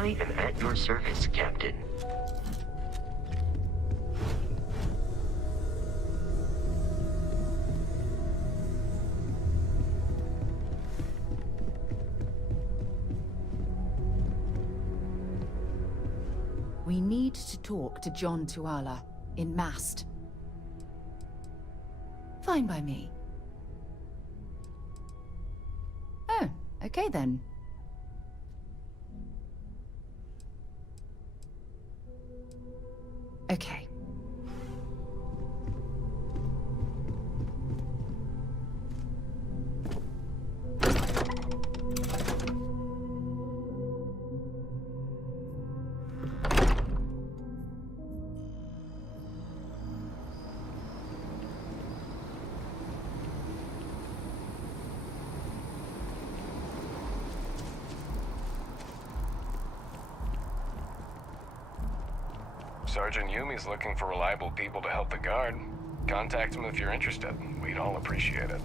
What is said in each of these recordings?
I am at your service, Captain. We need to talk to John Tuala, in Mast. Fine by me. Oh, okay then. Okay. Sergeant Yumi's looking for reliable people to help the guard. Contact him if you're interested. We'd all appreciate it.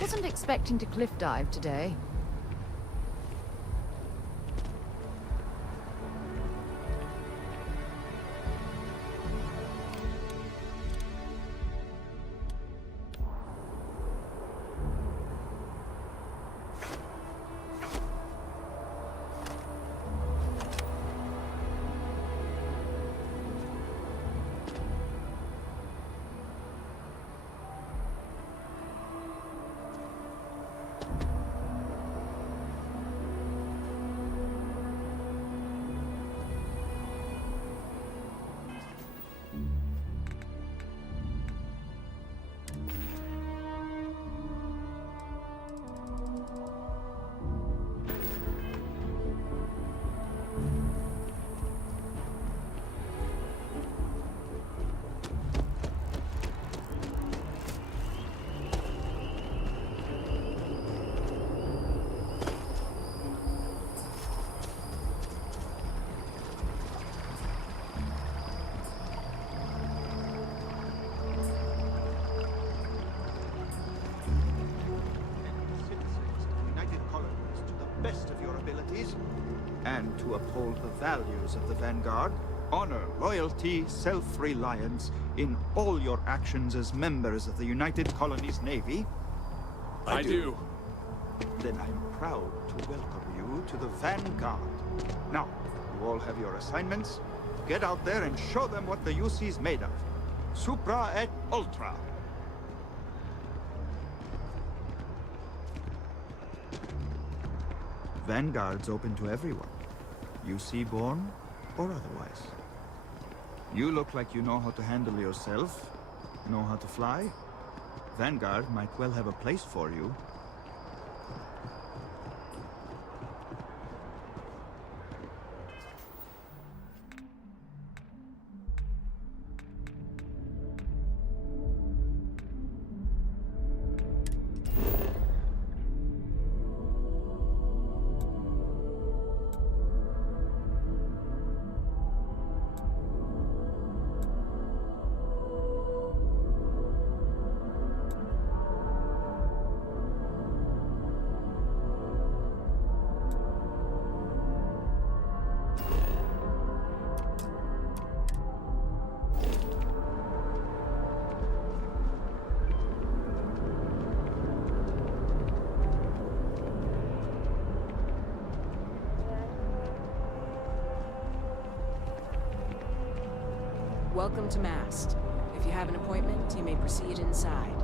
Wasn't expecting to cliff dive today. Best of your abilities, and to uphold the values of the Vanguard, honor, loyalty, self-reliance in all your actions as members of the United Colonies Navy. I do. Then I'm proud to welcome you you to the Vanguard. Now, you all have your assignments. Get out there and show them what the UC's made of. Supra et Ultra. Vanguard's open to everyone. UC born or otherwise. You look like you know how to handle yourself, know how to fly. Vanguard might well have a place for you. Welcome to Mast. If you have an appointment, you may proceed inside.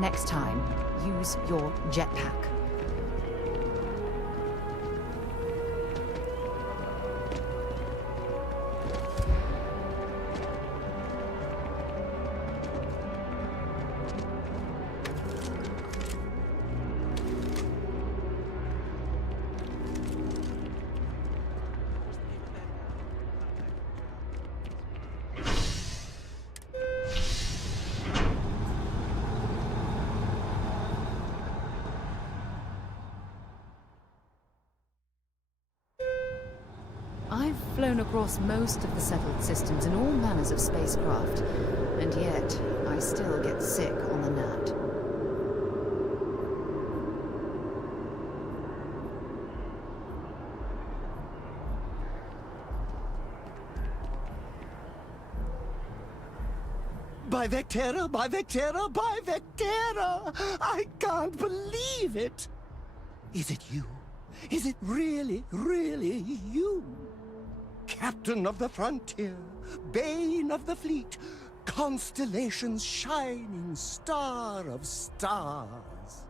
Next time, use your jetpack. I've flown across most of the settled systems in all manners of spacecraft, and yet I still get sick on the gnat. By Vectera, by Vectera, by Vectera! I can't believe it! Is it you? Is it really, really you? Captain of the frontier, bane of the fleet, constellation's shining star of stars.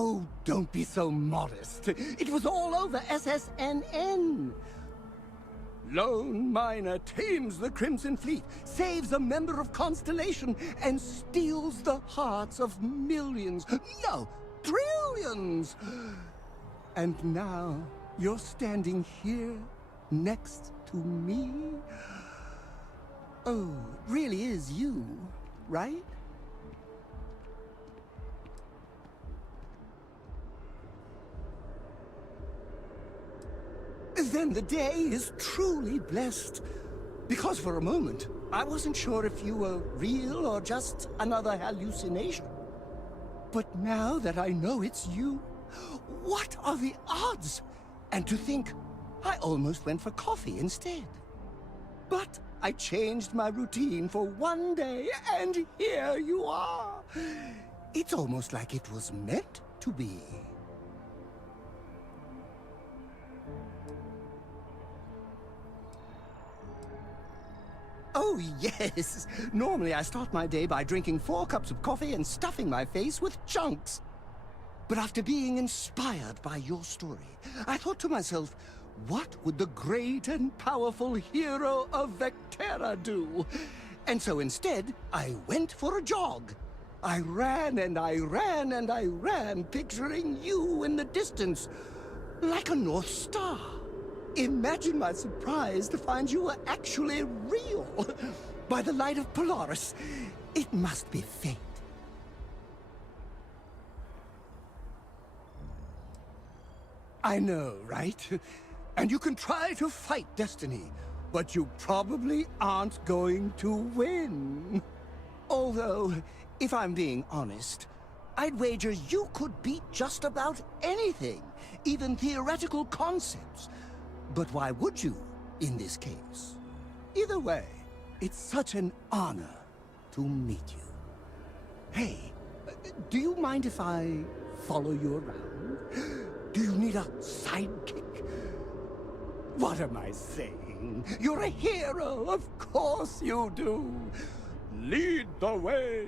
Oh, don't be so modest. It was all over SSNN. Lone miner tames the Crimson Fleet, saves a member of Constellation, and steals the hearts of millions, no, trillions. And now you're standing here next to me. Oh, it really is you, right? Then the day is truly blessed. Because for a moment, I wasn't sure if you were real or just another hallucination. But now that I know it's you, what are the odds? And to think, I almost went for coffee instead. But I changed my routine for one day, and here you are. It's almost like it was meant to be. Oh, yes. Normally I start my day by drinking 4 cups of coffee and stuffing my face with chunks. But after being inspired by your story, I thought to myself, what would the great and powerful hero of Vectera do? And so instead, I went for a jog. I ran and I ran and I ran, picturing you in the distance, like a North Star. Imagine my surprise to find you were actually real. By the light of Polaris, it must be fate. I know, right? And you can try to fight destiny, but you probably aren't going to win. Although, if I'm being honest, I'd wager you could beat just about anything, even theoretical concepts. But why would you, in this case? Either way, it's such an honor to meet you. Hey, do you mind if I follow you around? Do you need a sidekick? What am I saying? You're a hero, of course you do. Lead the way.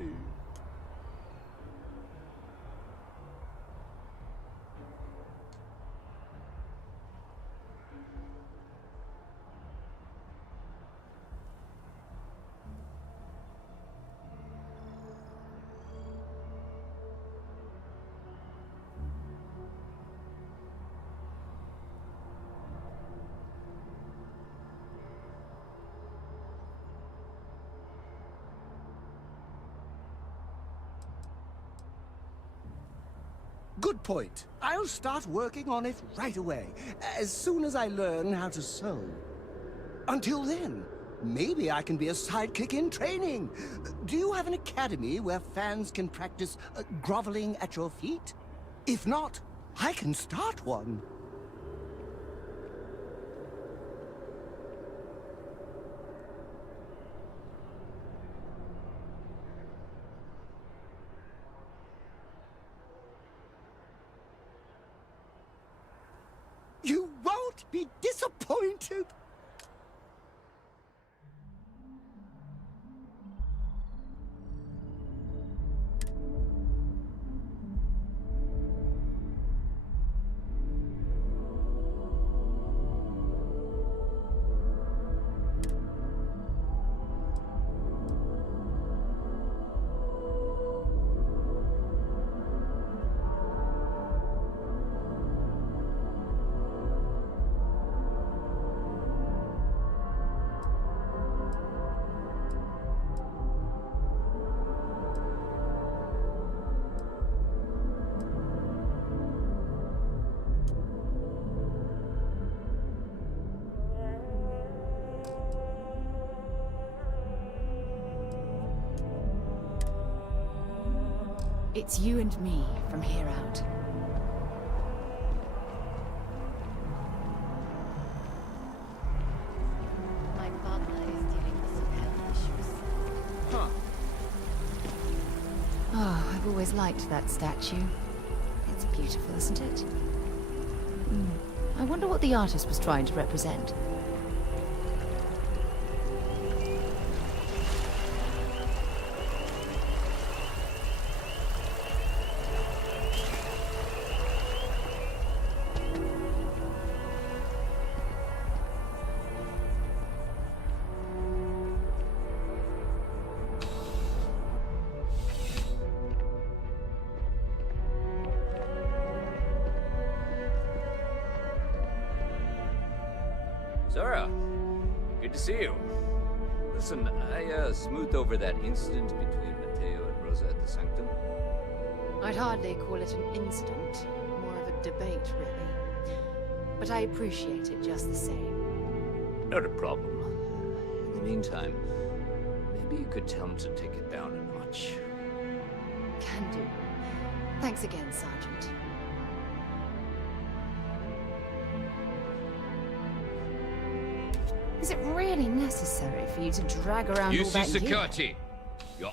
Good point. I'll start working on it right away, as soon as I learn how to sew. Until then, maybe I can be a sidekick in training. Do you have an academy where fans can practice groveling at your feet? If not, I can start one. You won't be disappointed. It's you and me from here out. My partner is dealing with some health issues. Huh. Oh, I've always liked that statue. It's beautiful, isn't it? I wonder what the artist was trying to represent. Zara, good to see you. Listen, I smoothed over that incident between Matteo and Rosa at the Sanctum. I'd hardly call it an incident, more of a debate, really. But I appreciate it just the same. Not a problem. In the meantime, maybe you could tell him to take it down a notch. Can do. Thanks again, Sergeant. Is it really necessary for you to drag around all that gear? Sakati, you're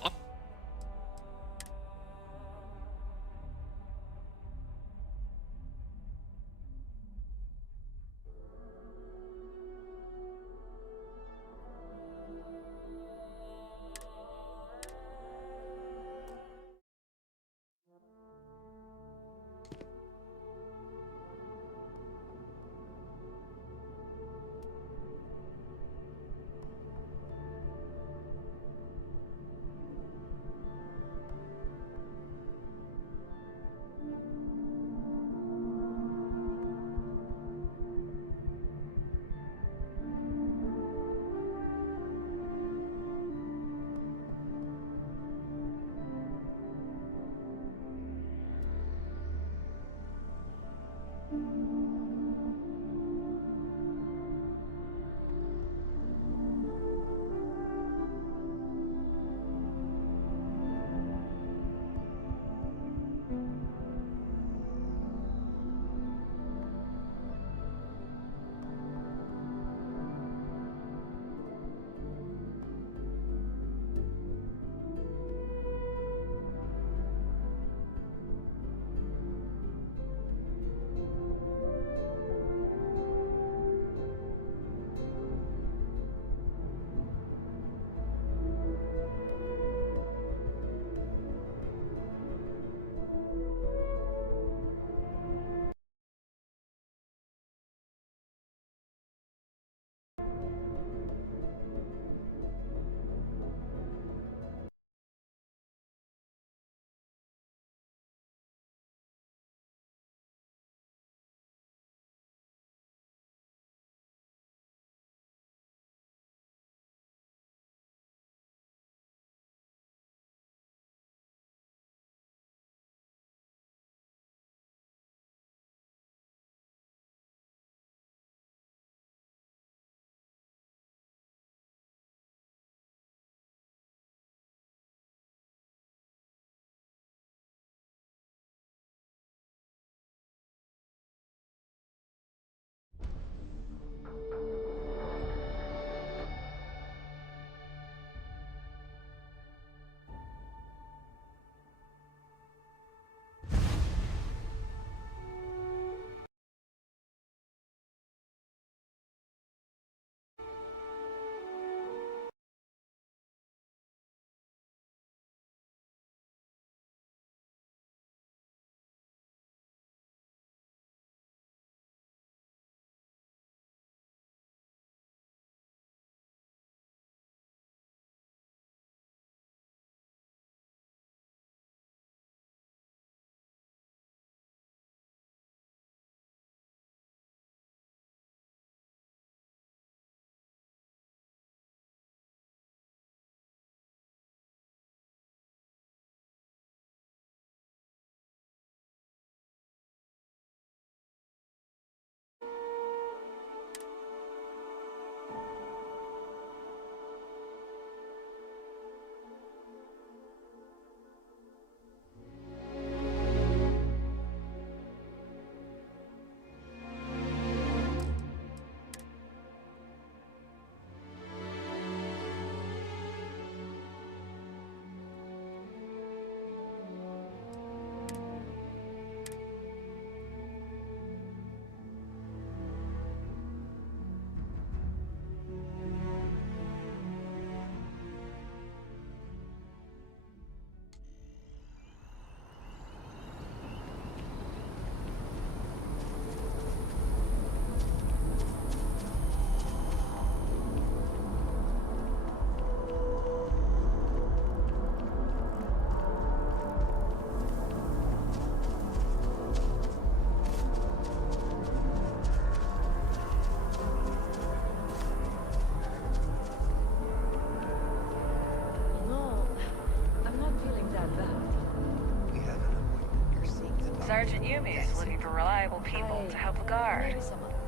Sergeant Yumi is looking for reliable people to help the guard.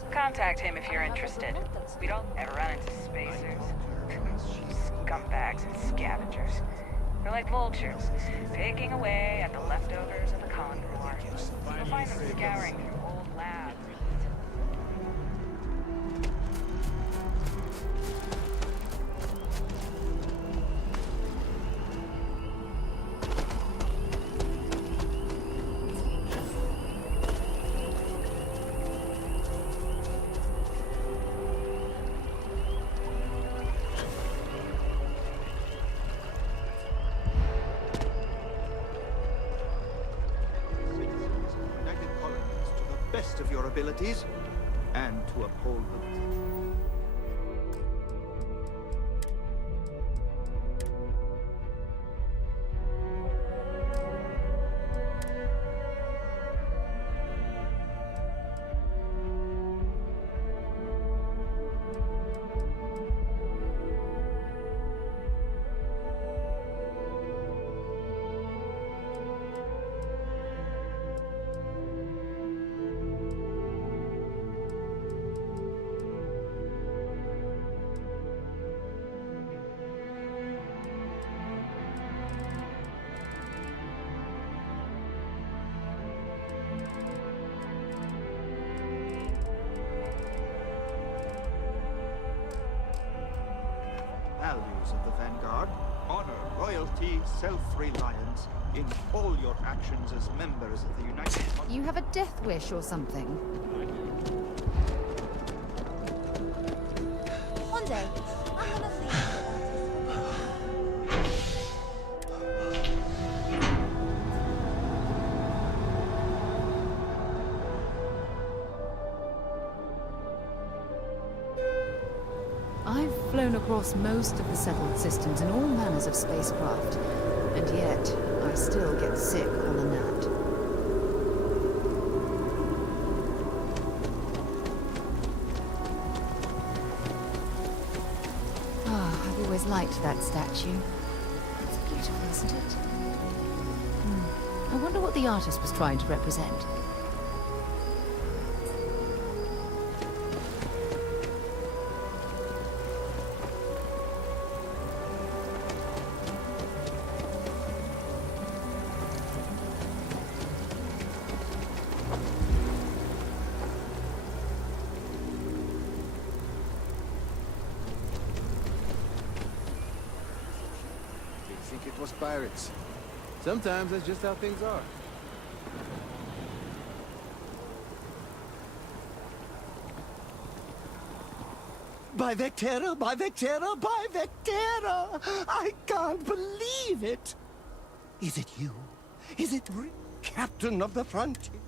Contact him if you're interested. We don't ever run into spacers. Scumbags and scavengers. They're like vultures, picking away at the leftovers of the Common War. You'll find them scouring through old labs. Best of your abilities, and to uphold them. Values of the Vanguard: honor, loyalty, self-reliance in all your actions as members of the United... You have a death wish or something? One day, I'm gonna I've flown across most of the settled systems in all manners of spacecraft, and yet I still get sick on the gnat. I've always liked that statue. It's beautiful, isn't it? I wonder what the artist was trying to represent. Think it was pirates. Sometimes that's just how things are. By Vectera, by Vectera, by Vectera! I can't believe it! Is it you? Is it Captain of the Frontier?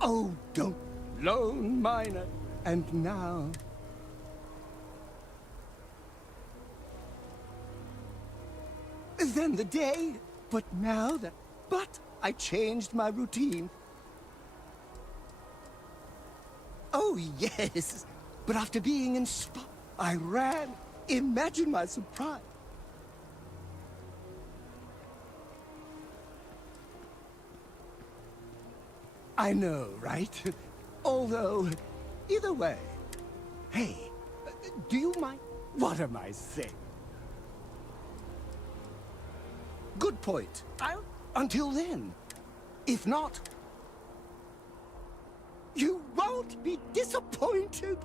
Oh, don't, lone miner. And now... Then the day, but now that... But I changed my routine. Oh, yes. But after being in spot, I ran. Imagine my surprise. I know, right? Although, either way. Hey, do you mind? What am I saying? Good point. Until then. If not, you won't be disappointed.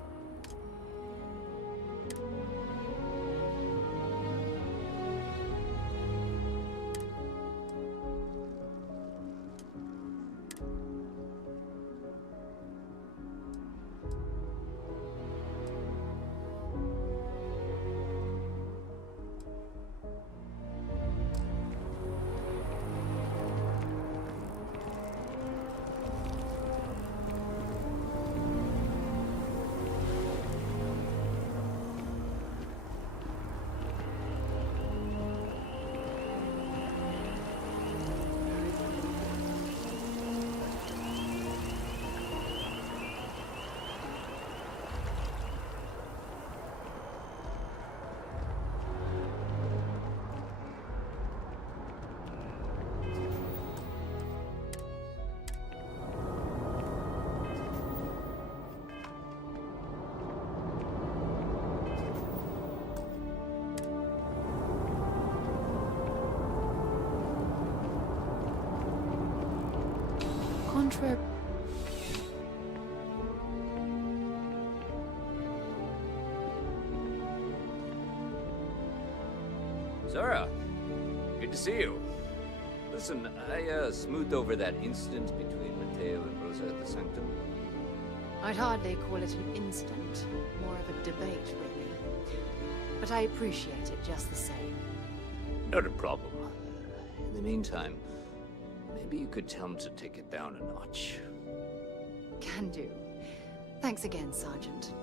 Zara, good to see you. Listen, I smoothed over that incident between Matteo and Rosa at the Sanctum. I'd hardly call it an incident, more of a debate, really. But I appreciate it just the same. Not a problem. In the meantime, maybe you could tell him to take it down a notch. Can do. Thanks again, Sergeant.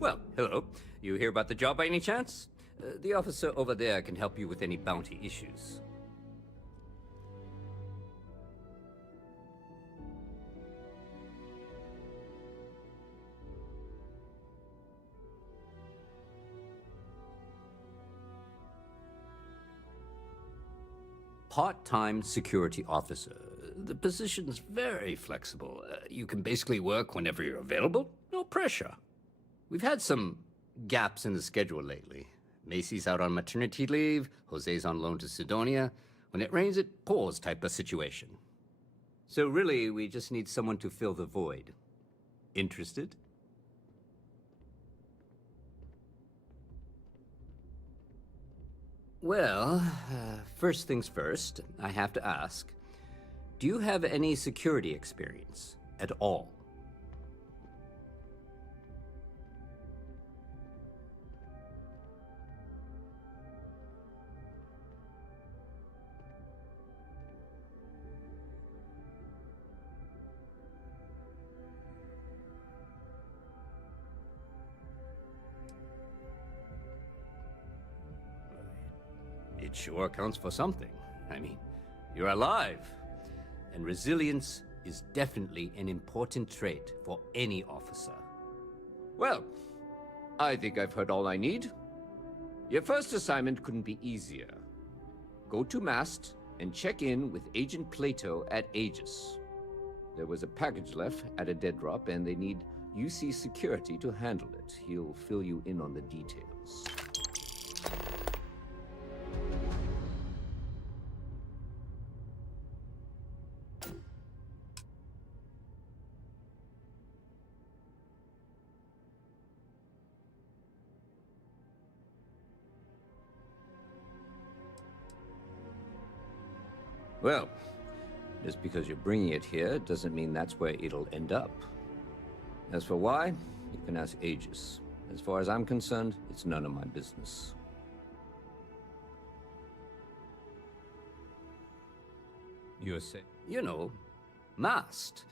Well, hello. You hear about the job by any chance? The officer over there can help you with any bounty issues. Part-time security officer. The position's very flexible. You can basically work whenever you're available. No pressure. We've had some gaps in the schedule lately. Macy's out on maternity leave, Jose's on loan to Sidonia. When it rains, it pours type of situation. So really, we just need someone to fill the void. Interested? Well, first things first, I have to ask, do you have any security experience at all? It sure counts for something. I mean, you're alive. And resilience is definitely an important trait for any officer. Well, I think I've heard all I need. Your first assignment couldn't be easier. Go to Mast and check in with Agent Plato at Aegis. There was a package left at a dead drop, and they need UC security to handle it. He'll fill you in on the details. Well, just because you're bringing it here doesn't mean that's where it'll end up. As for why, you can ask Aegis. As far as I'm concerned, it's none of my business. You're saying? You know, MAST,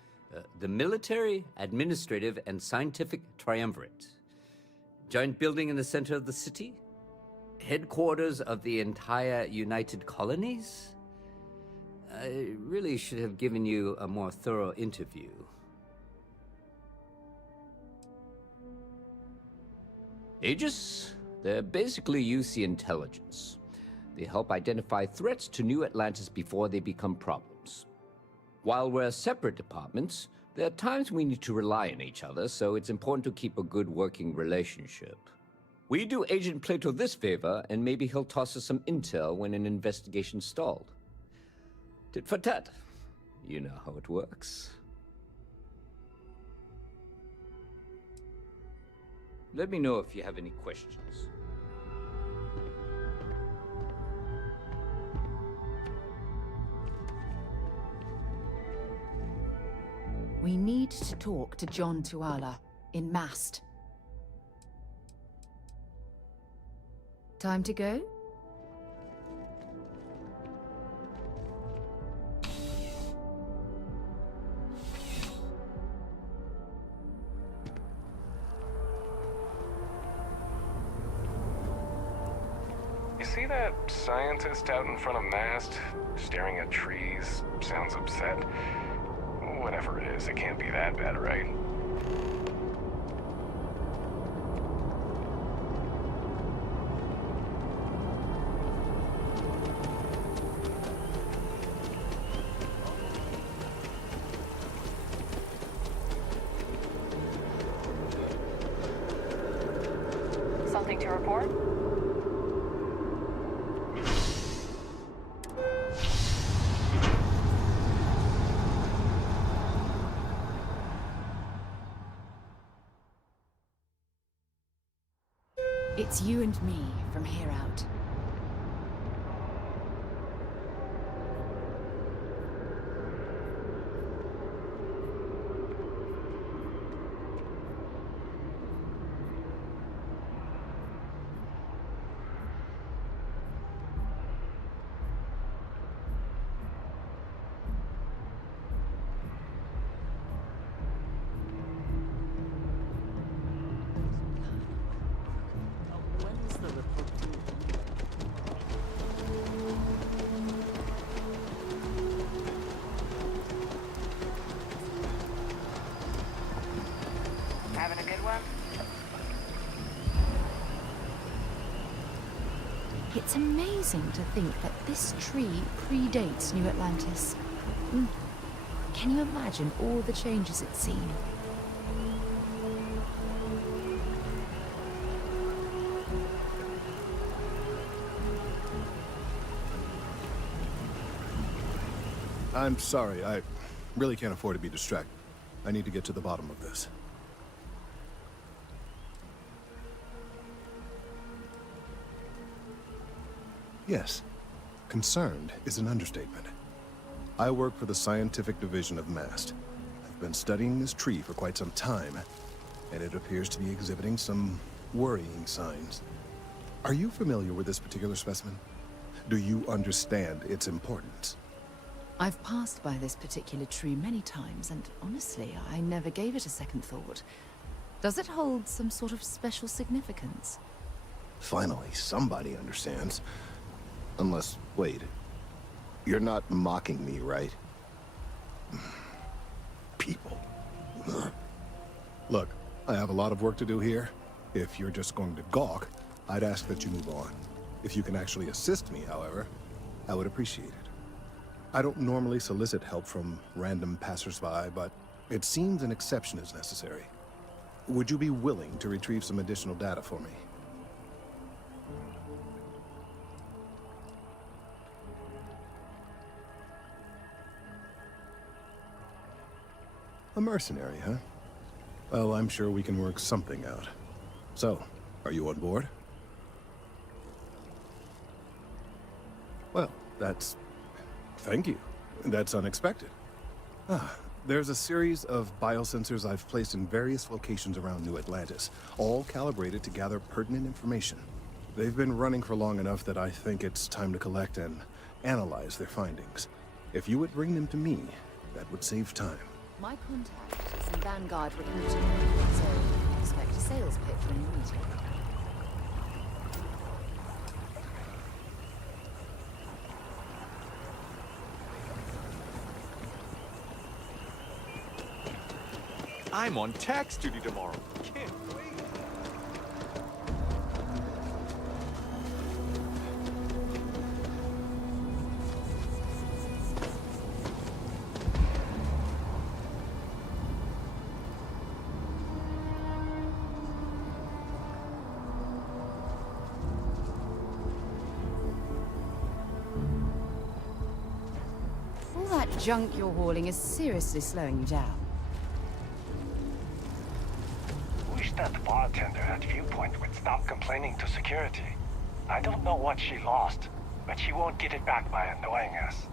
the Military, Administrative, and Scientific Triumvirate. Giant building in the center of the city? Headquarters of the entire United Colonies? I really should have given you a more thorough interview. Aegis? They're basically UC intelligence. They help identify threats to New Atlantis before they become problems. While we're separate departments, there are times we need to rely on each other, so it's important to keep a good working relationship. We do Agent Plato this favor, and maybe he'll toss us some intel when an investigation stalled. Tit for tat. You know how it works. Let me know if you have any questions. We need to talk to John Tuala in Mast. Time to go? You see that scientist out in front of Mast, staring at trees, sounds upset? Whatever it is, it can't be that bad, right? Something to report? It's you and me from here out. Having a good one? It's amazing to think that this tree predates New Atlantis. Can you imagine all the changes it's seen? I'm sorry, I really can't afford to be distracted. I need to get to the bottom of this. Yes, concerned is an understatement. I work for the scientific division of MAST. I've been studying this tree for quite some time, and it appears to be exhibiting some worrying signs. Are you familiar with this particular specimen? Do you understand its importance? I've passed by this particular tree many times, and honestly, I never gave it a second thought. Does it hold some sort of special significance? Finally, somebody understands. Unless, wait. You're not mocking me, right? People. Look, I have a lot of work to do here. If you're just going to gawk, I'd ask that you move on. If you can actually assist me, however, I would appreciate it. I don't normally solicit help from random passersby, but it seems an exception is necessary. Would you be willing to retrieve some additional data for me? A mercenary, huh? Well, I'm sure we can work something out. So, are you on board? Well, thank you. That's unexpected. There's a series of biosensors I've placed in various locations around New Atlantis, all calibrated to gather pertinent information. They've been running for long enough that I think it's time to collect and analyze their findings. If you would bring them to me, that would save time. My contact is in Vanguard recruiting, so expect a sales pitch when you meet him. I'm on tax duty tomorrow. Can't wait. All that junk you're hauling is seriously slowing you down. Wish that bartender at Viewpoint would stop complaining to security. I don't know what she lost, but she won't get it back by annoying us.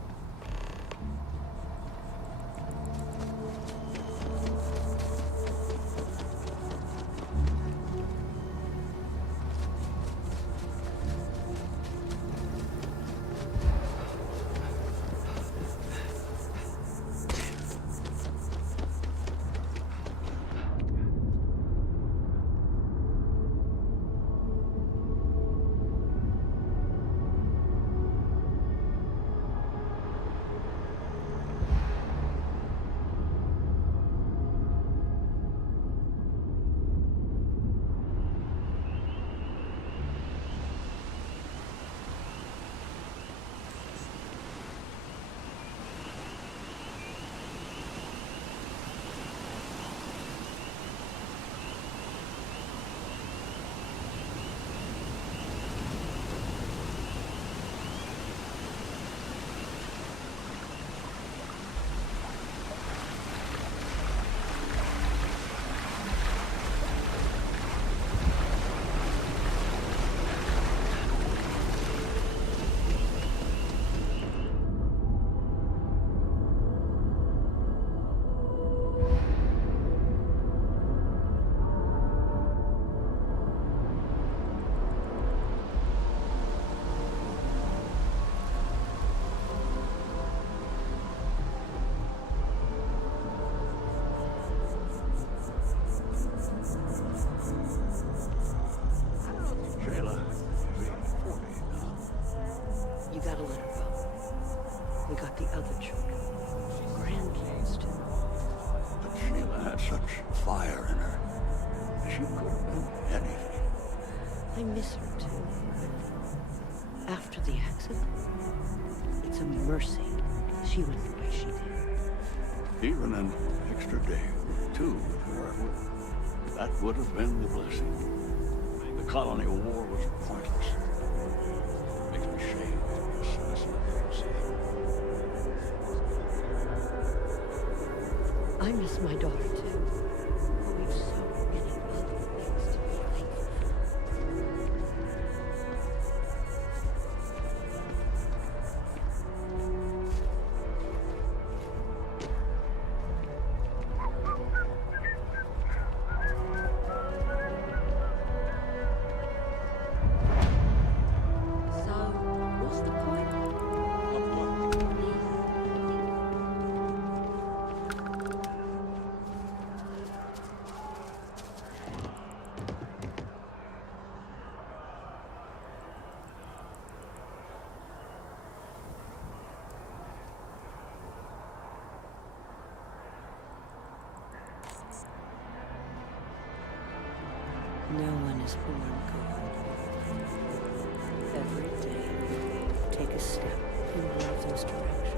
grandchildren. Grandkids, too. But Sheila had such fire in her. She could have been anything. I miss her, too. After the accident, it's a mercy she went the way she did. Even an extra day or two with her, that would have been the blessing. The colony war was pointless. It makes me shame to be a citizen of the OC. I miss my daughter, too. We've so many other things to be thankful for. No one is born good. Every day, take a step in one of those directions.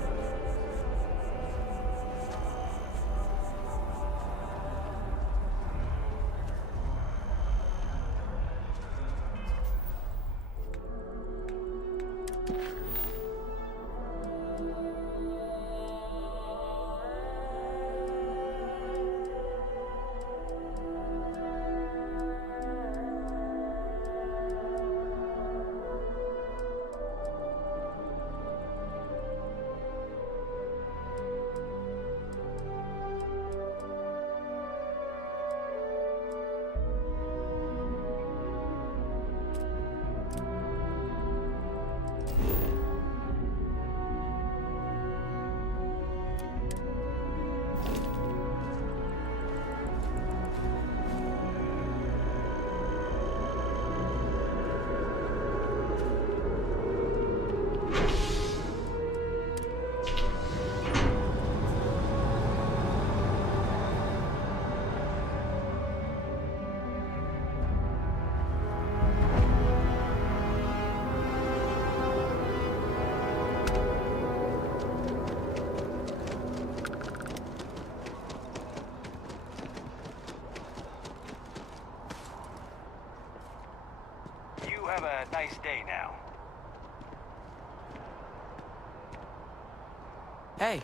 Have a nice day now. Hey,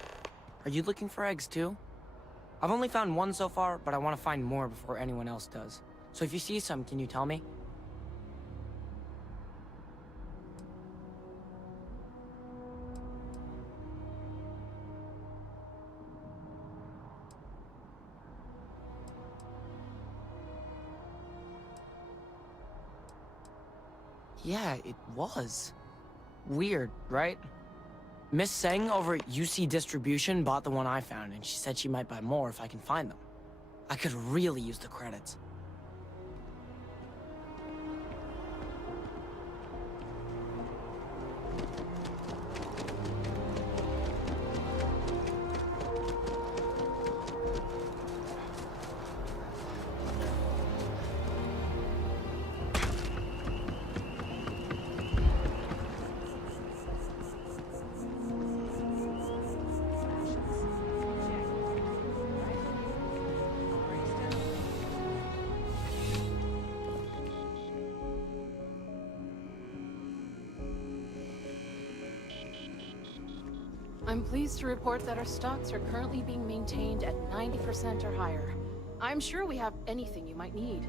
are you looking for eggs too? I've only found one so far, but I want to find more before anyone else does. So if you see some, can you tell me? Yeah, it was. Weird, right? Miss Seng over at UC Distribution bought the one I found, and she said she might buy more if I can find them. I could really use the credits. I'm pleased to report that our stocks are currently being maintained at 90% or higher. I'm sure we have anything you might need.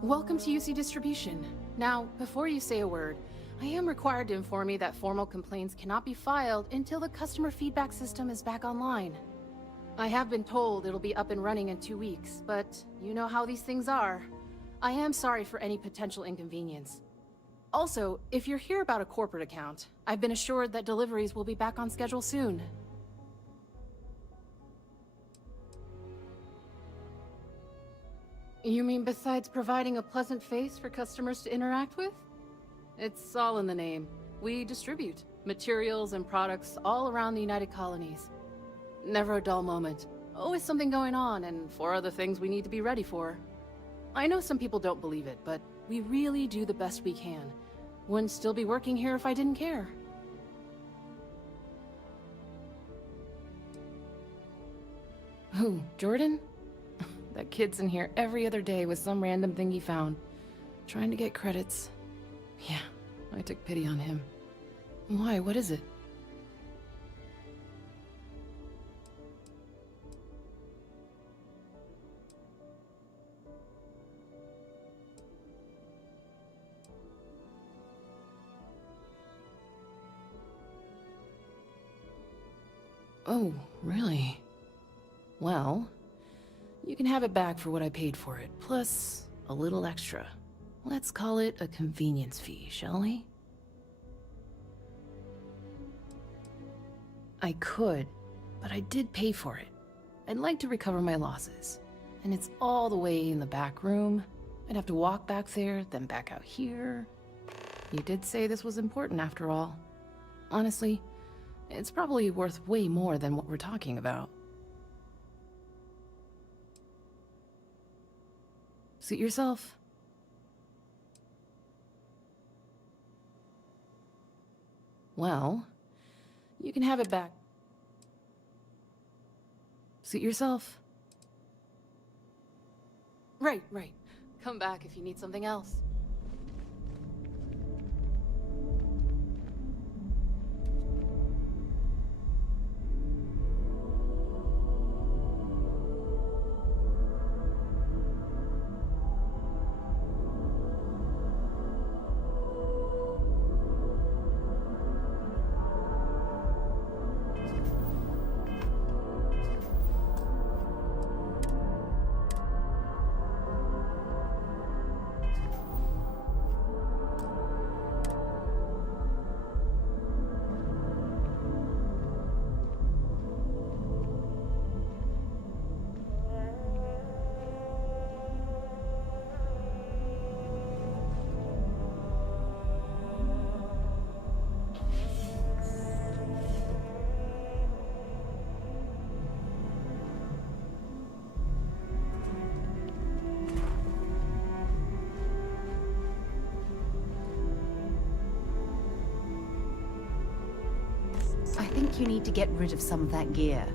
Welcome to UC Distribution. Now, before you say a word, I am required to inform you that formal complaints cannot be filed until the customer feedback system is back online. I have been told it'll be up and running in 2 weeks, but you know how these things are. I am sorry for any potential inconvenience. Also, if you're here about a corporate account, I've been assured that deliveries will be back on schedule soon. You mean besides providing a pleasant face for customers to interact with? It's all in the name. We distribute materials and products all around the United Colonies. Never a dull moment. Always something going on, and 4 other things we need to be ready for. I know some people don't believe it, but we really do the best we can. Wouldn't still be working here if I didn't care. Who, Jordan? That kid's in here every other day with some random thing he found. Trying to get credits. Yeah, I took pity on him. Why, what is it? Oh, really? Well, you can have it back for what I paid for it, plus a little extra. Let's call it a convenience fee, shall we? I could, but I did pay for it. I'd like to recover my losses. And it's all the way in the back room. I'd have to walk back there, then back out here. You did say this was important after all. Honestly, it's probably worth way more than what we're talking about. Suit yourself. Well, you can have it back. Suit yourself. Right. Come back if you need something else. I think you need to get rid of some of that gear.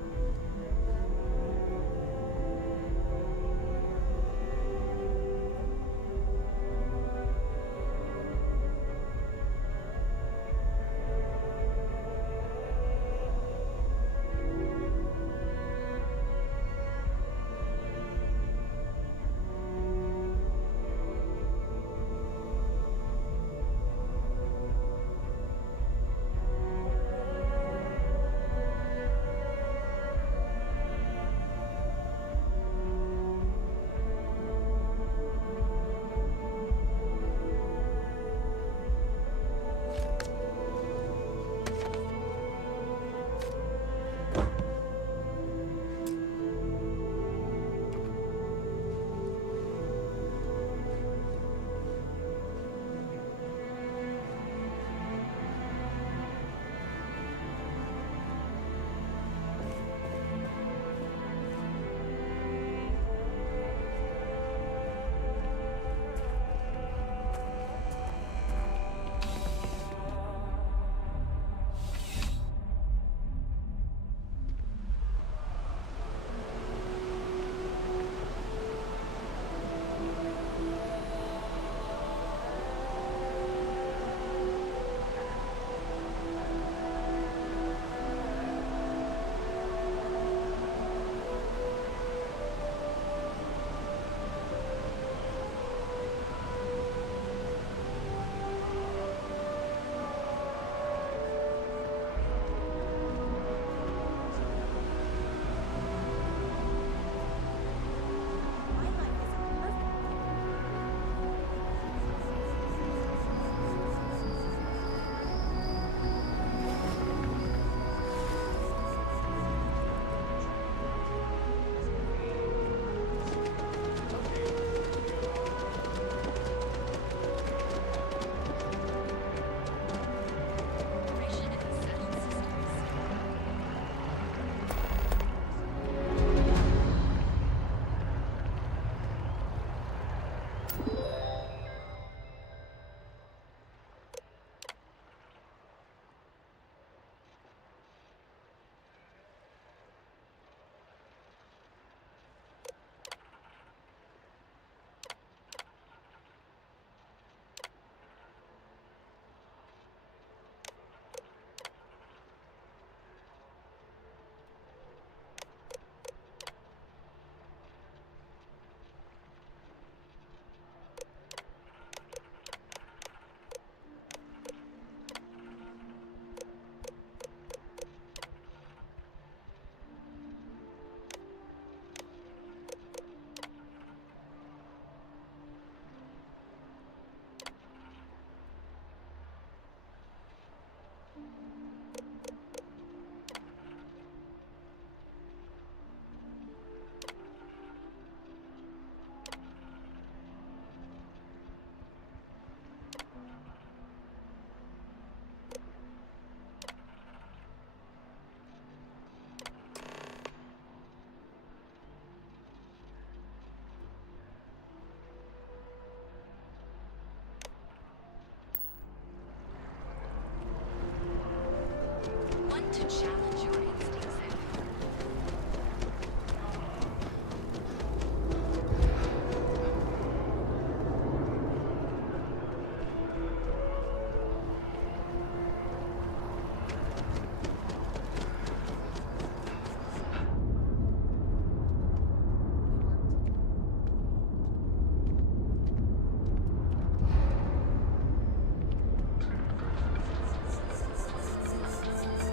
challenge your instincts.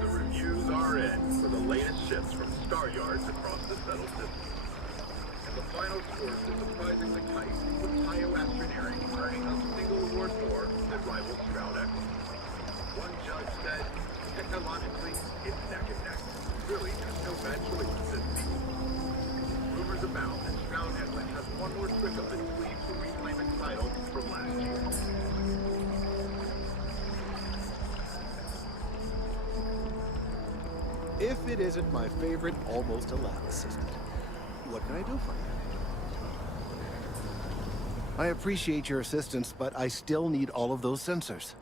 The reviews are in for the latest ships from star yards across the settled system. And the final scores were surprisingly tight, with Bioastronering earning a single award more than rival Stroud X. One judge said, technologically, it's neck and neck. Really, there's no bad choices this season. Rumors abound that Stroud Edlin has one more trick up its sleeve to reclaim its title from last year. If it isn't my favorite almost a lab assistant, what can I do for you? I appreciate your assistance, but I still need all of those sensors.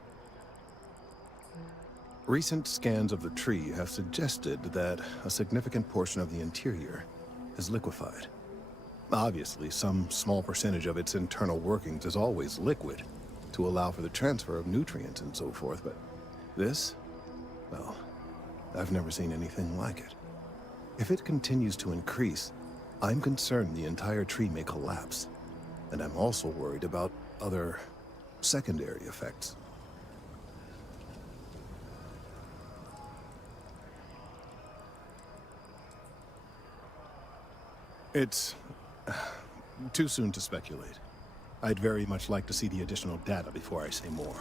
Recent scans of the tree have suggested that a significant portion of the interior is liquefied. Obviously, some small percentage of its internal workings is always liquid to allow for the transfer of nutrients and so forth, but this, well, I've never seen anything like it. If it continues to increase, I'm concerned the entire tree may collapse. And I'm also worried about other secondary effects. It's too soon to speculate. I'd very much like to see the additional data before I say more.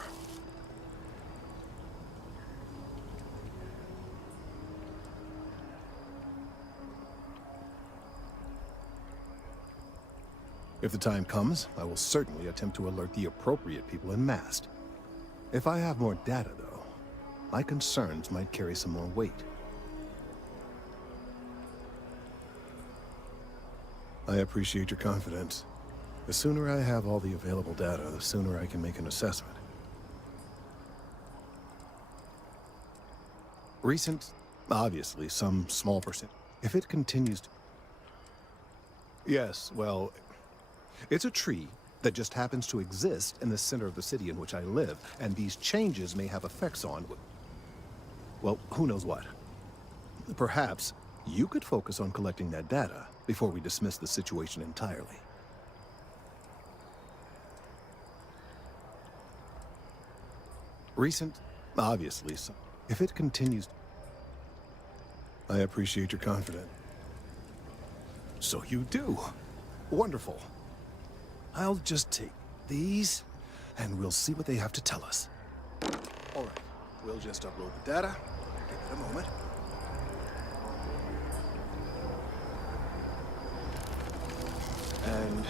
If the time comes, I will certainly attempt to alert the appropriate people en masse. If I have more data, though, my concerns might carry some more weight. I appreciate your confidence. The sooner I have all the available data, the sooner I can make an assessment. Recent, obviously, some small percent. If it continues to... Yes, well... It's a tree that just happens to exist in the center of the city in which I live, and these changes may have effects on... Well, who knows what. Perhaps you could focus on collecting that data before we dismiss the situation entirely. Recent, obviously, so if it continues... I appreciate your confidence. So you do. Wonderful. I'll just take these, and we'll see what they have to tell us. All right, we'll just upload the data. Give it a moment. And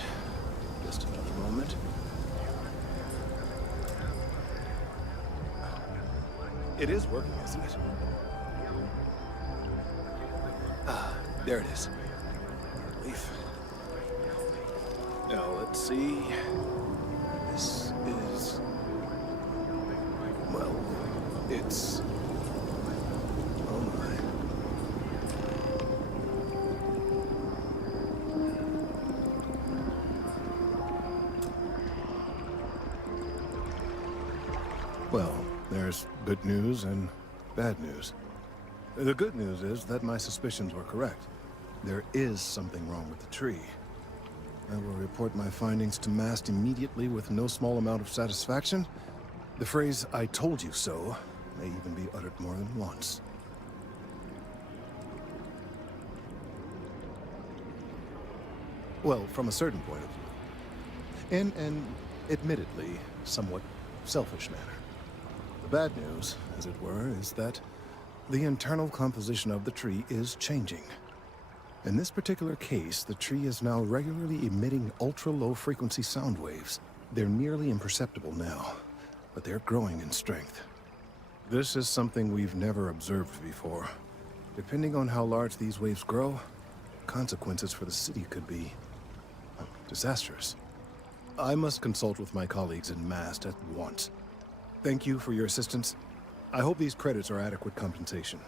just another moment. It is working, isn't it? Ah, there it is. Relief. Now, let's see. This is... Well, it's... Oh my. Well, there's good news and bad news. The good news is that my suspicions were correct. There is something wrong with the tree. I will report my findings to Mast immediately with no small amount of satisfaction. The phrase, "I told you so," may even be uttered more than once. Well, from a certain point of view. In an, admittedly, somewhat selfish manner. The bad news, as it were, is that the internal composition of the tree is changing. In this particular case, the tree is now regularly emitting ultra-low frequency sound waves. They're nearly imperceptible now, but they're growing in strength. This is something we've never observed before. Depending on how large these waves grow, consequences for the city could be disastrous. I must consult with my colleagues in Mast at once. Thank you for your assistance. I hope these credits are adequate compensation.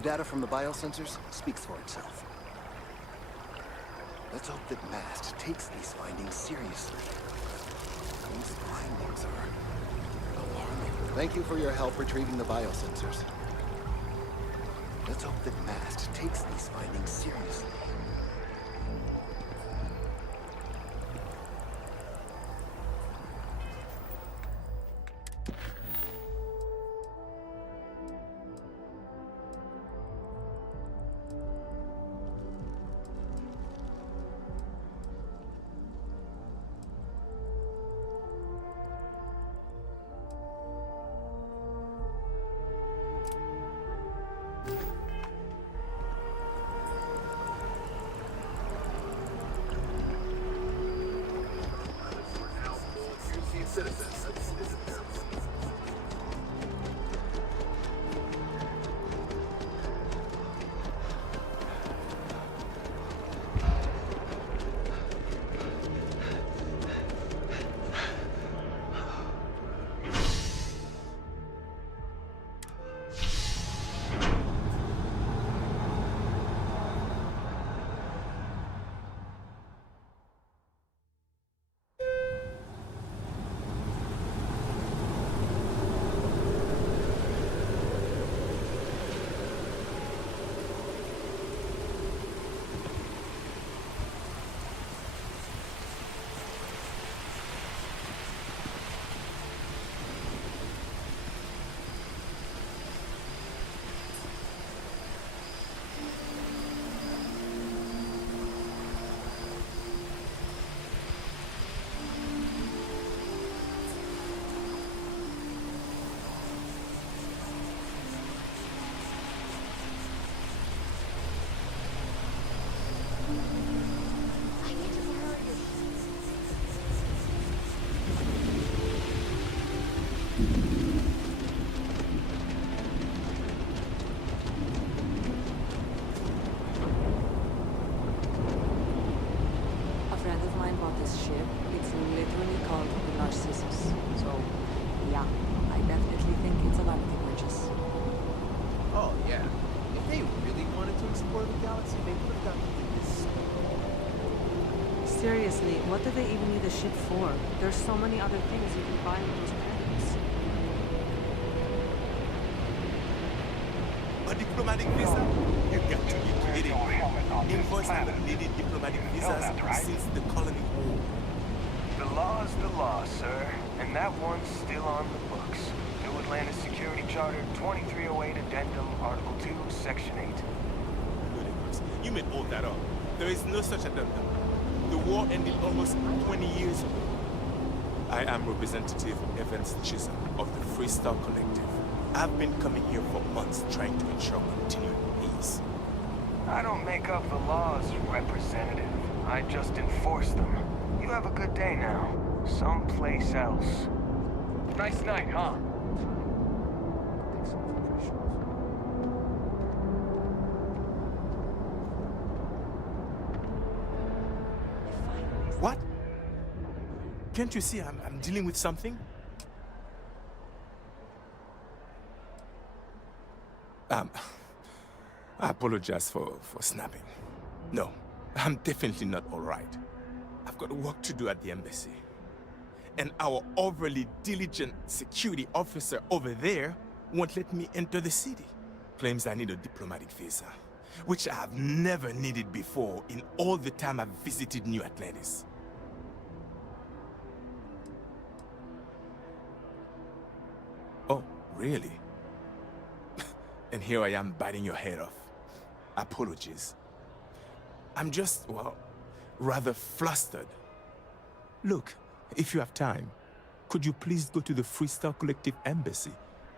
The data from the biosensors speaks for itself. Let's hope that MAST takes these findings seriously. These findings are alarming. Thank you for your help retrieving the biosensors. Let's hope that MAST takes these findings seriously. Citizens of citizens. Seriously, what do they even need a ship for? There's so many other things you can buy with those credits. A diplomatic visa? You got to be kidding me. Invoice haven't needed diplomatic visas since the colony war. The law's the law, sir. And that one's still on the books. New Atlantis Security Charter 2308 Addendum, Article 2, Section 8. Ludicrous. You made all that up. There is no such addendum. The war ended almost 20 years ago. I am Representative Evans Chisholm of the Freestyle Collective. I've been coming here for months trying to ensure continued peace. I don't make up the laws, Representative. I just enforce them. You have a good day now. Someplace else. Nice night, huh? What? Can't you see I'm dealing with something? I apologize for snapping. No, I'm definitely not all right. I've got work to do at the embassy. And our overly diligent security officer over there won't let me enter the city. Claims I need a diplomatic visa, which I have never needed before in all the time I've visited New Atlantis. Oh, really? And here I am biting your head off. Apologies. I'm just, well, rather flustered. Look, if you have time, could you please go to the Freestyle Collective Embassy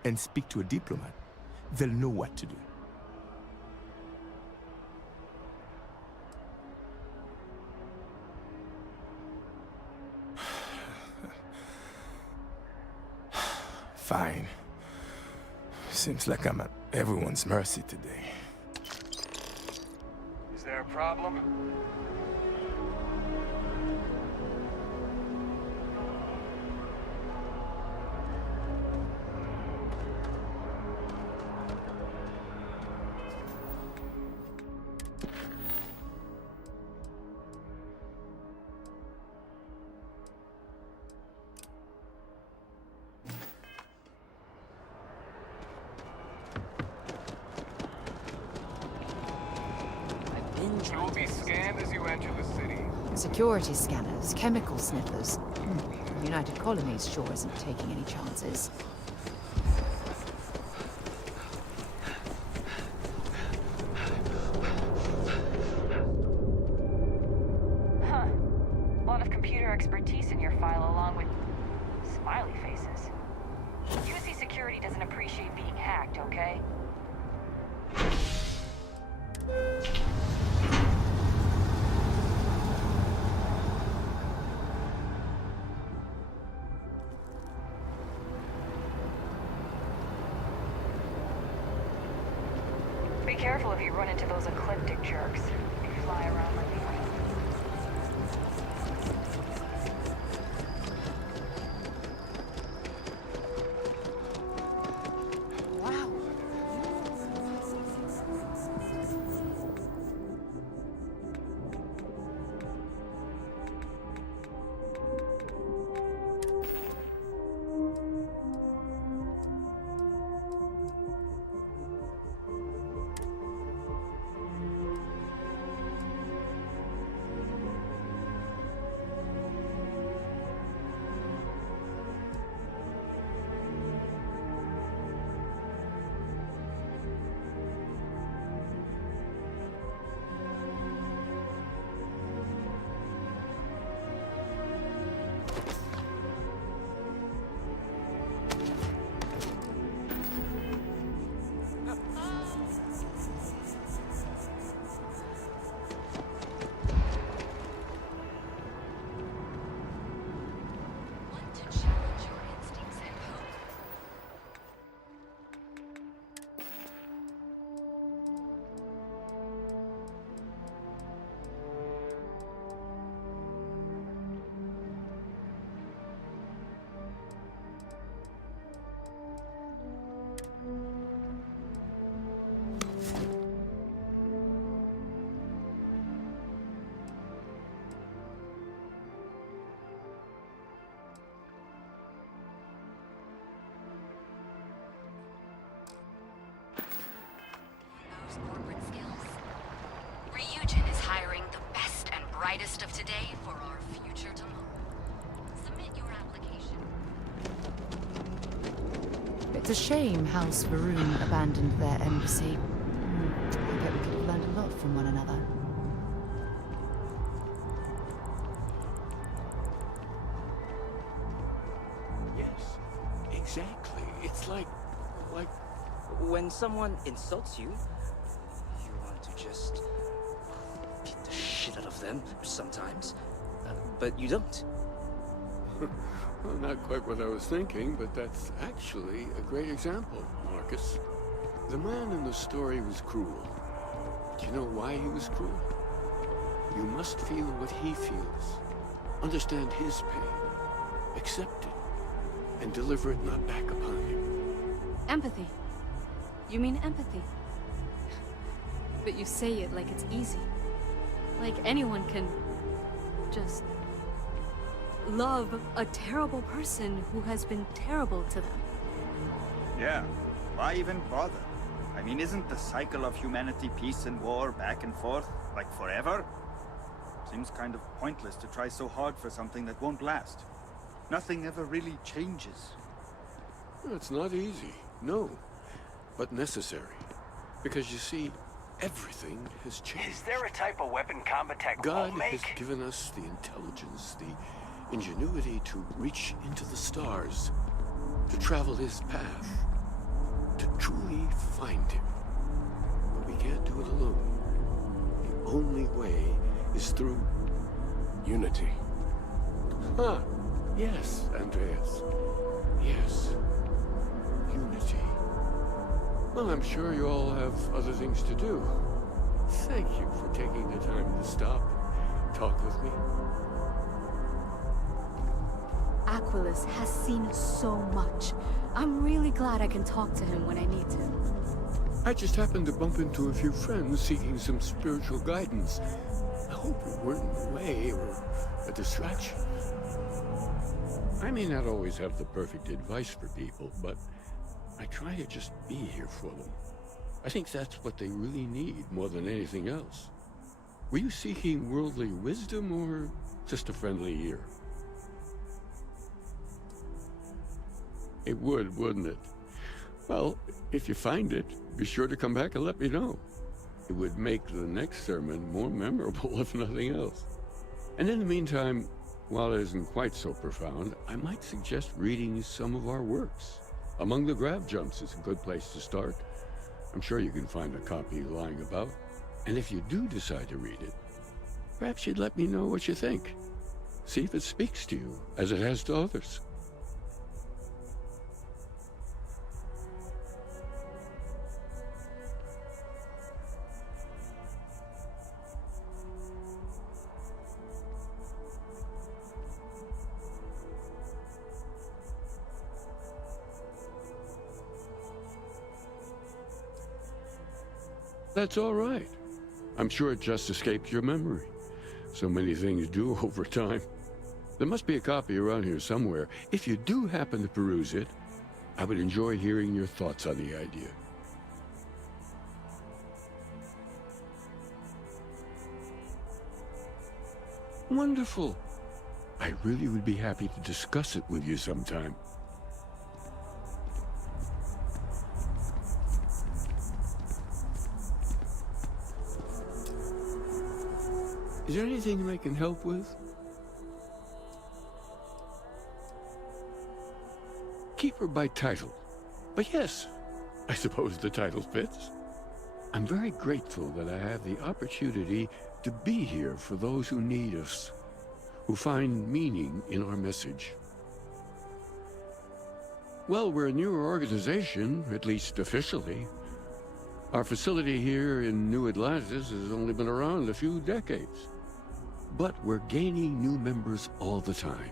and speak to a diplomat? They'll know what to do. Fine. Seems like I'm at everyone's mercy today. Is there a problem? You will be scanned as you enter the city. Security scanners, chemical sniffers. The United Colonies sure isn't taking any chances. Huh. A lot of computer expertise in your file along with smiley faces. UC security doesn't appreciate being hacked, okay? Be careful if you run into those ecliptic jerks. They fly around like Wow. Corporate skills. Ryujin is hiring the best and brightest of today for our future tomorrow. Submit your application. It's a shame House Varun abandoned their embassy. I bet we could have learned a lot from one another. Yes, exactly. It's like... When someone insults you, you want to just beat the shit out of them sometimes, but you don't. Well, not quite what I was thinking, but that's actually a great example, Marcus. The man in the story was cruel. Do you know why he was cruel? You must feel what he feels. Understand his pain. Accept it. And deliver it not back upon him. Empathy. You mean empathy? But you say it like it's easy. Like anyone can just love a terrible person who has been terrible to them. Yeah, why even bother? I mean, isn't the cycle of humanity peace and war back and forth, like forever? Seems kind of pointless to try so hard for something that won't last. Nothing ever really changes. It's not easy, no, but necessary. Because you see, everything has changed. Is there a type of weapon combat tech God won't make? has given us the intelligence, the ingenuity to reach into the stars, to travel his path, to truly find him. But we can't do it alone. The only way is through unity. Huh. Yes, Andreas. Yes. Unity. Well, I'm sure you all have other things to do. Thank you for taking the time to stop, talk with me. Aquilus has seen so much. I'm really glad I can talk to him when I need to. I just happened to bump into a few friends seeking some spiritual guidance. I hope we weren't in the way or a distraction. I may not always have the perfect advice for people, but I try to just be here for them. I think that's what they really need more than anything else. Were you seeking worldly wisdom or just a friendly ear? It would, wouldn't it? Well, if you find it, be sure to come back and let me know. It would make the next sermon more memorable, if nothing else. And in the meantime, while it isn't quite so profound, I might suggest reading some of our works. Among the Grab Jumps is a good place to start. I'm sure you can find a copy lying about. And if you do decide to read it, perhaps you'd let me know what you think. See if it speaks to you, as it has to others. That's all right. I'm sure it just escaped your memory. So many things do over time. There must be a copy around here somewhere. If you do happen to peruse it, I would enjoy hearing your thoughts on the idea. Wonderful. I really would be happy to discuss it with you sometime. Is there anything I can help with? Keep her by title. But yes, I suppose the title fits. I'm very grateful that I have the opportunity to be here for those who need us, who find meaning in our message. Well, we're a newer organization, at least officially. Our facility here in New Atlantis has only been around a few decades. But we're gaining new members all the time.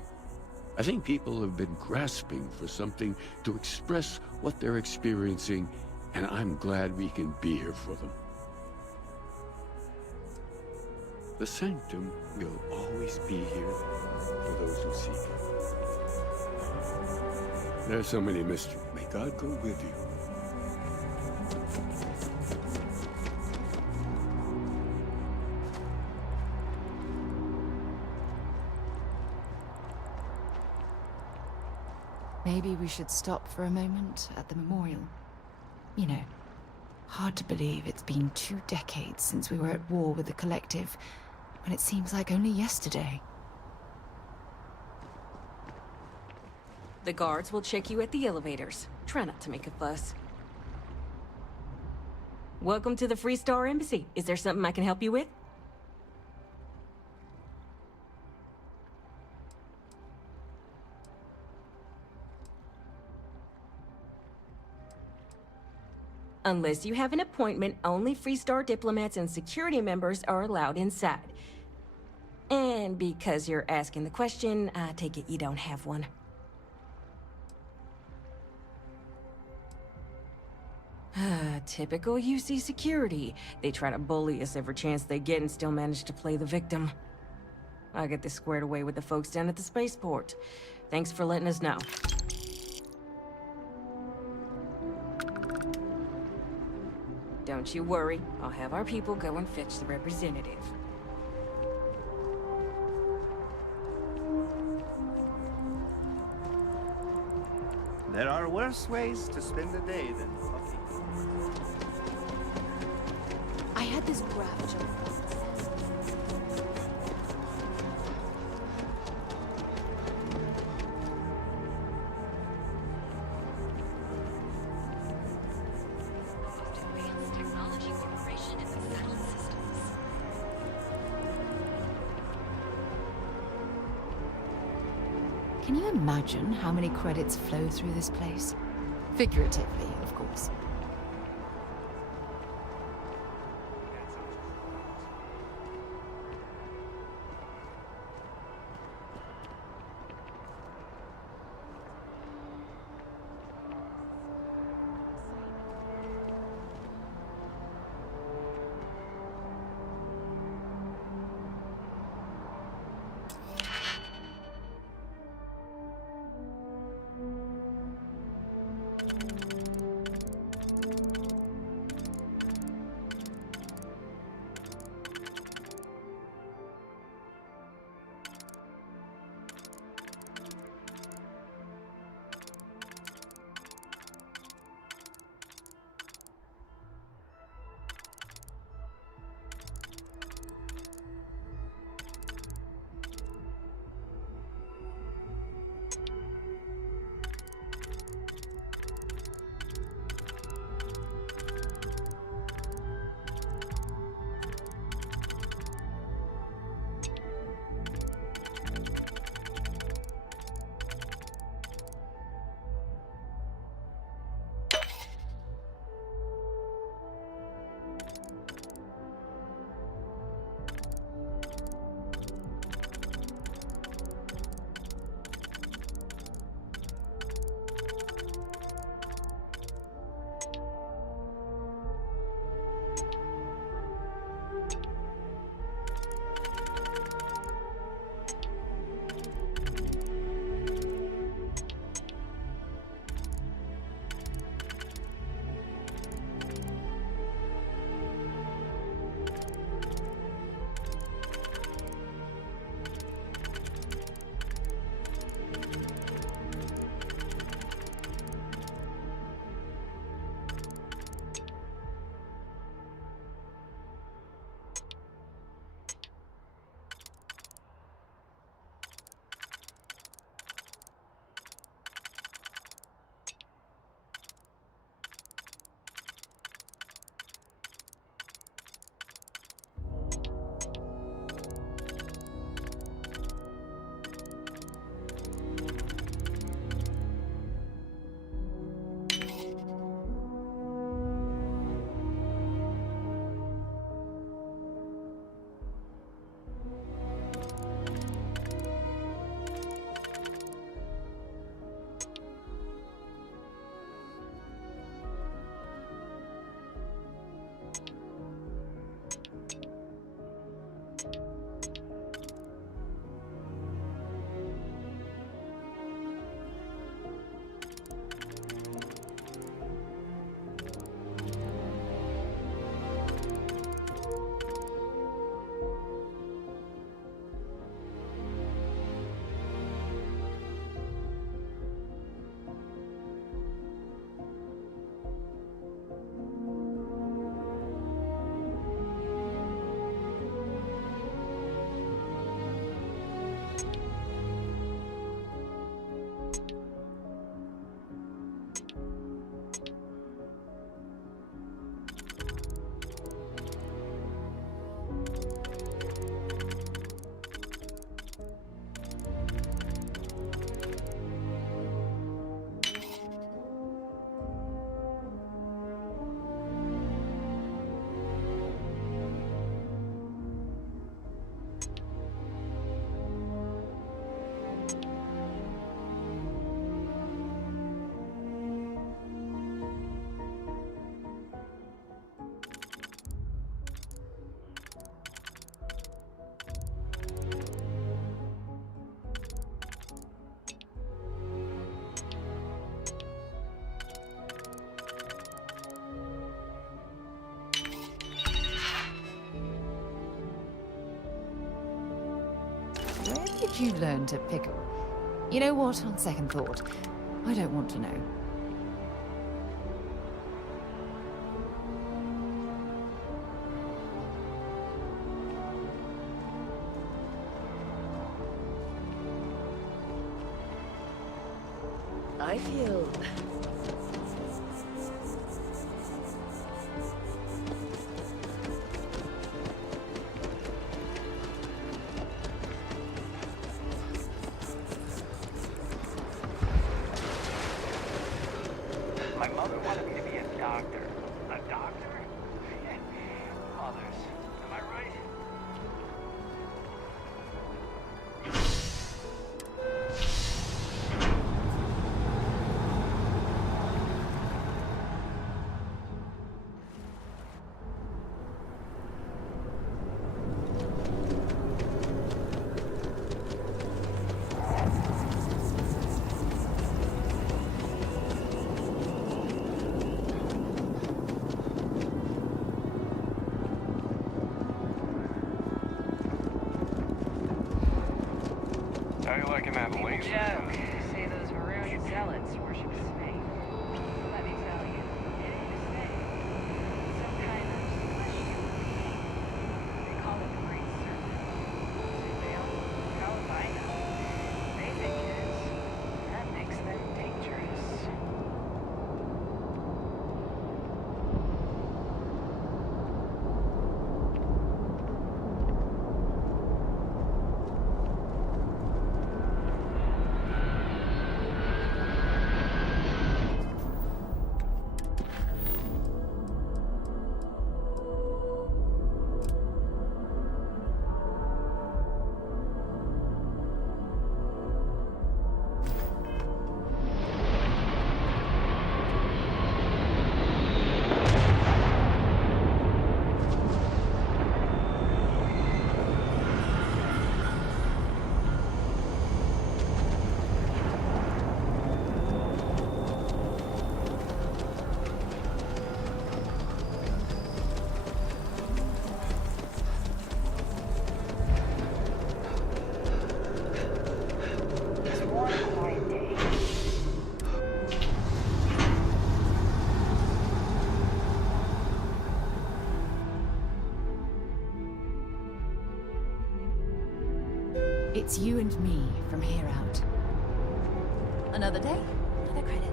I think people have been grasping for something to express what they're experiencing, and I'm glad we can be here for them. The Sanctum will always be here for those who seek it. There's so many mysteries. May God go with you. Maybe we should stop for a moment at the memorial. You know, hard to believe it's been 2 decades since we were at war with the Collective, when it seems like only yesterday. The guards will check you at the elevators. Try not to make a fuss. Welcome to the Free Star Embassy. Is there something I can help you with? Unless you have an appointment, only Free Star diplomats and security members are allowed inside. And because you're asking the question, I take it you don't have one. Typical UC security. They try to bully us every chance they get and still manage to play the victim. I'll get this squared away with the folks down at the spaceport. Thanks for letting us know. Don't you worry. I'll have our people go and fetch the representative. There are worse ways to spend a day than fucking. I had this grab jump. Advanced Technology Corporation in the settled systems. Can you imagine how many credits flow through this place? Figuratively, of course. did you learn to pick a... You know what, on second thought, I don't want to know. I feel... My mother wanted me to be a doctor. A doctor? Mothers. Am I right? How you liking that laser? Joke. Say those maroon zealots worship a snake. Let me tell you, it ain't a snake. It's some kind of celestial being. They call it the Great Serpent. Starfield? How if I know? They think it is. That makes them dangerous. It's you and me from here out. Another day, another credit.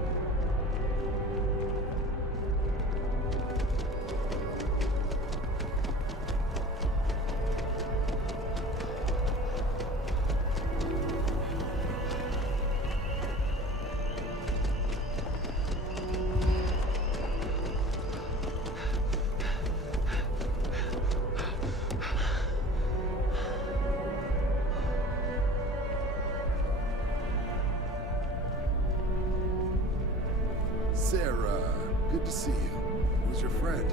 Sarah, good to see you. Who's your friend?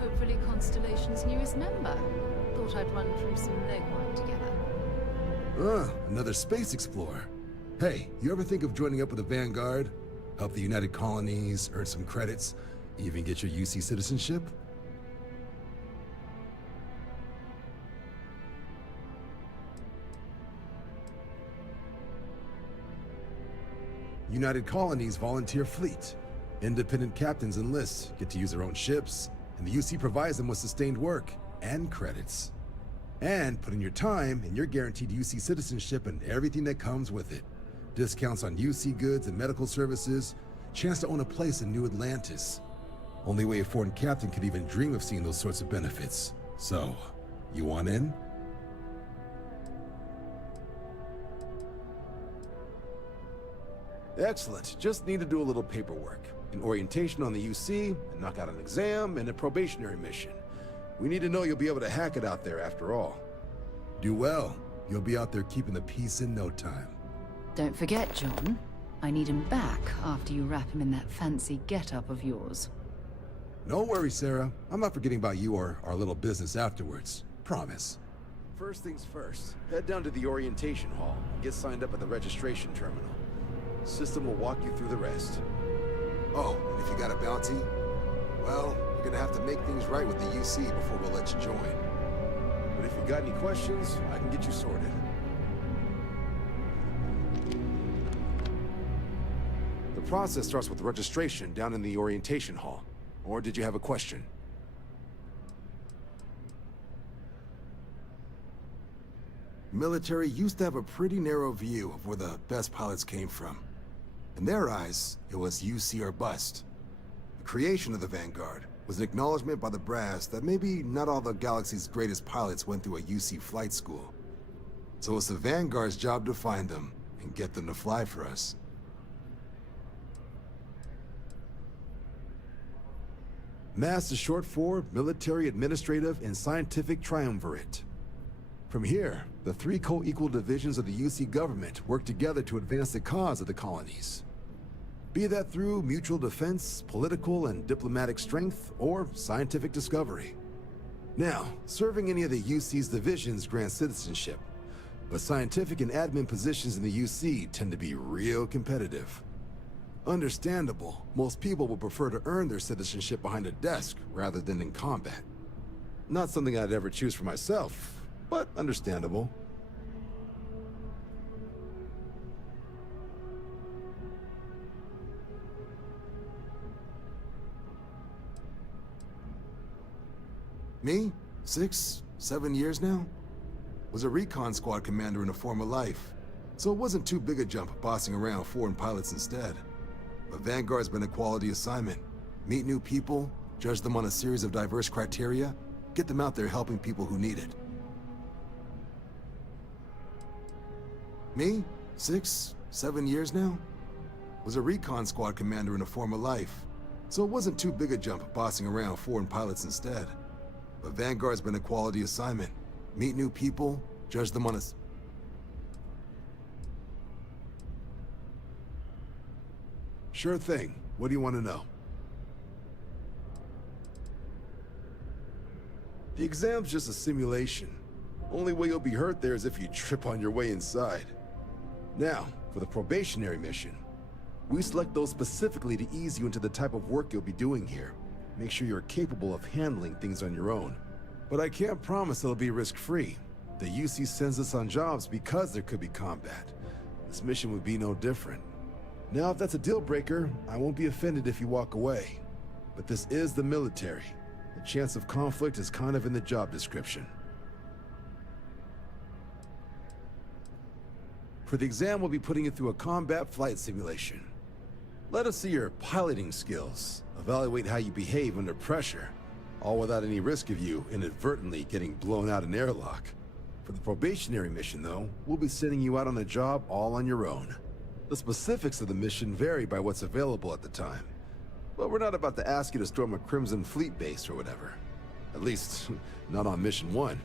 Hopefully Constellation's newest member. Thought I'd run through some legwork together. Another space explorer. Hey, you ever think of joining up with the Vanguard? Help the United Colonies, earn some credits, even get your UC citizenship? United Colonies volunteer fleet. Independent captains enlist, get to use their own ships, and the UC provides them with sustained work and credits. And put in your time, and you're guaranteed UC citizenship and everything that comes with it. Discounts on UC goods and medical services, chance to own a place in New Atlantis. Only way a foreign captain could even dream of seeing those sorts of benefits. So, you want in? Excellent. Just need to do a little paperwork. An orientation on the UC, and knock out an exam, and a probationary mission. We need to know you'll be able to hack it out there after all. Do well. You'll be out there keeping the peace in no time. Don't forget, John. I need him back after you wrap him in that fancy get-up of yours. No worries, Sarah. I'm not forgetting about you or our little business afterwards. Promise. First things first, head down to the orientation hall and get signed up at the registration terminal. System will walk you through the rest. Oh, and if you got a bounty, well, you're gonna have to make things right with the UC before we'll let you join. But if you got any questions, I can get you sorted. process starts with registration down in the orientation hall. Or did you have a question? Military used to have a pretty narrow view of where the best pilots came from. In their eyes, it was UC or bust. The creation of the Vanguard was an acknowledgement by the brass that maybe not all the galaxy's greatest pilots went through a UC flight school. So it's the Vanguard's job to find them and get them to fly for us. MAST is short for Military Administrative and Scientific Triumvirate. From here, the three co-equal divisions of the UC government work together to advance the cause of the colonies. Be that through mutual defense, political and diplomatic strength, or scientific discovery. Now, serving any of the UC's divisions grants citizenship, but scientific and admin positions in the UC tend to be real competitive. Understandable, most people would prefer to earn their citizenship behind a desk rather than in combat. Not something I'd ever choose for myself, but understandable. Me? 6, 7 years now? Was a recon squad commander in a former life, so it wasn't too big a jump bossing around foreign pilots instead. But Vanguard's been a quality assignment. Meet new people, judge them on a series of diverse criteria, get them out there helping people who need it. Me? 6, 7 years now? Was a recon squad commander in a former life, so it wasn't too big a jump bossing around foreign pilots instead. But Vanguard's been a quality assignment. Meet new people, judge them on a... Sure thing. What do you want to know? The exam's just a simulation. Only way you'll be hurt there is if you trip on your way inside. Now, for the probationary mission, we select those specifically to ease you into the type of work you'll be doing here. Make sure you're capable of handling things on your own. But I can't promise it'll be risk-free. The UC sends us on jobs because there could be combat. This mission would be no different. Now, if that's a deal breaker, I won't be offended if you walk away. But this is the military. The chance of conflict is kind of in the job description. For the exam, we'll be putting you through a combat flight simulation. Let us see your piloting skills, evaluate how you behave under pressure, all without any risk of you inadvertently getting blown out an airlock. For the probationary mission, though, we'll be sending you out on a job all on your own. The specifics of the mission vary by what's available at the time. But we're not about to ask you to storm a Crimson Fleet base or whatever. At least, not on Mission 1.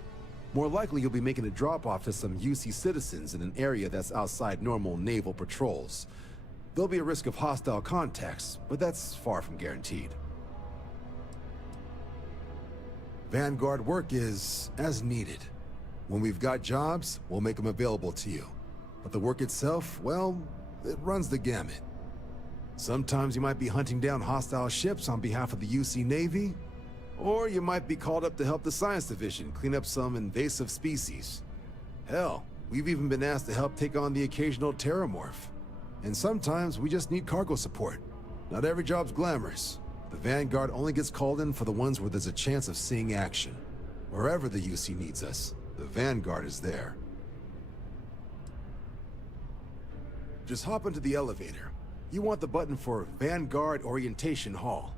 More likely you'll be making a drop-off to some UC citizens in an area that's outside normal naval patrols. There'll be a risk of hostile contacts, but that's far from guaranteed. Vanguard work is as needed. When we've got jobs, we'll make them available to you. But the work itself, well, it runs the gamut. Sometimes you might be hunting down hostile ships on behalf of the UC Navy, or you might be called up to help the Science Division clean up some invasive species. Hell, we've even been asked to help take on the occasional terramorph. And sometimes we just need cargo support. Not every job's glamorous. The Vanguard only gets called in for the ones where there's a chance of seeing action. Wherever the UC needs us, the Vanguard is there. Just hop into the elevator. You want the button for Vanguard Orientation Hall.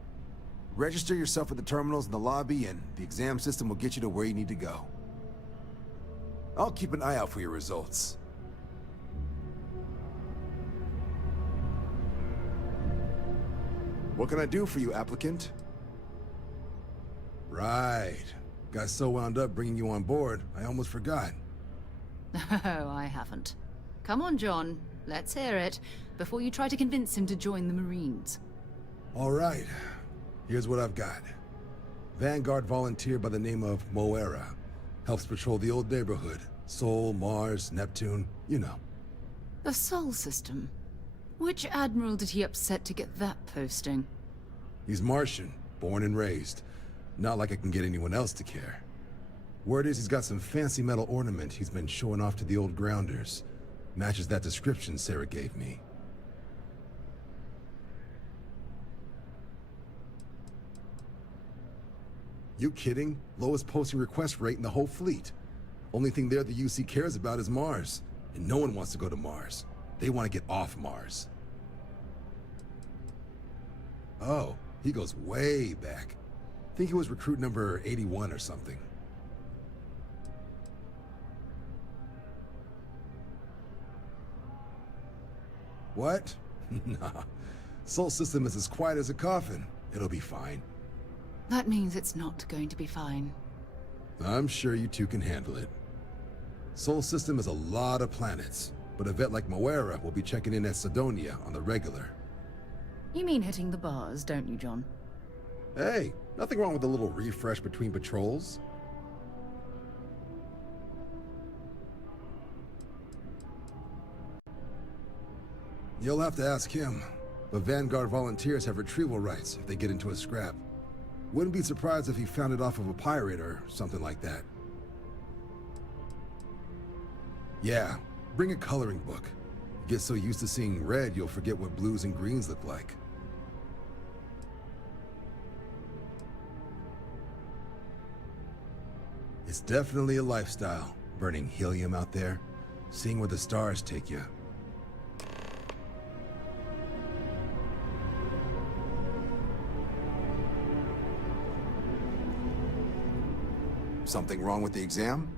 Register yourself at the terminals in the lobby and the exam system will get you to where you need to go. I'll keep an eye out for your results. What can I do for you, applicant? Right. Got so wound up bringing you on board, I almost forgot. Oh, I haven't. Come on, John. Let's hear it, before you try to convince him to join the Marines. All right. Here's what I've got. Vanguard volunteer by the name of Moera. Helps patrol the old neighborhood. Sol, Mars, Neptune, you know. The Sol system? Which admiral did he upset to get that posting? He's Martian, born and raised. Not like I can get anyone else to care. Word is he's got some fancy metal ornament he's been showing off to the old grounders. Matches that description Sarah gave me. You kidding? Lowest posting request rate in the whole fleet. Only thing there the UC cares about is Mars. And no one wants to go to Mars. They want to get off Mars. Oh, he goes way back. Think he was recruit number 81 or something. What? Nah. Sol system is as quiet as a coffin. It'll be fine. That means it's not going to be fine. I'm sure you two can handle it. Sol system has a lot of planets, but a vet like Moera will be checking in at Sidonia on the regular. You mean hitting the bars, don't you, John? Hey, nothing wrong with a little refresh between patrols. You'll have to ask him, but Vanguard volunteers have retrieval rights if they get into a scrap. Wouldn't be surprised if he found it off of a pirate or something like that. Yeah, bring a coloring book. Get so used to seeing red, you'll forget what blues and greens look like. It's definitely a lifestyle, burning helium out there, seeing where the stars take you. Something wrong with the exam?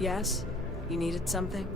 Yes? You needed something?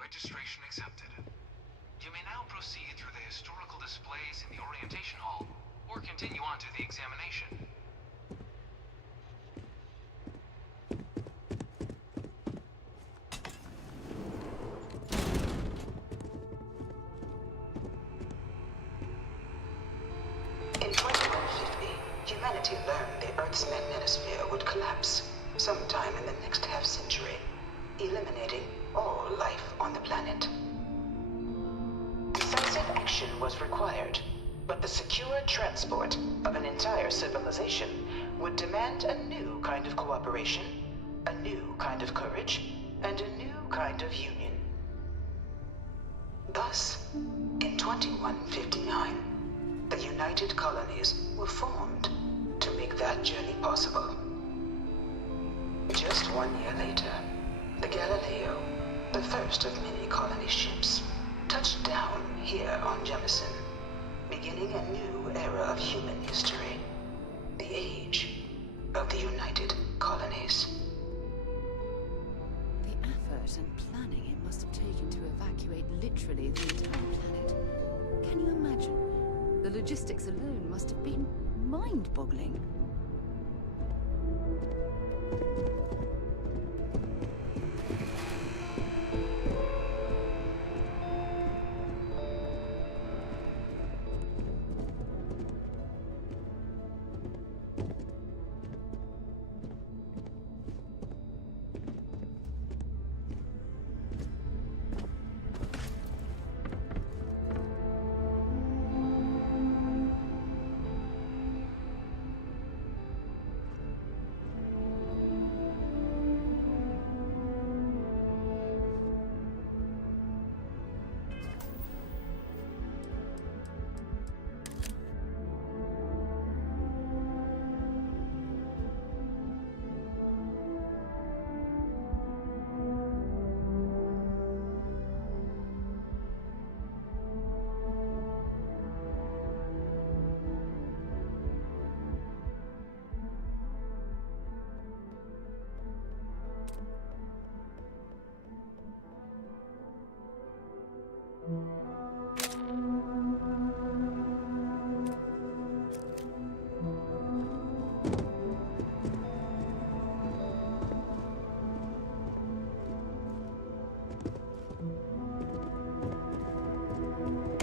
Registration accepted. You may now proceed through the historical displays in the orientation hall, or continue on to the examination. In 2150, humanity learned the Earth's magnetosphere would collapse sometime in the next half-century, eliminating all life on the planet. Decisive action was required, but the secure transport of an entire civilization would demand a new kind of cooperation, a new kind of courage, and a new kind of union. Thus, in 2159, the United Colonies were formed to make that journey possible. Just 1 year later, the Galileo, the first of many colony ships, touched down here on Jemison, beginning a new era of human history, the age of the United Colonies. The effort and planning it must have taken to evacuate literally the entire planet. Can you imagine? The logistics alone must have been mind-boggling.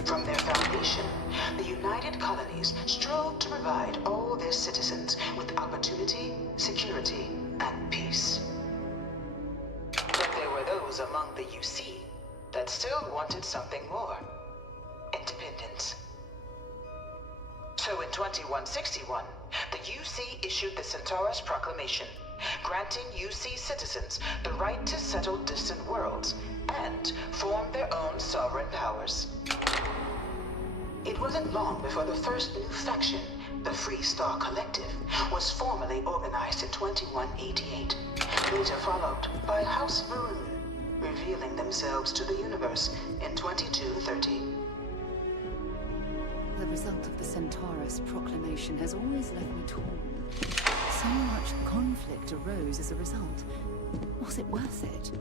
From their foundation, the United Colonies strove to provide all their citizens with opportunity, security, and peace. But there were those among the UC that still wanted something more. Independence. So in 2161, the UC issued the Centaurus Proclamation, granting UC citizens the right to settle distant worlds and form their own sovereign powers. It wasn't long before the first new faction, the Free Star Collective, was formally organized in 2188, later followed by House Varun, revealing themselves to the universe in 2230. The result of the Centaurus proclamation has always left me torn. So much conflict arose as a result. Was it worth it?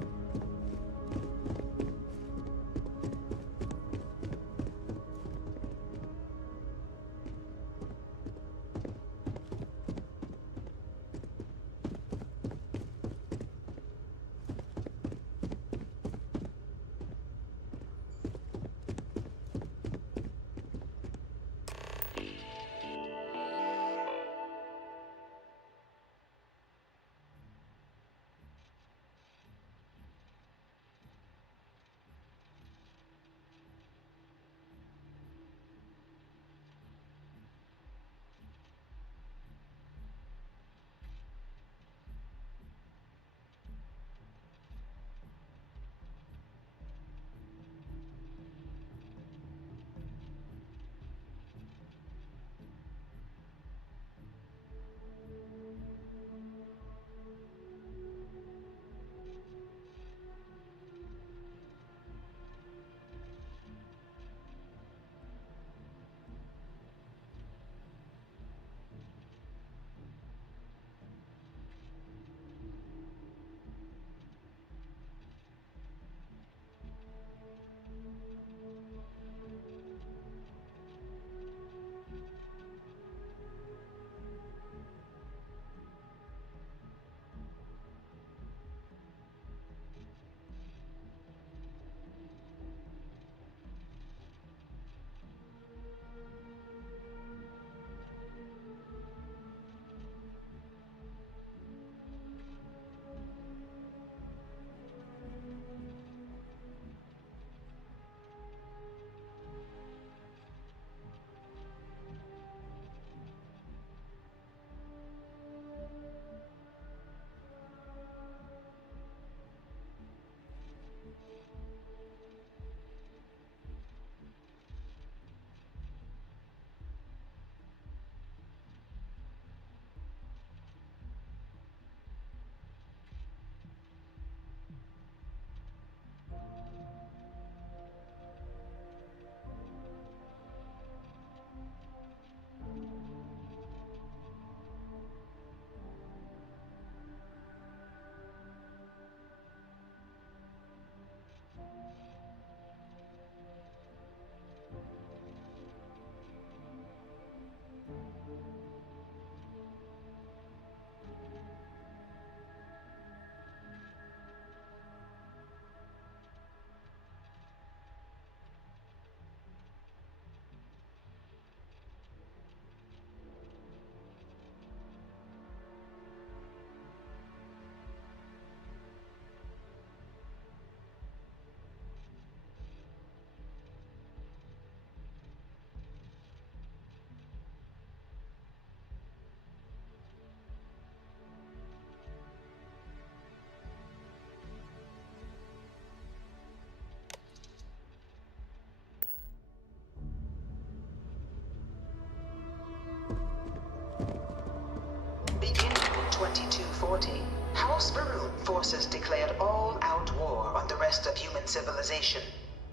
2240, House Varun forces declared all-out war on the rest of human civilization,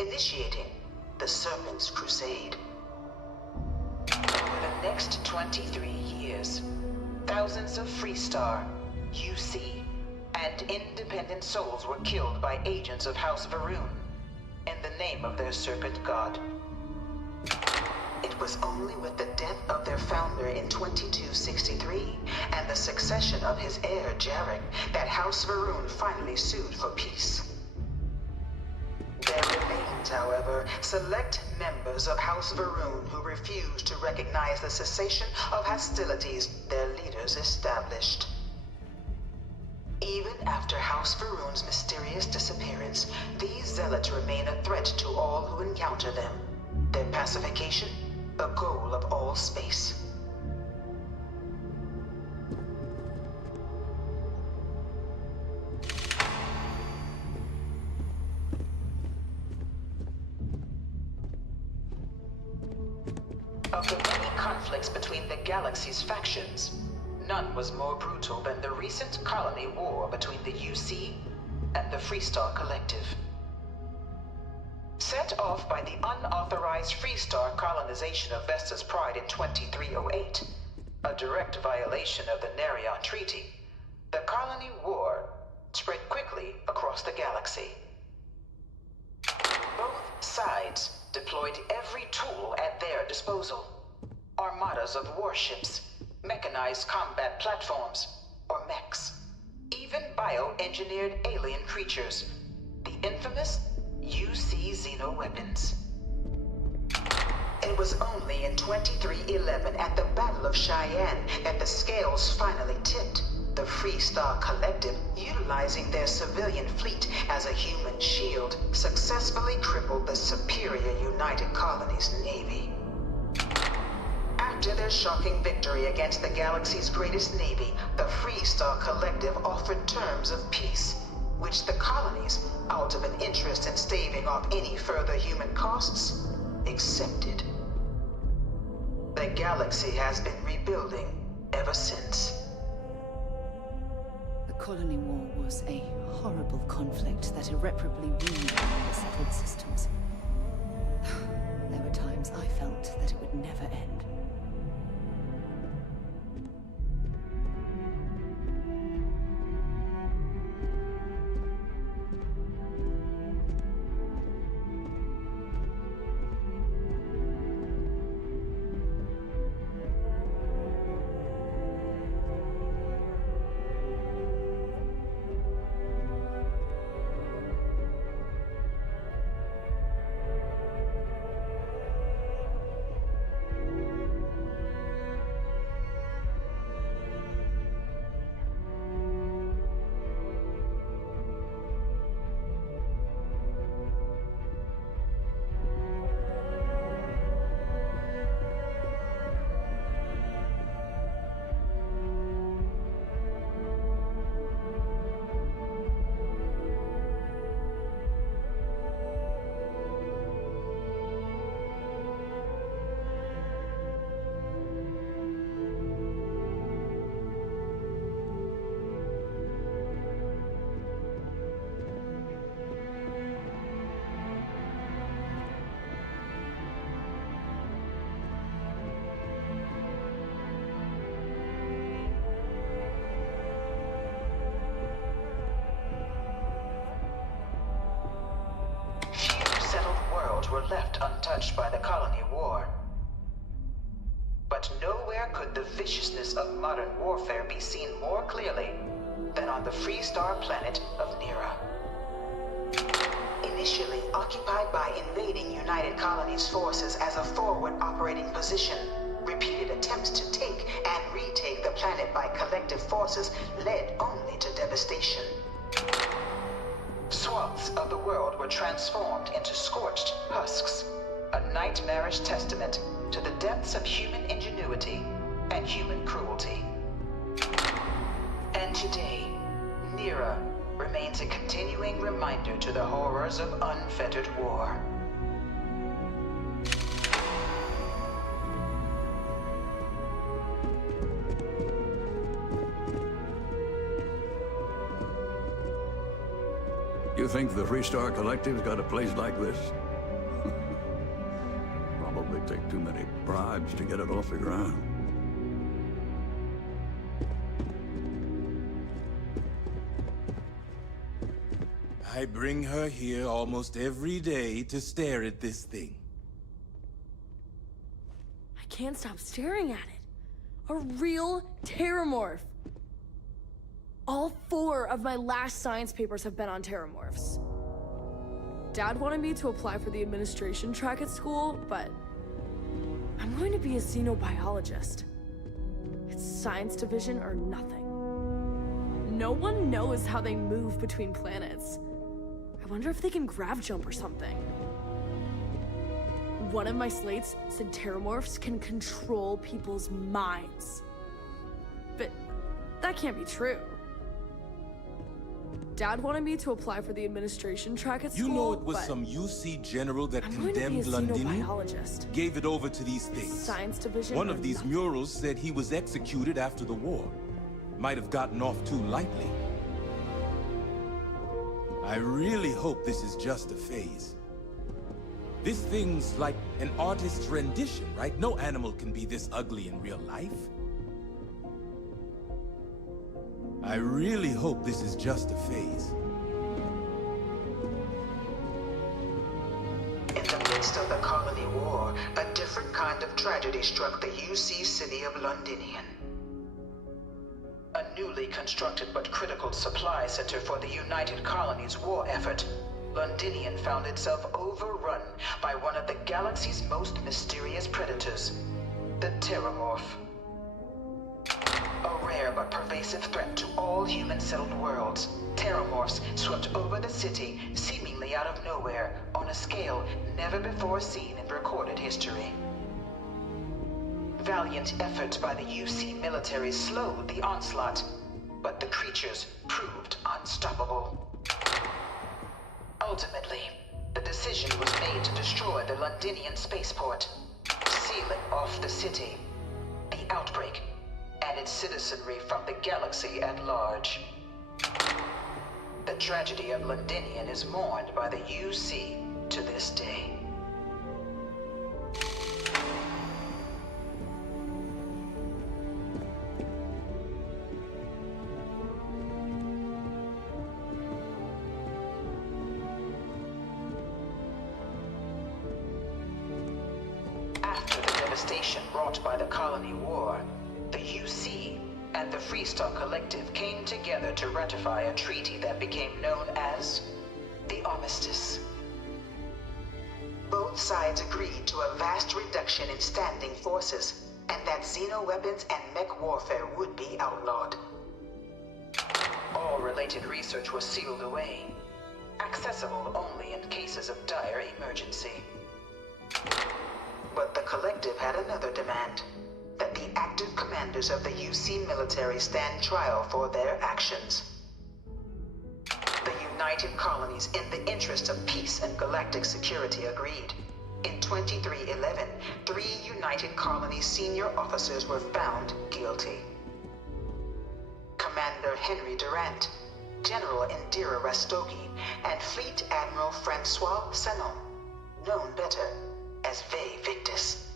initiating the Serpent's Crusade. Over the next 23 years, thousands of Freestar, UC, and independent souls were killed by agents of House Varun in the name of their serpent god. It was only with the death of their founder in 2263 and the succession of his heir, Jarek, that House Varun finally sued for peace. There remains, however, select members of House Varun who refuse to recognize the cessation of hostilities their leaders established. Even after House Varun's mysterious disappearance, these zealots remain a threat to all who encounter them. Their pacification, a goal of all space. Of the many conflicts between the galaxy's factions, none was more brutal than the recent colony war between the UC and the Freestar Collective. Set off by the unauthorized Freestar colonization of Vesta's Pride in 2308, a direct violation of the Nerion Treaty, the colony war spread quickly across the galaxy. Both sides deployed every tool at their disposal. Armadas of warships, mechanized combat platforms, or mechs. Even bioengineered alien creatures. The infamous UC xeno-weapons. It was only in 2311 at the Battle of Cheyenne that the scales finally tipped. The Freestar Collective, utilizing their civilian fleet as a human shield, successfully crippled the superior United Colonies Navy. After their shocking victory against the galaxy's greatest navy, the Freestar Collective offered terms of peace, which the colonies, out of an interest in staving off any further human costs, accepted. The galaxy has been rebuilding ever since. The colony war was a horrible conflict that irreparably ruined the settled systems. There were times I felt that it would never end. Were left untouched by the colony war. But nowhere could the viciousness of modern warfare be seen more clearly than on the Freestar planet of Nera. Initially occupied by invading United Colonies forces as a forward operating position, repeated attempts to take and retake the planet by collective forces led only to devastation. Swaths of the world were transformed into scorched husks, a nightmarish testament to the depths of human ingenuity and human cruelty. And today, Nera remains a continuing reminder to the horrors of unfettered war. You think the Freestar Collective's got a place like this? Probably take too many bribes to get it off the ground. I bring her here almost every day to stare at this thing. I can't stop staring at it. A real terramorph. All 4 of my last science papers have been on terramorphs. Dad wanted me to apply for the administration track at school, but I'm going to be a xenobiologist. It's science division or nothing. No one knows how they move between planets. I wonder if they can grav jump or something. One of my slates said terramorphs can control people's minds. But that can't be true. Dad wanted me to apply for the administration track at school. You know it was but some UC general that I'm going to be a condemned Londinium? xenobiologist. Gave it over to these things. Science division One or of these nothing. murals said he was executed after the war. Might have gotten off too lightly. I really hope this is just a phase. This thing's like an artist's rendition, right? No animal can be this ugly in real life. I really hope this is just a phase. In the midst of the colony war, a different kind of tragedy struck the UC city of Londinian. A newly constructed but critical supply center for the United Colonies' war effort, Londinian found itself overrun by one of the galaxy's most mysterious predators, the Terramorph. A rare but pervasive threat to all human-settled worlds, Terramorphs swept over the city, seemingly out of nowhere, on a scale never before seen in recorded history. Valiant efforts by the UC military slowed the onslaught, but the creatures proved unstoppable. Ultimately, the decision was made to destroy the Londinian spaceport, sealing off the city, the outbreak, and its citizenry from the galaxy at large. The tragedy of Londinian is mourned by the UC to this day. After the devastation wrought by the colony war, the UC and the Freestar Collective came together to ratify a treaty that became known as the Armistice. Both sides agreed to a vast reduction in standing forces, and that xeno-weapons and mech warfare would be outlawed. All related research was sealed away, accessible only in cases of dire emergency. But the Collective had another demand, that the active commanders of the UC military stand trial for their actions. The United Colonies, in the interest of peace and galactic security, agreed. In 2311, 3 United Colonies senior officers were found guilty. Commander Henry Durant, General Indira Rastogi, and Fleet Admiral Francois Sanon, known better as Ve Victus.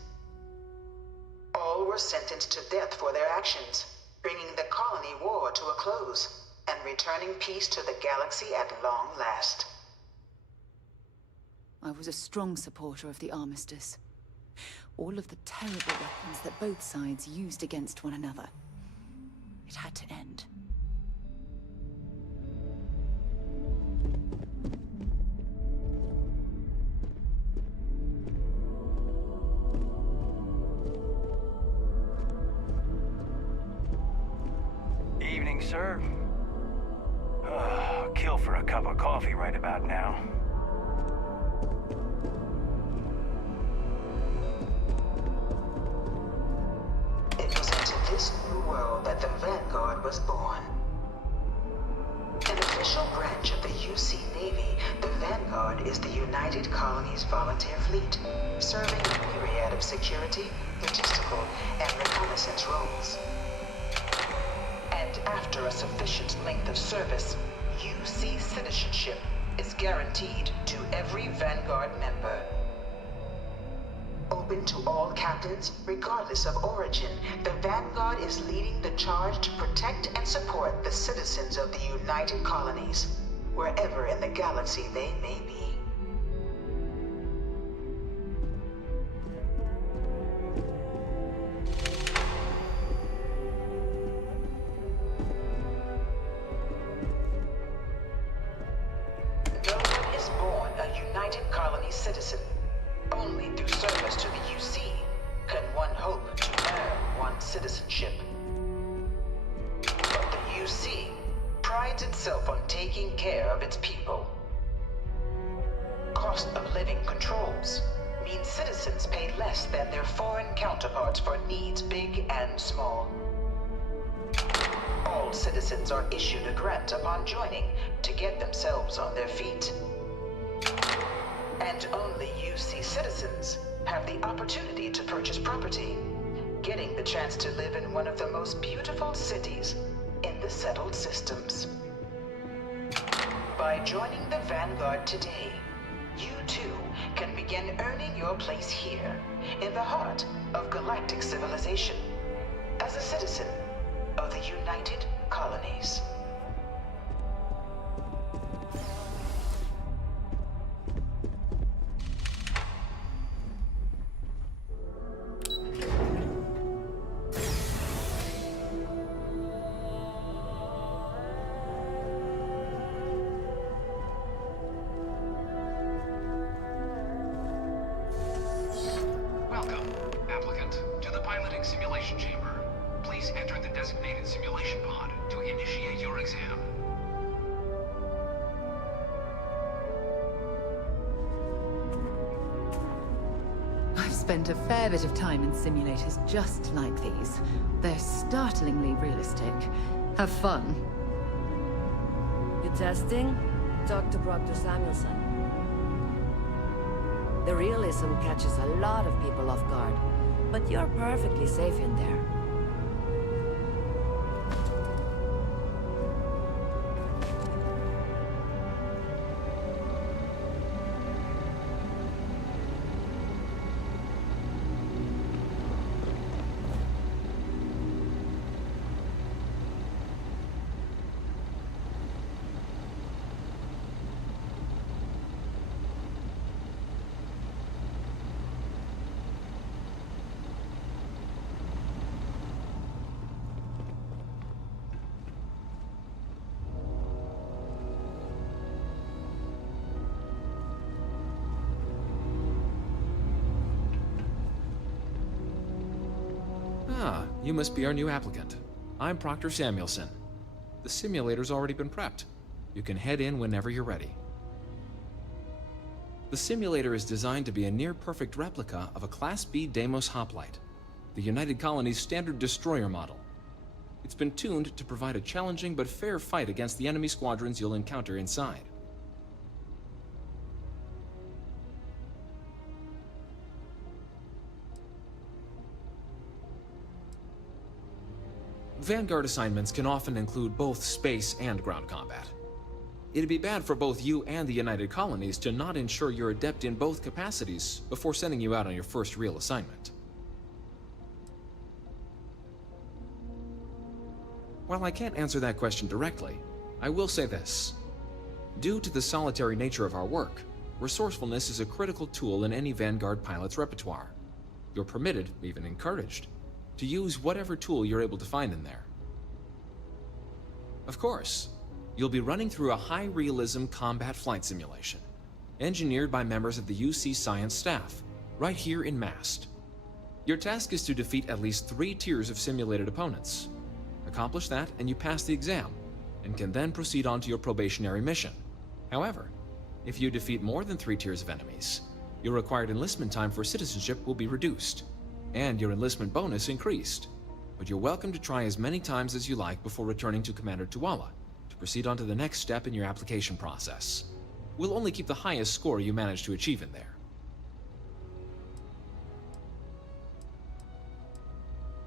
All were sentenced to death for their actions, bringing the colony war to a close and returning peace to the galaxy at long last. I was a strong supporter of the armistice. All of the terrible weapons that both sides used against one another. It had to end. Evening, sir. Kill for a cup of coffee right about now. It was into this new world that the Vanguard was born. An official branch of the UC Navy, the Vanguard is the United Colonies Volunteer Fleet, serving a myriad of security, logistical, and reconnaissance roles. And after a sufficient length of service, UC citizenship is guaranteed to every Vanguard member. Open to all captains, regardless of origin, the Vanguard is leading the charge to protect and support the citizens of the United Colonies, wherever in the galaxy they may be. No one is born a United Colony citizen. Only through service to the UC can one hope to earn one's citizenship. But the UC prides itself on taking care of its people. Cost of living controls mean citizens pay less than their foreign counterparts for needs big and small. All citizens are issued a grant upon joining to get themselves on their feet. And only UC citizens have the opportunity to purchase property, getting the chance to live in one of the most beautiful cities in the settled systems. By joining the Vanguard today, you too can begin earning your place here, in the heart of galactic civilization, as a citizen of the United Colonies. Welcome, applicant, to the piloting simulation chamber. Please enter the designated simulation pod to initiate your exam. I've spent a fair bit of time in simulators just like these. They're startlingly realistic. Have fun. You testing? Talk to Proctor Samuelson. The realism catches a lot of people off guard, but you're perfectly safe in there. Ah, you must be our new applicant. I'm Proctor Samuelson. The simulator's already been prepped. You can head in whenever you're ready. The simulator is designed to be a near-perfect replica of a Class B Deimos hoplite, the United Colony's standard destroyer model. It's been tuned to provide a challenging but fair fight against the enemy squadrons you'll encounter inside. Vanguard assignments can often include both space and ground combat. It'd be bad for both you and the United Colonies to not ensure you're adept in both capacities before sending you out on your first real assignment. While I can't answer that question directly, I will say this. Due to the solitary nature of our work, resourcefulness is a critical tool in any Vanguard pilot's repertoire. You're permitted, even encouraged, to use whatever tool you're able to find in there. Of course, you'll be running through a high-realism combat flight simulation, engineered by members of the UC science staff, right here in Mast. Your task is to defeat at least 3 tiers of simulated opponents. Accomplish that, and you pass the exam, and can then proceed on to your probationary mission. However, if you defeat more than 3 tiers of enemies, your required enlistment time for citizenship will be reduced, and your enlistment bonus increased. But you're welcome to try as many times as you like before returning to Commander Tuala to proceed on to the next step in your application process. We'll only keep the highest score you manage to achieve in there.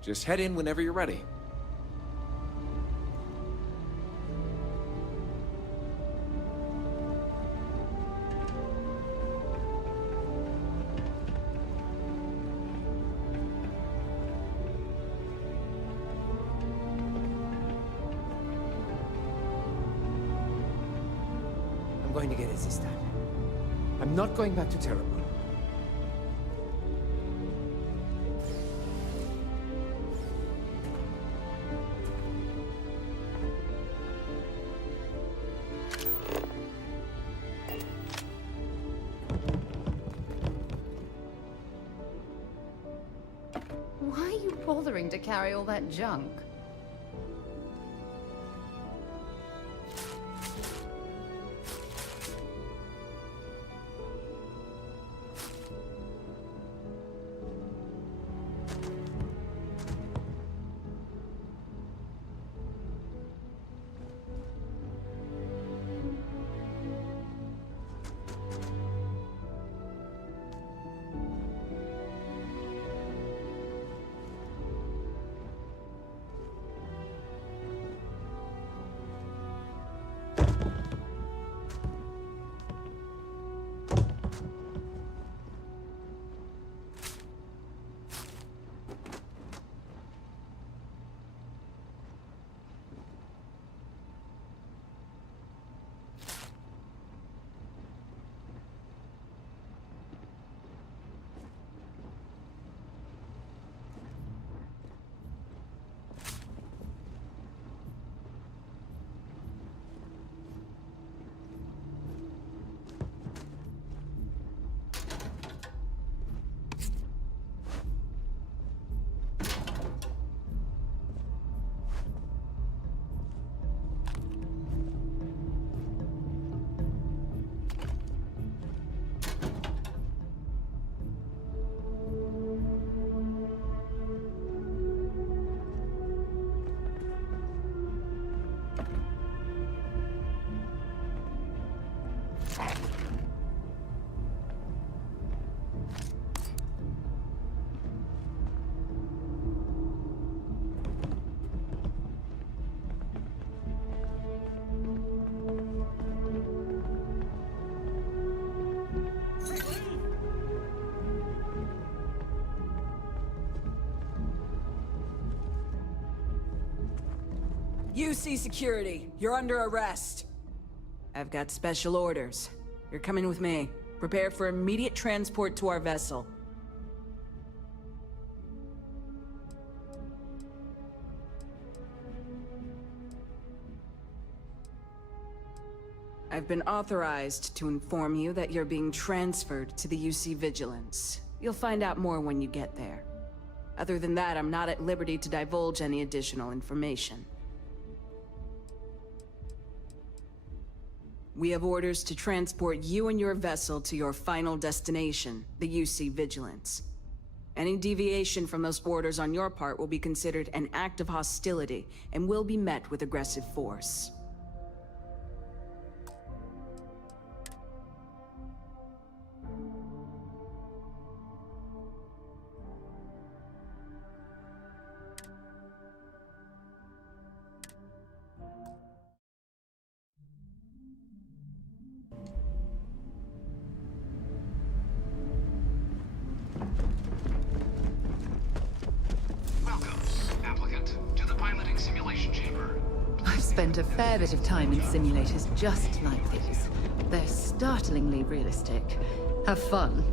Just head in whenever you're ready. I'm going to get it this time. I'm not going back to Terra. Why are you bothering to carry all that junk? UC security, you're under arrest. I've got special orders. You're coming with me. Prepare for immediate transport to our vessel. I've been authorized to inform you that you're being transferred to the UC Vigilance. You'll find out more when you get there. Other than that, I'm not at liberty to divulge any additional information. We have orders to transport you and your vessel to your final destination, the UC Vigilance. Any deviation from those orders on your part will be considered an act of hostility and will be met with aggressive force. Spent a fair bit of time in simulators just like these. They're startlingly realistic. Have fun.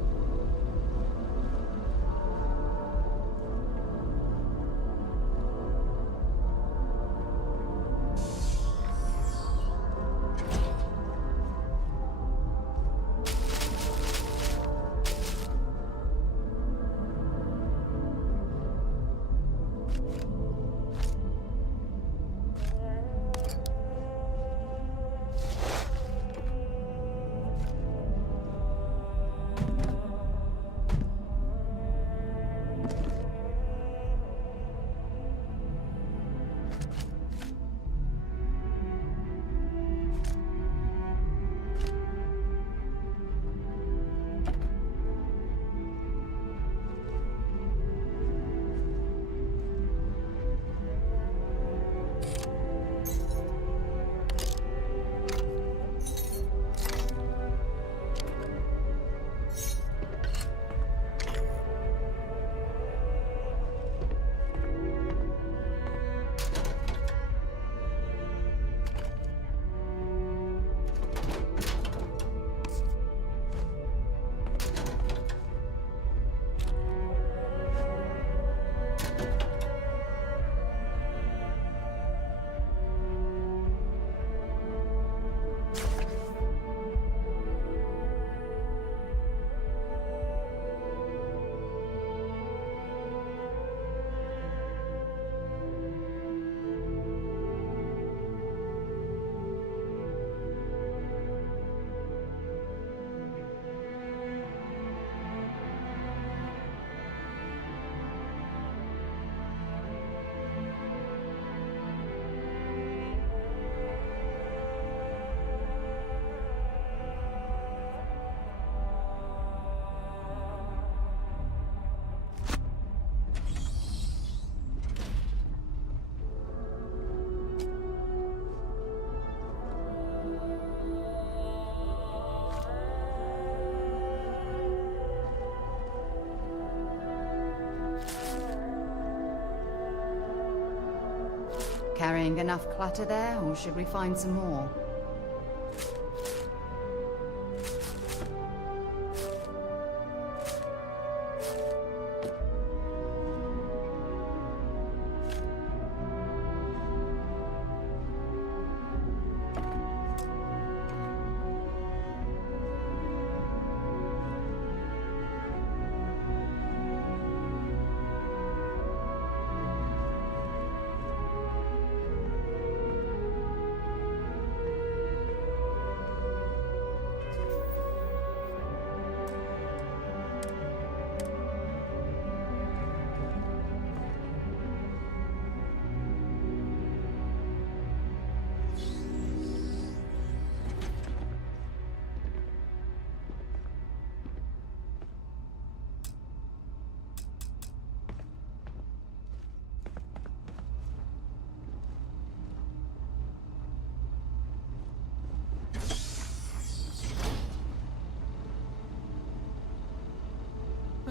carrying enough clutter there, or should we find some more?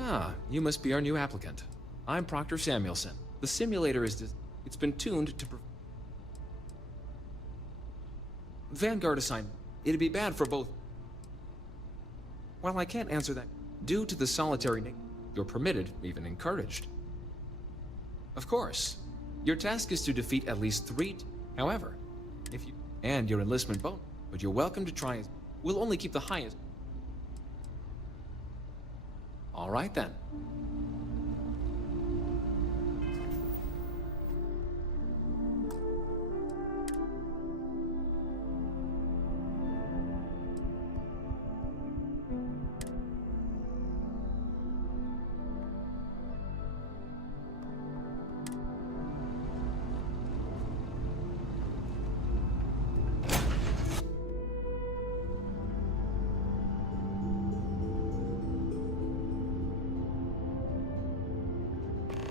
Ah, you must be our new applicant. I'm Proctor Samuelson. The simulator it's been tuned to Vanguard assignment. It'd be bad for both. While I can't answer that, due to the solitary nature, you're permitted, even encouraged. Of course. Your task is to defeat at least 3. However, if you and your enlistment bonus, but you're welcome to try. We'll only keep the highest. All right then.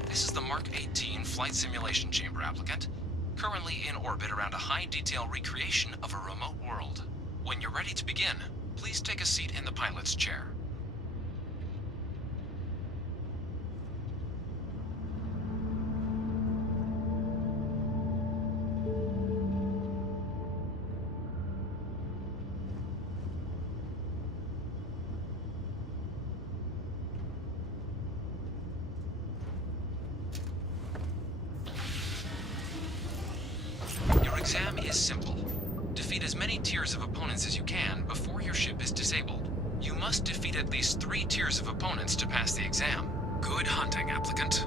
This is the Mark 18 Flight Simulation Chamber applicant, currently in orbit around a high-detail recreation of a remote world. When you're ready to begin, please take a seat in the pilot's chair. Your exam is simple. Defeat as many tiers of opponents as you can before your ship is disabled. You must defeat at least 3 tiers of opponents to pass the exam. Good hunting, applicant.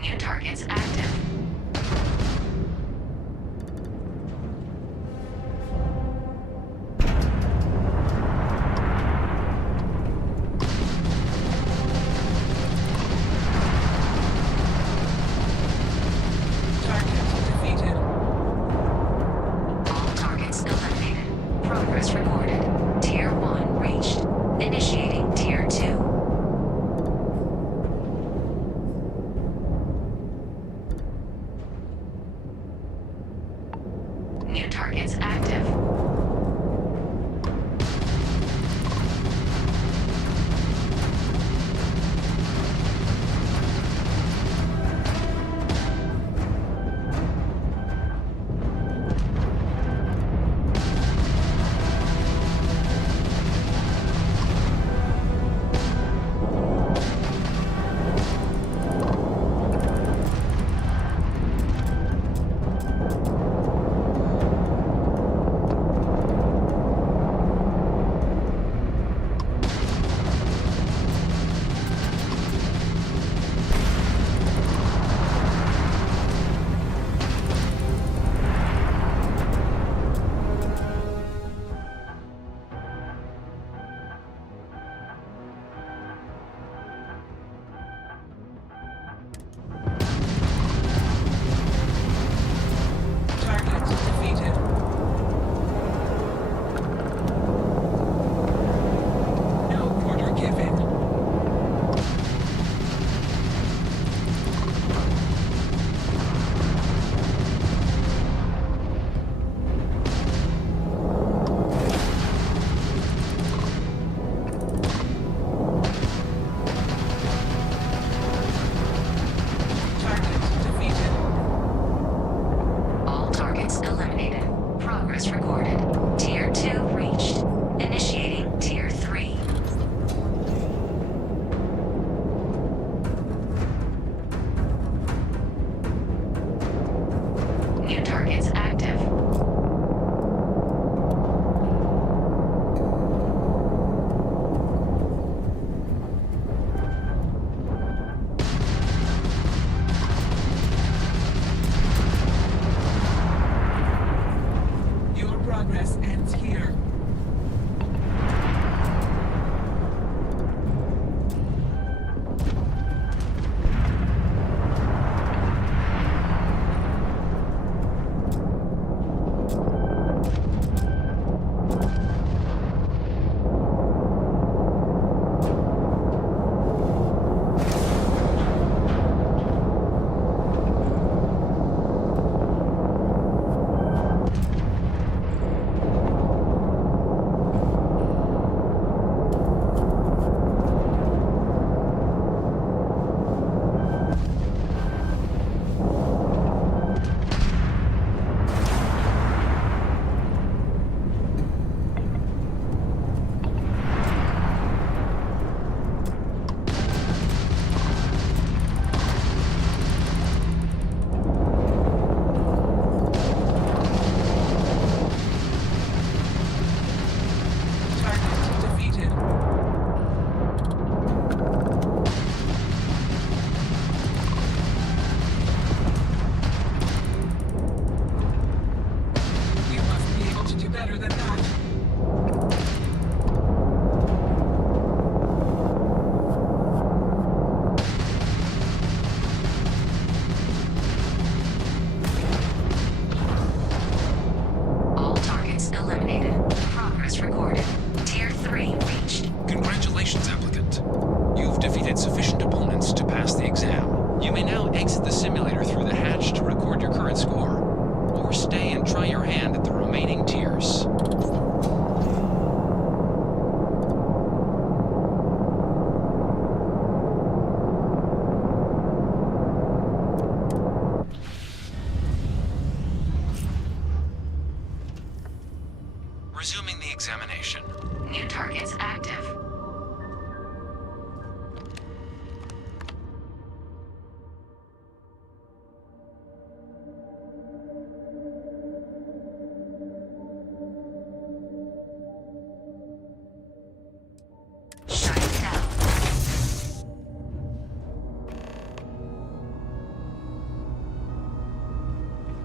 New targets active.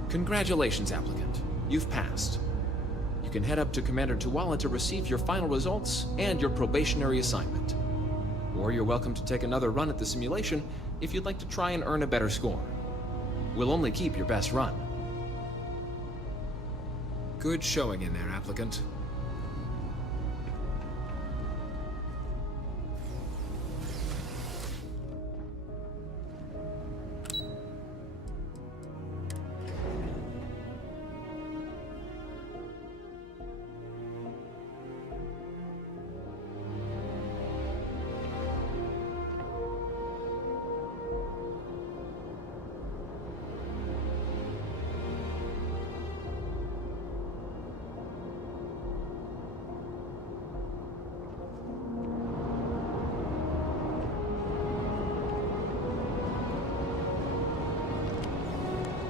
Congratulations, applicant. You've passed. You can head up to Commander Tuala to receive your final results and your probationary assignment. Or you're welcome to take another run at the simulation if you'd like to try and earn a better score. We'll only keep your best run. Good showing in there, applicant.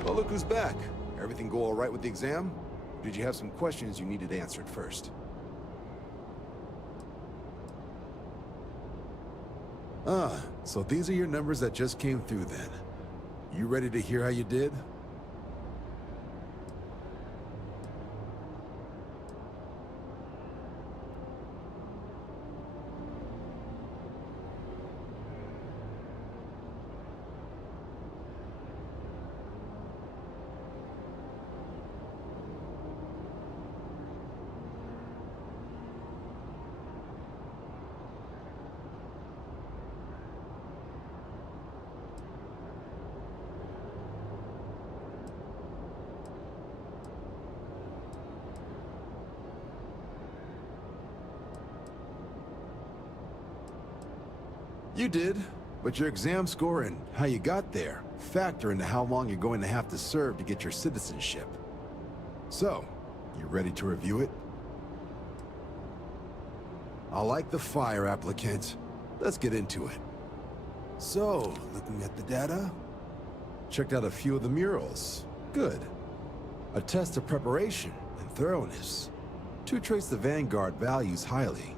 Well, look who's back. Everything go all right with the exam? Did you have some questions you needed answered first? Ah, so these are your numbers that just came through then. You ready to hear how you did? You did, but your exam score and how you got there factor into how long you're going to have to serve to get your citizenship. So, you ready to review it? I like the fire, applicant. Let's get into it. So, looking at the data, checked out a few of the murals. Good. A test of preparation and thoroughness. Two traits the Vanguard values highly.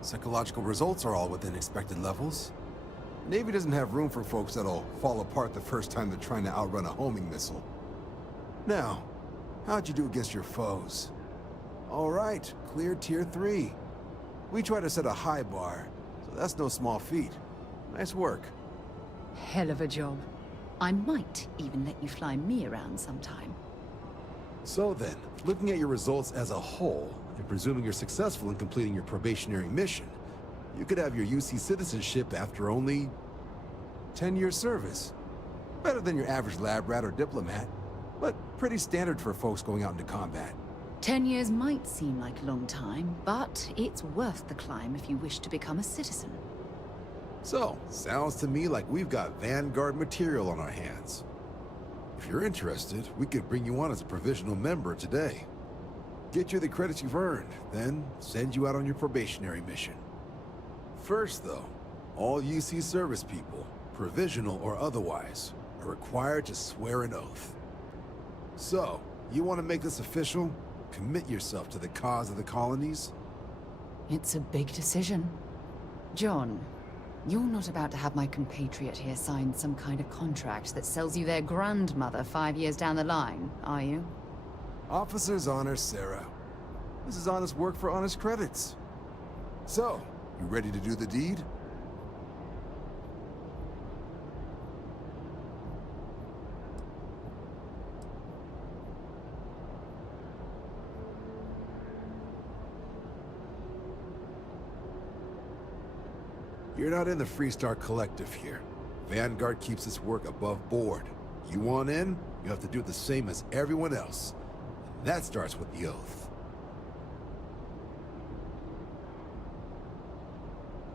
Psychological results are all within expected levels. Navy doesn't have room for folks that'll fall apart the first time they're trying to outrun a homing missile. Now, how'd you do against your foes? All right, clear Tier 3. We try to set a high bar, so that's no small feat. Nice work. Hell of a job. I might even let you fly me around sometime. So then, looking at your results as a whole, and presuming you're successful in completing your probationary mission, you could have your UC citizenship after only 10 years service. Better than your average lab rat or diplomat, but pretty standard for folks going out into combat. 10 years might seem like a long time, but it's worth the climb if you wish to become a citizen. So, sounds to me like we've got Vanguard material on our hands. If you're interested, we could bring you on as a provisional member today. Get you the credits you've earned, then send you out on your probationary mission. First, though, all UC service people, provisional or otherwise, are required to swear an oath. So, you want to make this official? Commit yourself to the cause of the colonies? It's a big decision. John, you're not about to have my compatriot here sign some kind of contract that sells you their grandmother 5 years down the line, are you? Officer's honor, Sarah. This is honest work for honest credits. So, you ready to do the deed? You're not in the Freestar Collective here. Vanguard keeps its work above board. You want in, you have to do the same as everyone else. And that starts with the oath.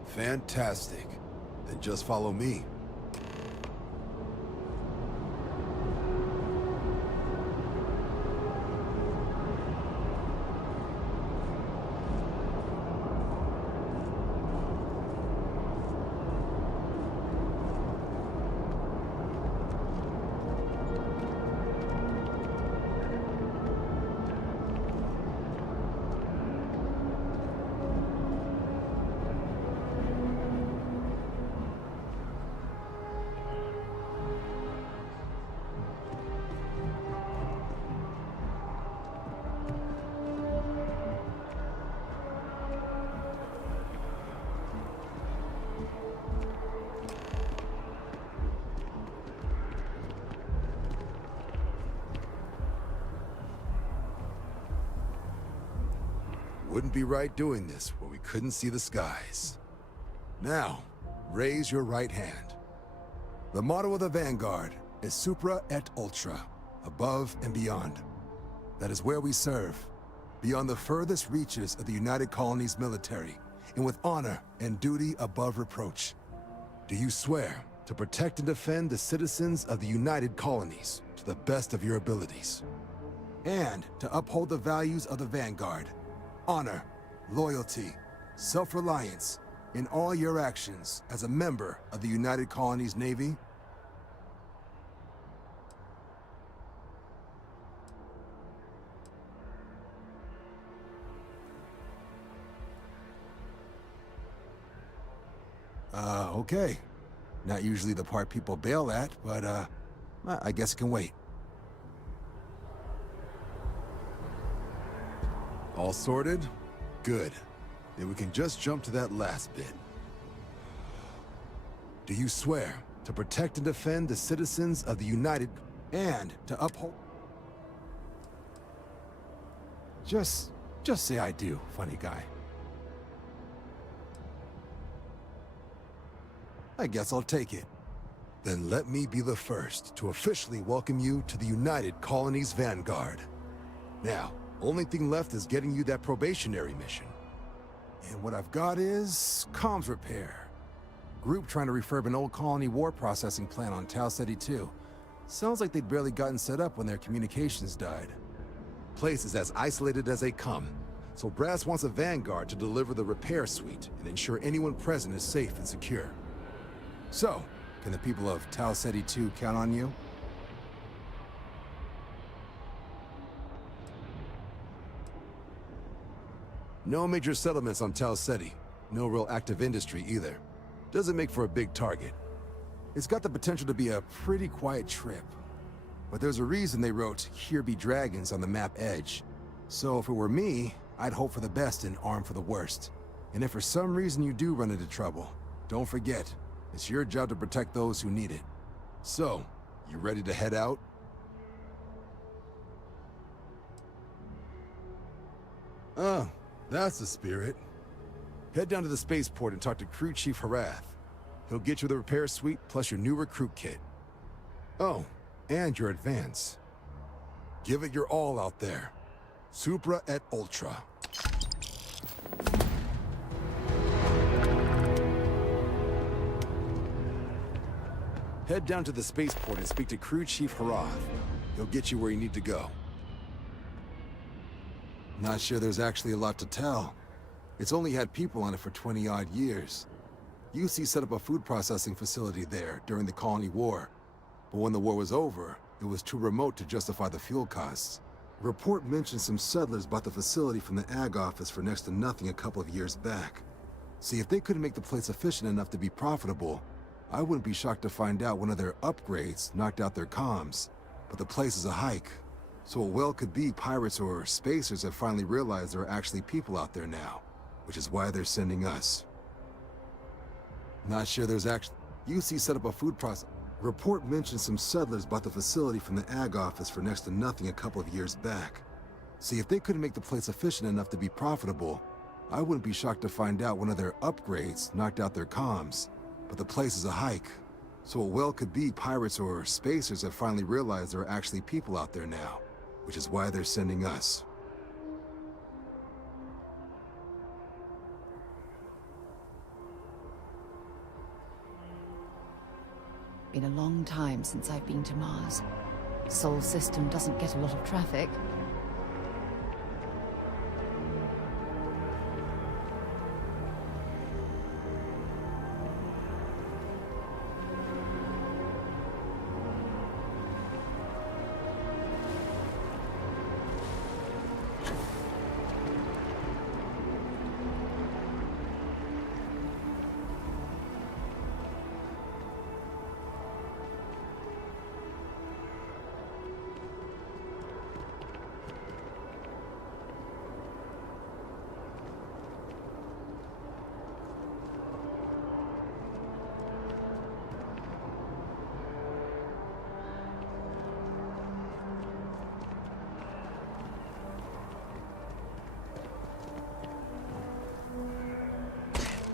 Fantastic. Then just follow me. Wouldn't be right doing this where we couldn't see the skies. Now, raise your right hand. The motto of the Vanguard is Supra et Ultra, above and beyond. That is where we serve, beyond the furthest reaches of the United Colonies military, and with honor and duty above reproach. Do you swear to protect and defend the citizens of the United Colonies to the best of your abilities? And to uphold the values of the Vanguard, honor, loyalty, self-reliance, in all your actions as a member of the United Colonies Navy? Okay. Not usually the part people bail at, but, I guess it can wait. All sorted? Good. Then we can just jump to that last bit. Do you swear to protect and defend the citizens of the United and to uphold... Just say I do, funny guy. I guess I'll take it. Then let me be the first to officially welcome you to the United Colonies Vanguard. Now, only thing left is getting you that probationary mission. And what I've got is comms repair. Group trying to refurb an old colony war processing plant on Tau Ceti 2. Sounds like they'd barely gotten set up when their communications died. Place is as isolated as they come, so Brass wants a Vanguard to deliver the repair suite and ensure anyone present is safe and secure. So, can the people of Tau Ceti 2 count on you? No major settlements on Tau Ceti. No real active industry either. Doesn't make for a big target. It's got the potential to be a pretty quiet trip. But there's a reason they wrote, "Here be dragons" on the map edge. So if it were me, I'd hope for the best and arm for the worst. And if for some reason you do run into trouble, don't forget, it's your job to protect those who need it. So, you ready to head out? Oh, that's the spirit. Head down to the spaceport and talk to Crew Chief Harath. He'll get you the repair suite plus your new recruit kit. Oh, and your advance. Give it your all out there. Supra et Ultra. Head down to the spaceport and speak to Crew Chief Harath. He'll get you where you need to go. Not sure there's actually a lot to tell. It's only had people on it for 20-odd years. UC set up a food processing facility there during the Colony War. But when the war was over, it was too remote to justify the fuel costs. A report mentioned some settlers bought the facility from the Ag office for next to nothing a couple of years back. See, if they couldn't make the place efficient enough to be profitable, I wouldn't be shocked to find out one of their upgrades knocked out their comms. But the place is a hike, so it well could be pirates or spacers have finally realized there are actually people out there now, which is why they're sending us. Not sure there's actually... UC set up a food process... Report mentioned some settlers bought the facility from the Ag office for next to nothing a couple of years back. See, if they couldn't make the place efficient enough to be profitable, I wouldn't be shocked to find out one of their upgrades knocked out their comms. But the place is a hike, so it well could be pirates or spacers have finally realized there are actually people out there now, which is why they're sending us. Been a long time since I've been to Mars. Sol system doesn't get a lot of traffic.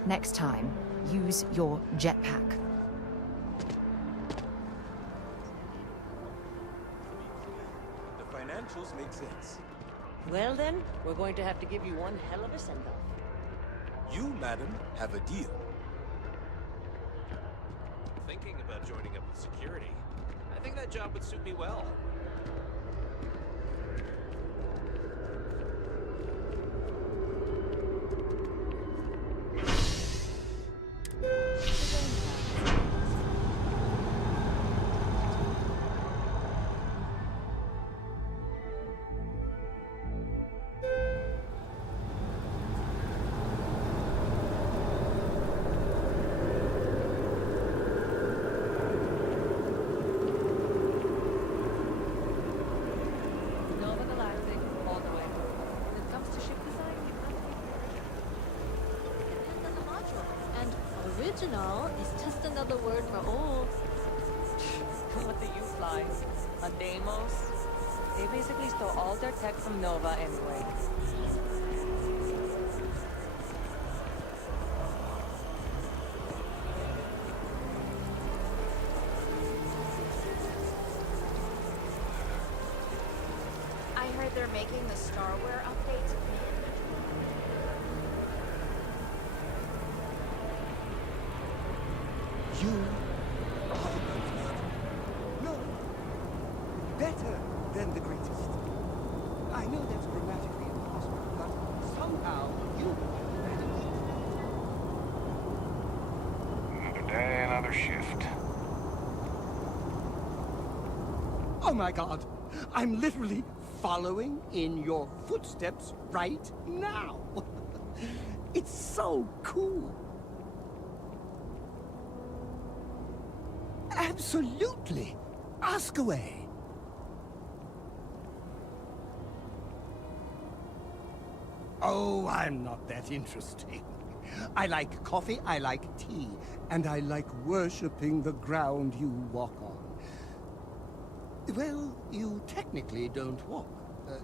Next time, use your jetpack. The financials make sense. Well then, we're going to have to give you one hell of a send-off. You, madam, have a deal. Thinking about joining up with security. I think that job would suit me well. Nova Galactic, all the way. When it comes to ship design, you have to be Depends on the module. And original is just another word for old. What do you fly? A Deimos? They basically stole all their tech from Nova anyway. I heard they're making the Starware update You are no better than the greatest. I know that's grammatically impossible, but somehow you managed. Another day, another shift. Oh my God! I'm literally following in your footsteps right now. It's so cool. Absolutely. Ask away. Oh, I'm not that interesting. I like coffee, I like tea, and I like worshipping the ground you walk on. Well, you technically don't walk.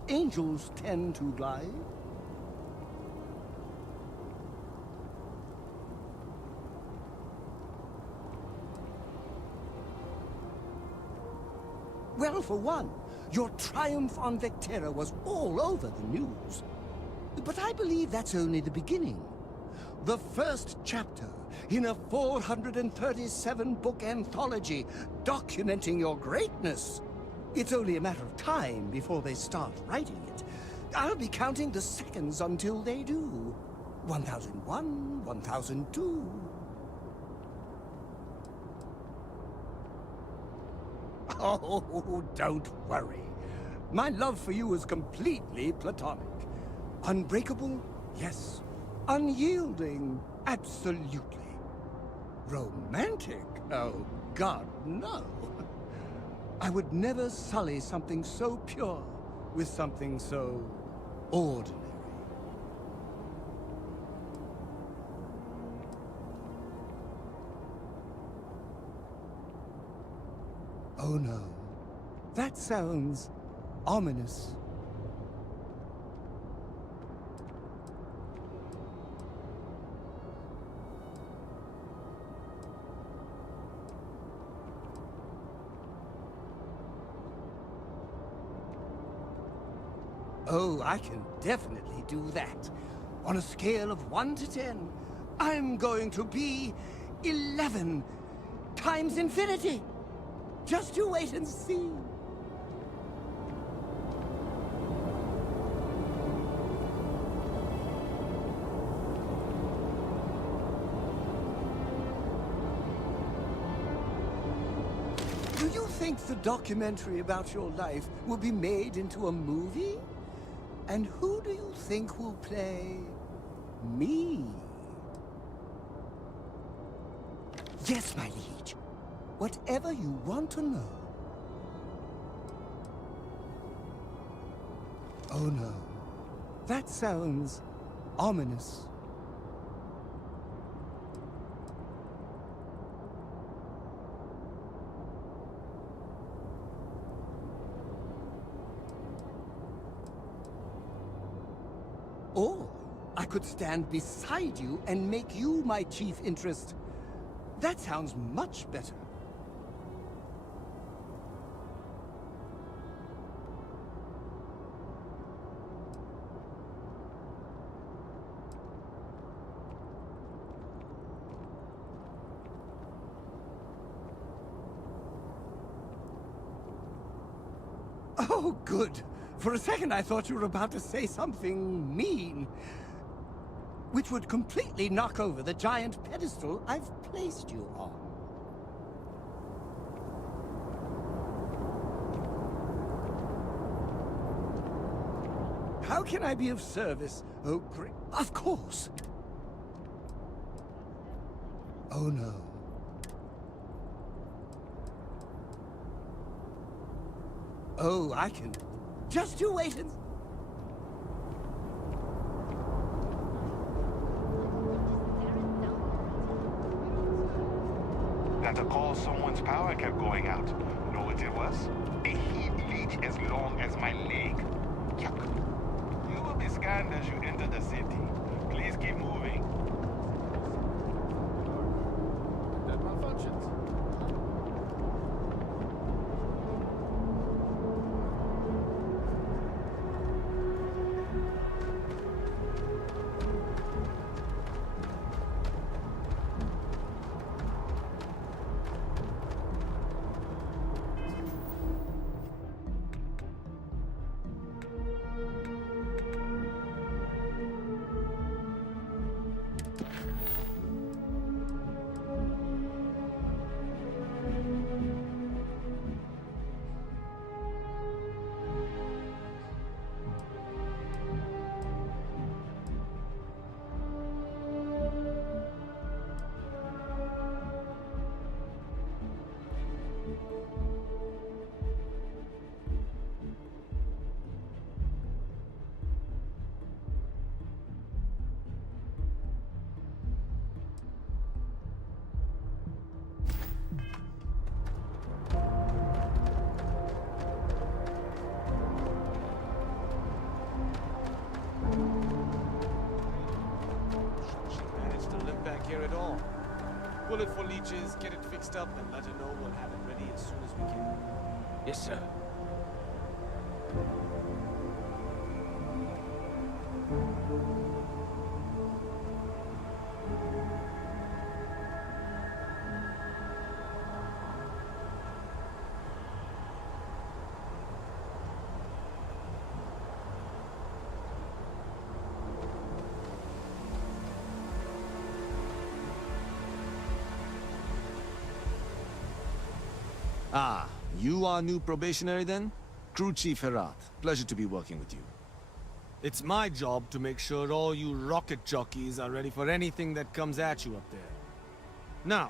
Angels tend to glide. Well, for one, your triumph on Vectera was all over the news. But I believe that's only the beginning. The first chapter in a 437-book anthology documenting your greatness. It's only a matter of time before they start writing it. I'll be counting the seconds until they do. 1001, 1002. Oh, don't worry. My love for you is completely platonic. Unbreakable? Yes. Unyielding? Absolutely. Romantic? Oh, God, no. I would never sully something so pure with something so ordinary. Oh no, that sounds ominous. Oh, I can definitely do that. On a scale of 1 to 10, I'm going to be 11 times infinity. Just you wait and see. Do you think the documentary about your life will be made into a movie? And who do you think will play me? Yes, my liege. Whatever you want to know. Oh no. That sounds ominous. Oh, I could stand beside you and make you my chief interest. That sounds much better. Oh, good. For a second I thought you were about to say something mean, which would completely knock over the giant pedestal I've placed you on. How can I be of service? Oh, great. Of course. Oh, no. Oh, I can. Just you wait and... That a call someone's power kept going out. Know what it was? A heat leech as long as my leg. Yuck. You will be scanned as you enter the city. Please keep moving. That malfunctions. Here at all. Bullet for leeches, get it fixed up, and let her know we'll have it ready as soon as we can. Yes, sir. Ah, you are new probationary then? Crew Chief Herat. Pleasure to be working with you. It's my job to make sure all you rocket jockeys are ready for anything that comes at you up there. Now,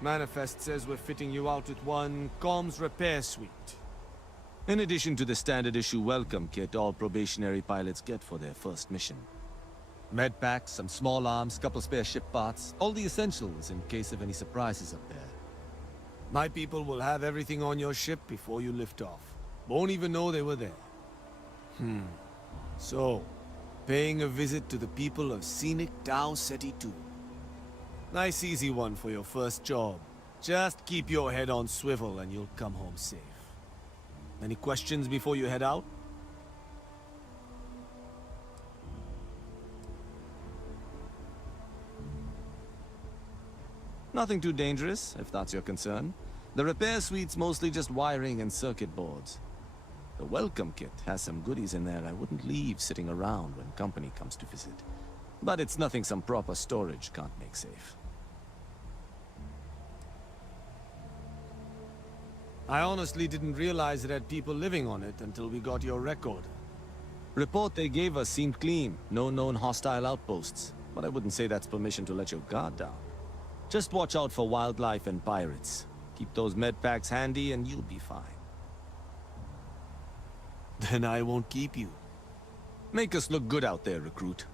Manifest says we're fitting you out with one comms repair suite. In addition to the standard issue welcome kit all probationary pilots get for their first mission. Med packs, some small arms, couple spare ship parts, all the essentials in case of any surprises up there. My people will have everything on your ship before you lift off. Won't even know they were there. So, paying a visit to the people of scenic Tau Ceti 2. Nice easy one for your first job. Just keep your head on swivel and you'll come home safe. Any questions before you head out? Nothing too dangerous, if that's your concern. The repair suite's mostly just wiring and circuit boards. The welcome kit has some goodies in there I wouldn't leave sitting around when company comes to visit. But it's nothing some proper storage can't make safe. I honestly didn't realize it had people living on it until we got your record. Report they gave us seemed clean. No known hostile outposts. But I wouldn't say that's permission to let your guard down. Just watch out for wildlife and pirates. Keep those med packs handy and you'll be fine. Then I won't keep you. Make us look good out there, recruit.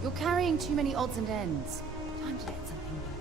You're carrying too many odds and ends. Time to let something go.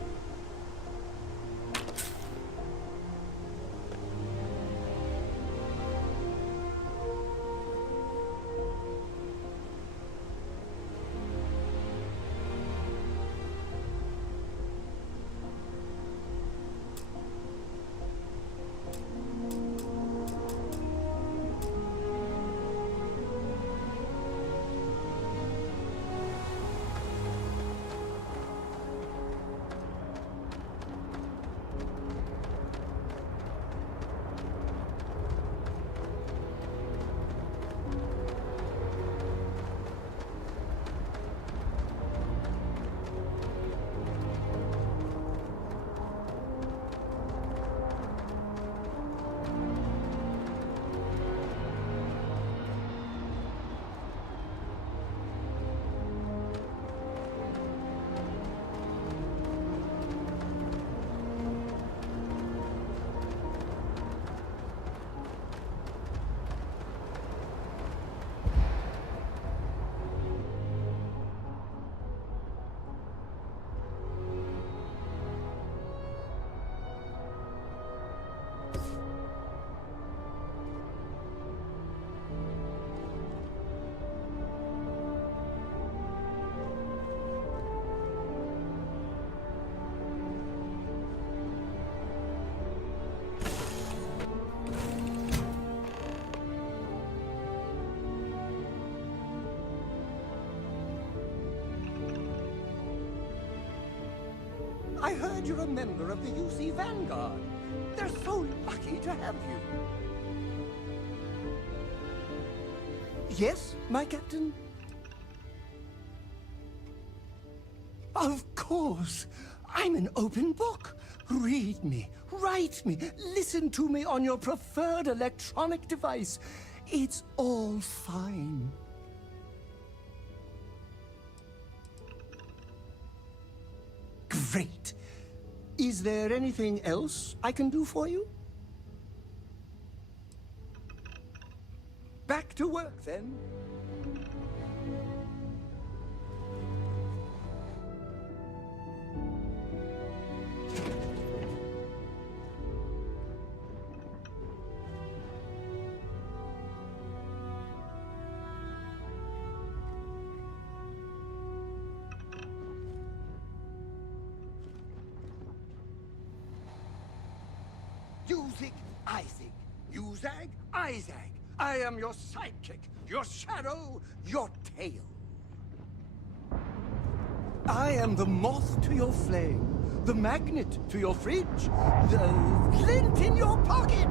I heard you're a member of the UC Vanguard. They're so lucky to have you. Yes, my captain? Of course. I'm an open book. Read me, write me, listen to me on your preferred electronic device. It's all fine. Great. Is there anything else I can do for you? Back to work, then. Uzig, Isaac. Uzag, Isaac. I am your sidekick, your shadow, your tail. I am the moth to your flame, the magnet to your fridge, the flint in your pocket.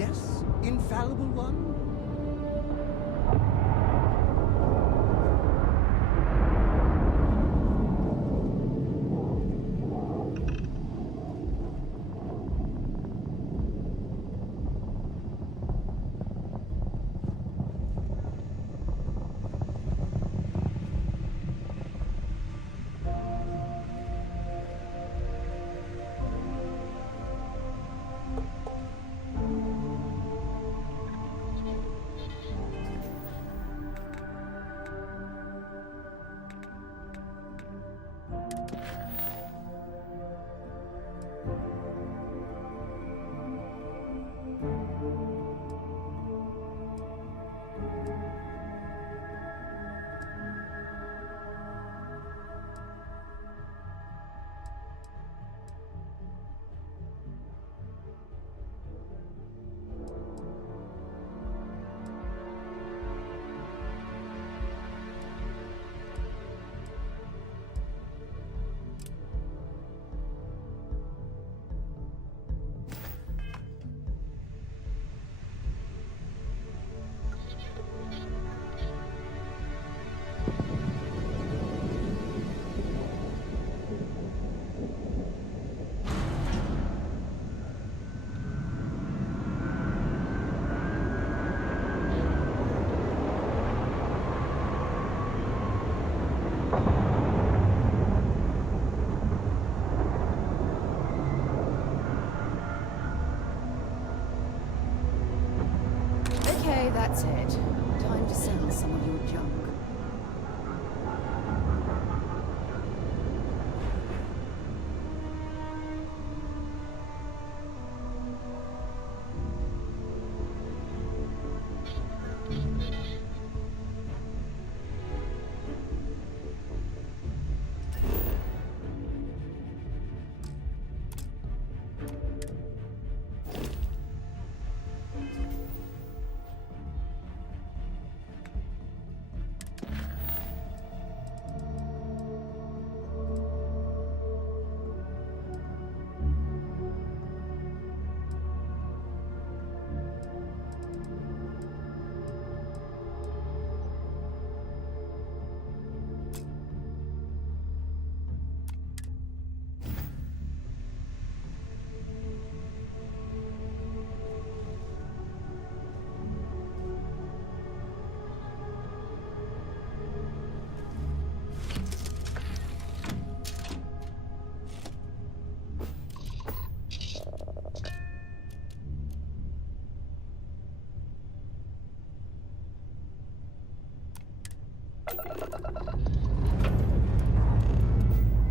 Yes, infallible one? Okay, that's it. Time to sell some of your junk.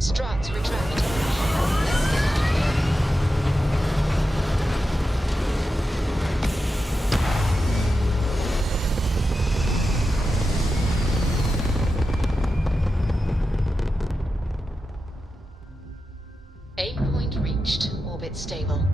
Struts retract. Let's get out of here. Aim point reached. Orbit stable.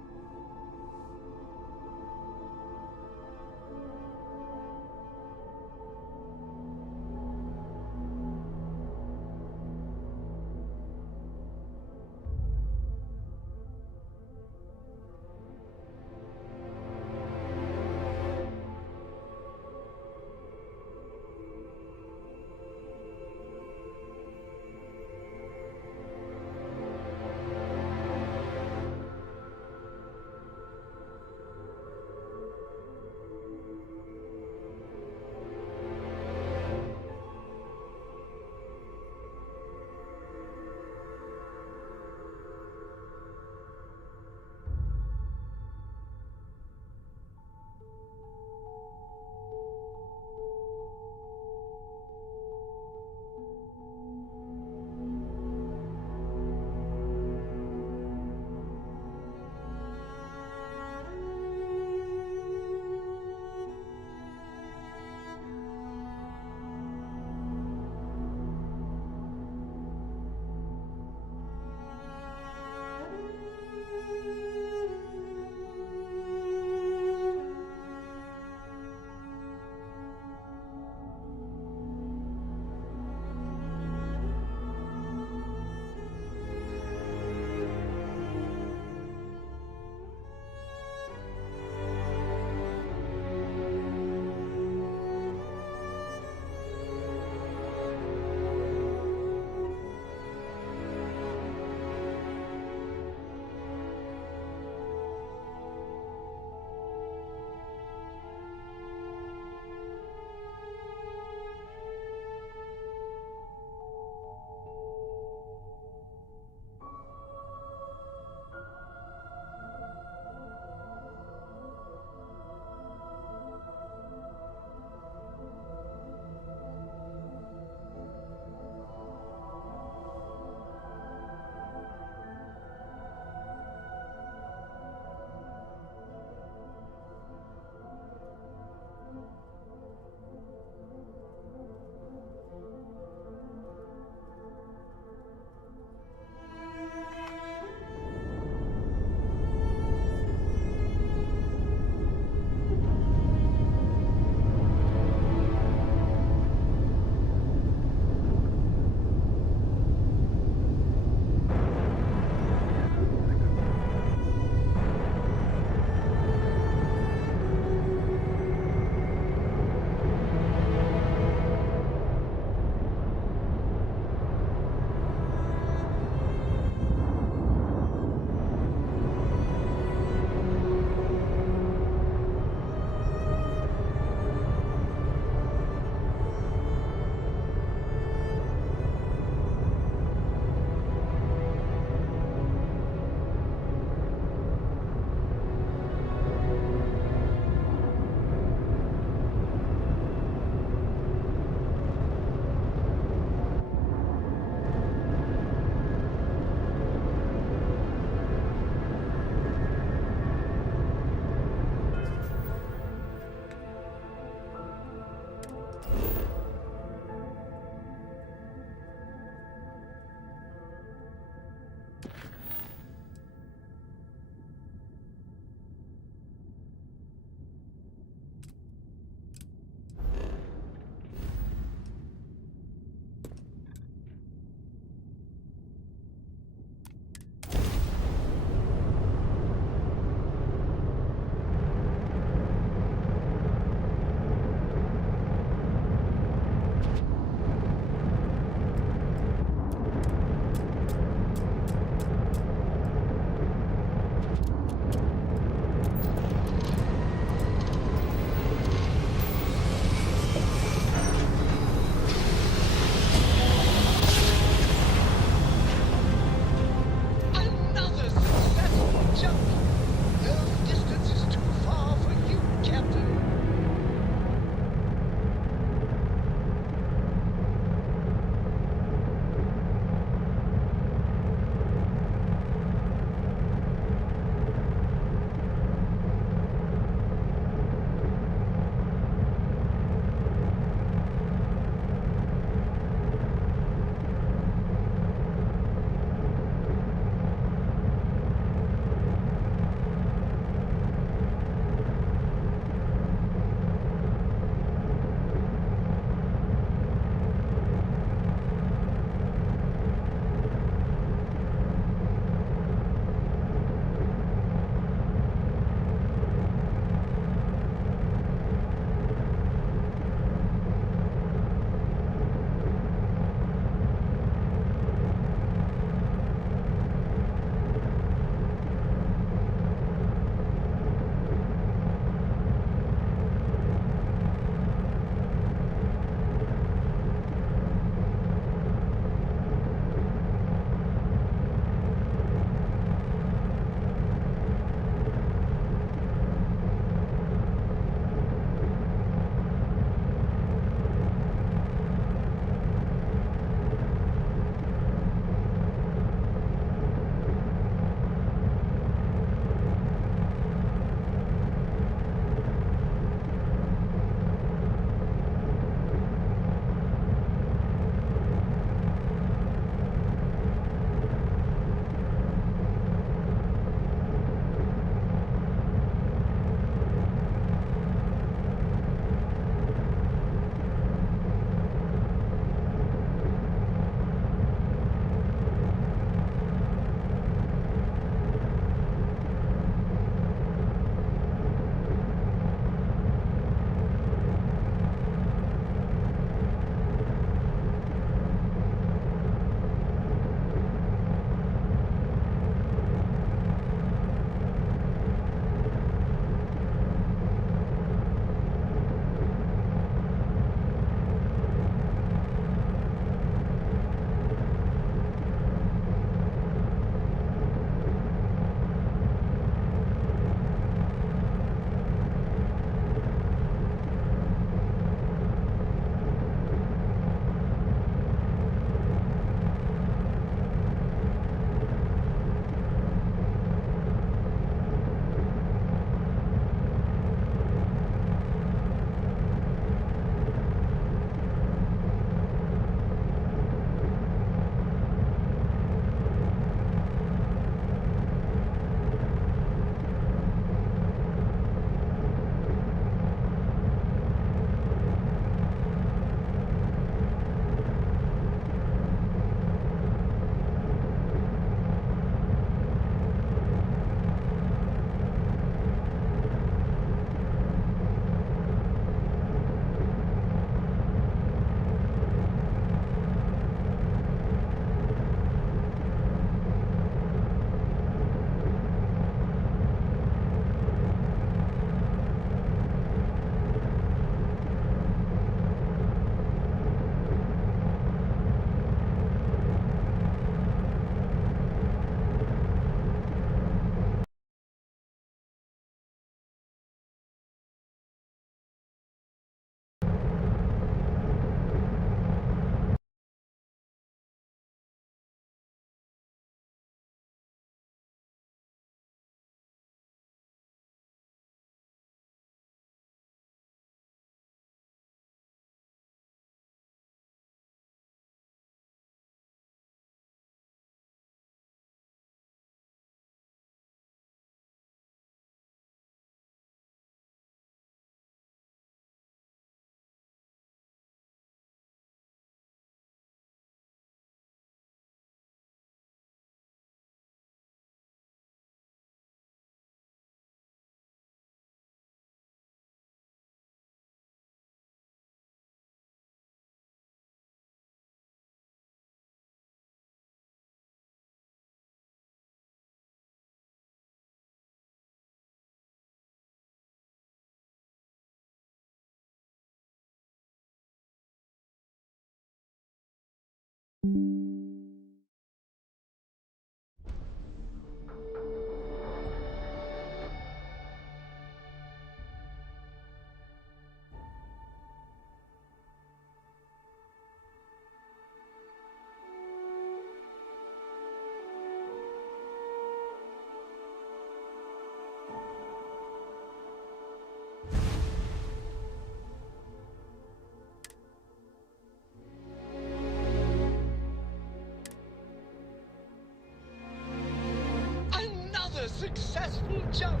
Another successful jump!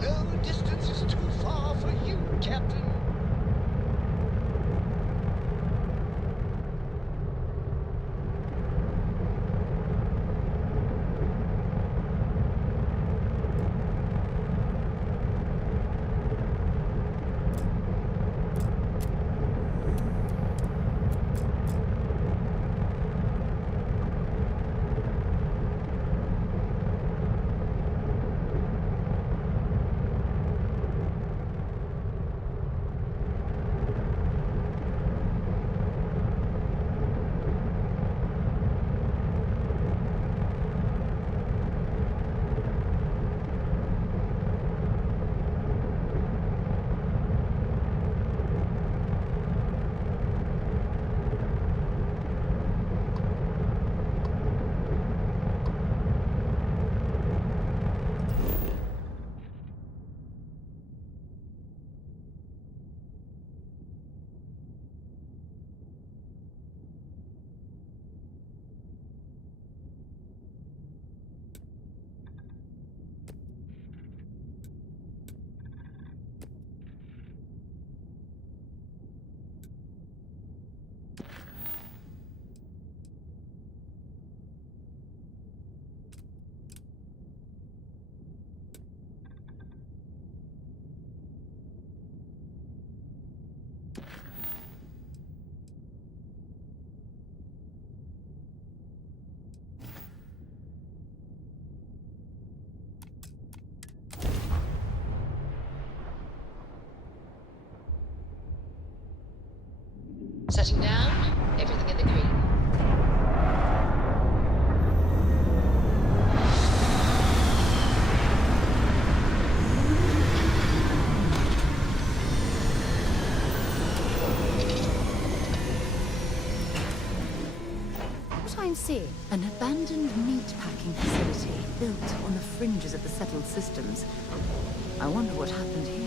No distance is too far for you, Captain. Setting down, everything in the green. What I'm seeing, an abandoned meat packing facility built on the fringes of the settled systems. I wonder what happened here.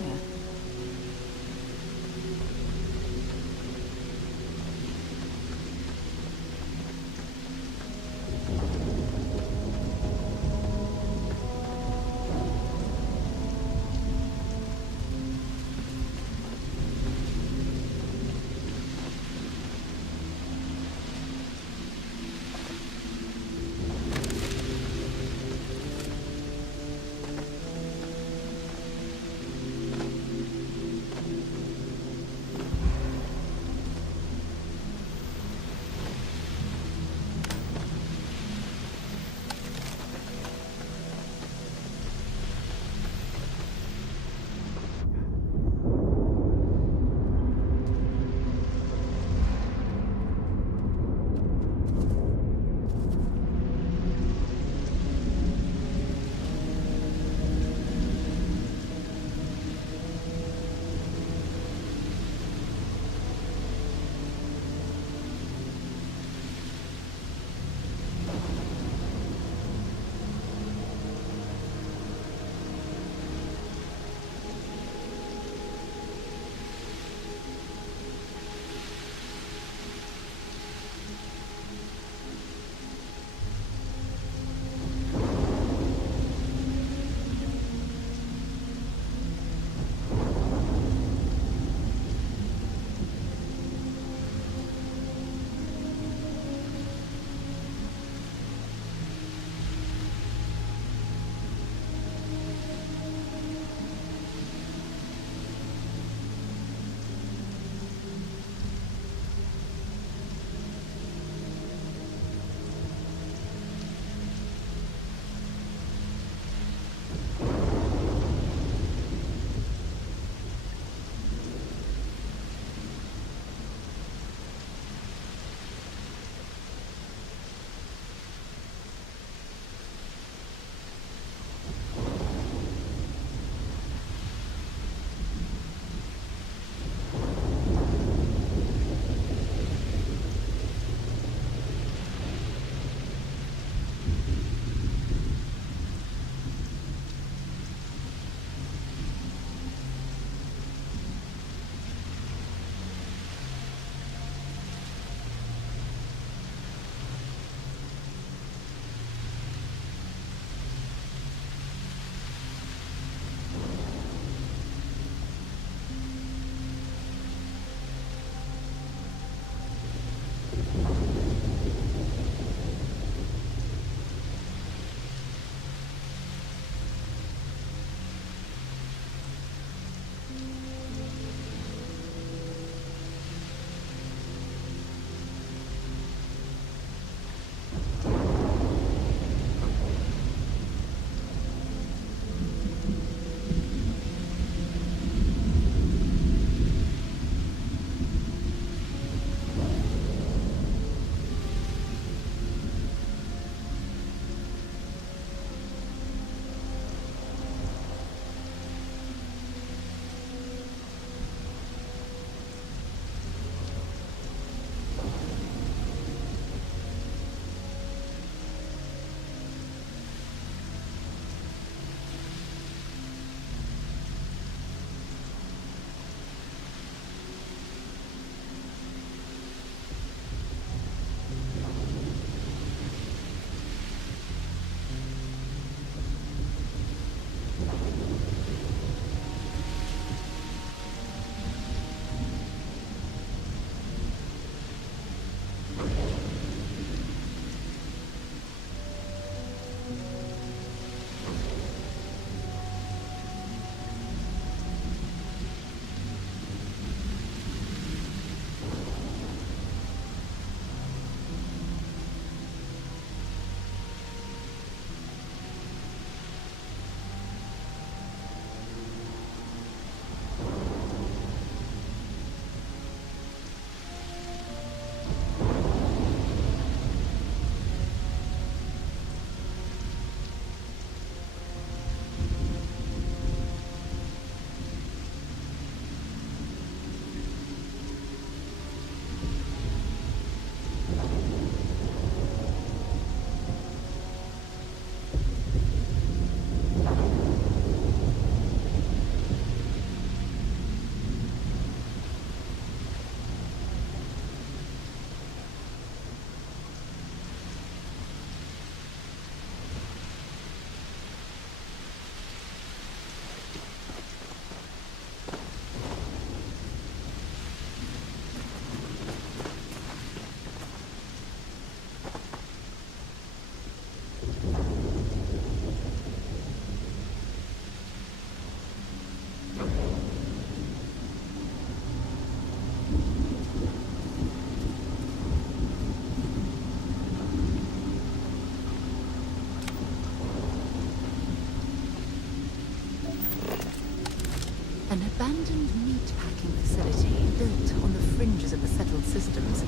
An abandoned meatpacking facility built on the fringes of the settled systems.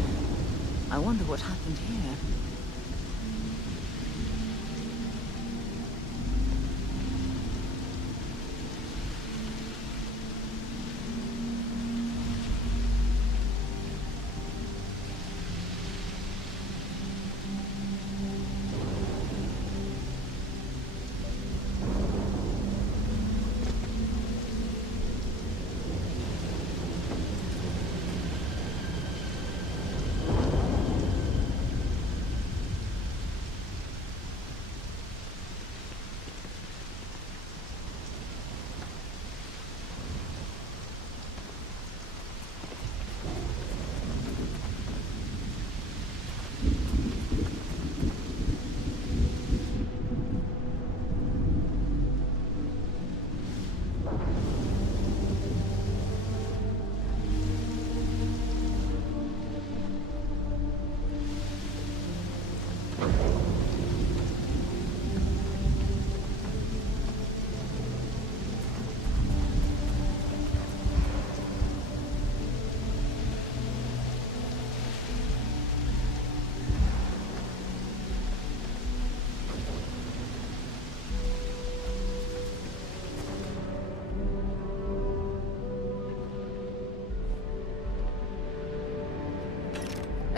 I wonder what happened here.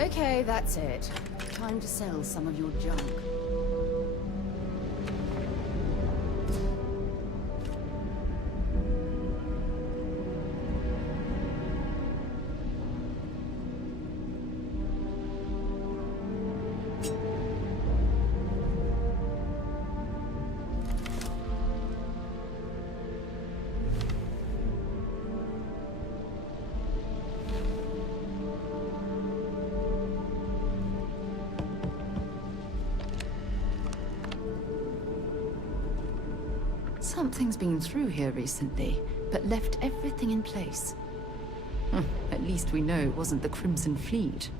Okay, that's it. Time to sell some of your junk. Something's been through here recently, but left everything in place. At least we know it wasn't the Crimson Fleet.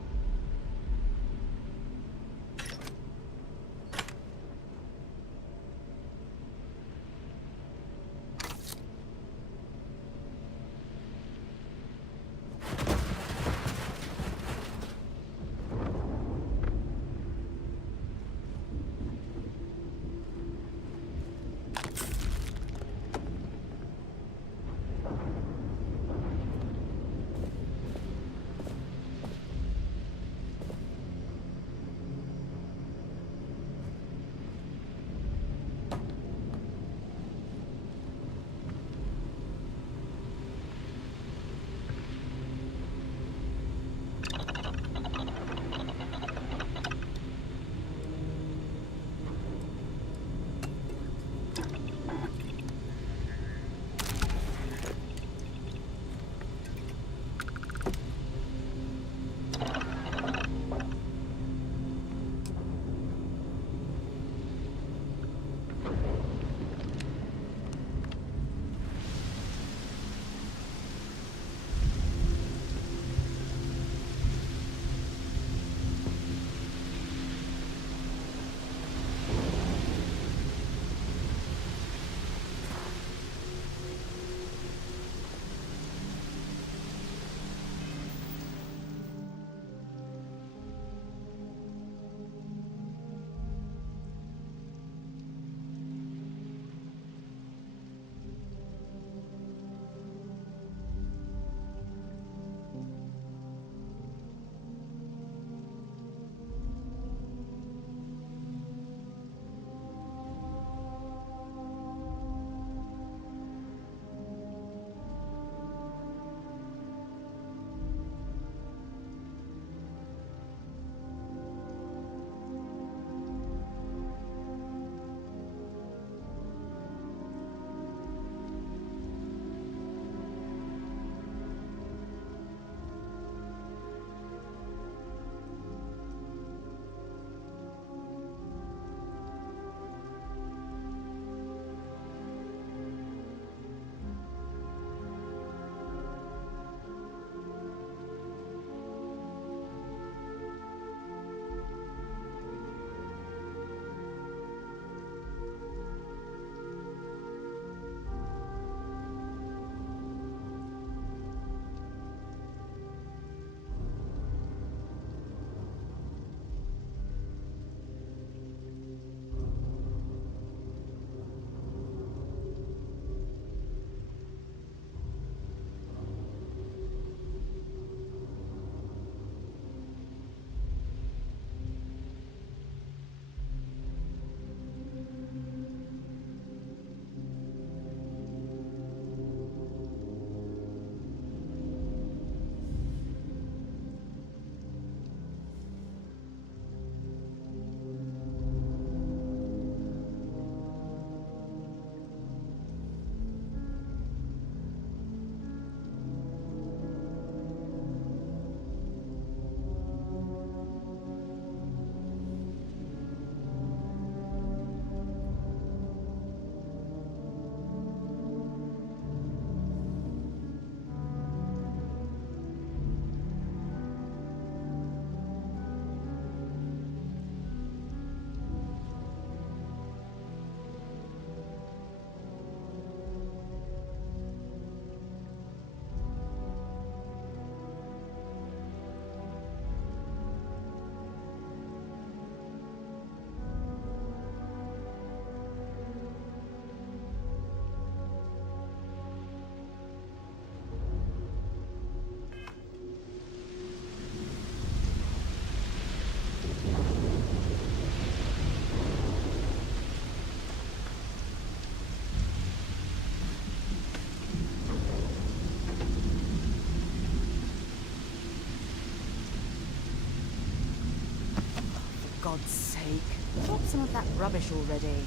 God's sake. Drop some of that rubbish already.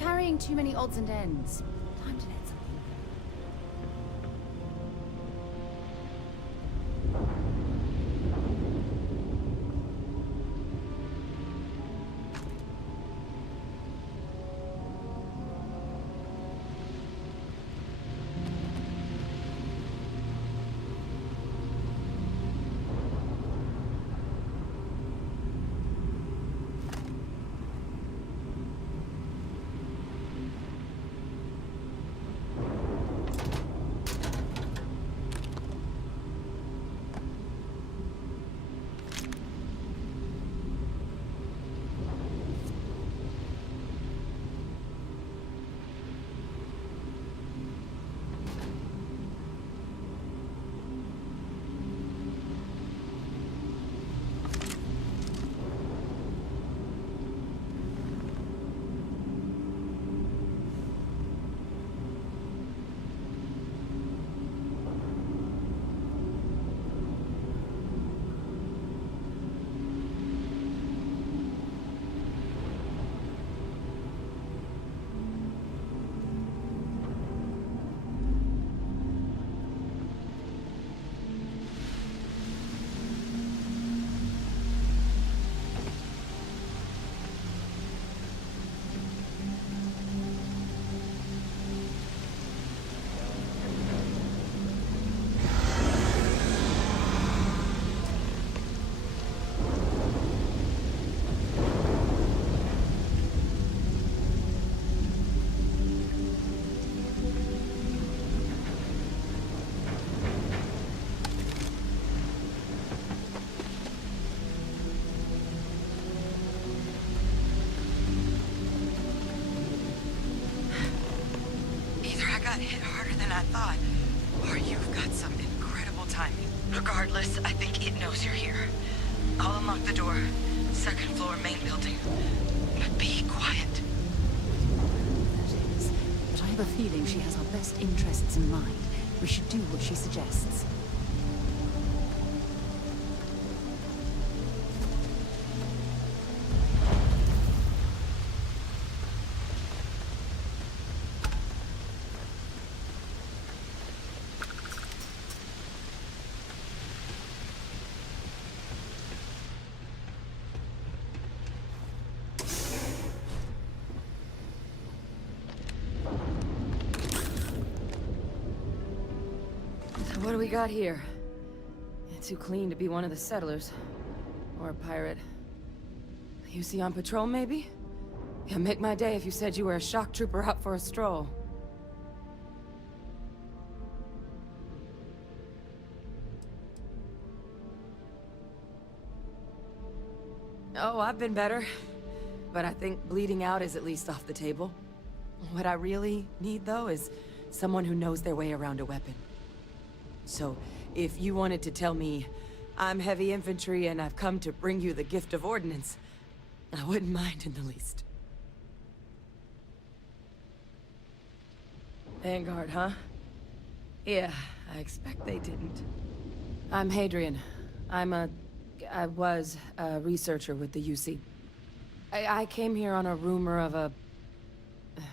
carrying too many odds and ends. Time to let something Either I got hit harder than I thought, or you've got some incredible timing. Regardless, I think it knows you're here. I'll unlock the door. Second floor, main building. But be quiet. that is. But I have a feeling she has our best interests in mind. We should do what she suggests. What do we got here? Too clean to be one of the settlers. Or a pirate. You see on patrol, maybe? Yeah, make my day if you said you were a shock trooper out for a stroll. Oh, I've been better. But I think bleeding out is at least off the table. What I really need, though, is someone who knows their way around a weapon. So, if you wanted to tell me, I'm heavy infantry and I've come to bring you the gift of ordnance, I wouldn't mind in the least. Vanguard, huh? Yeah, I expect they didn't. I'm Hadrian. I was a researcher with the UC. I came here on a rumor of a...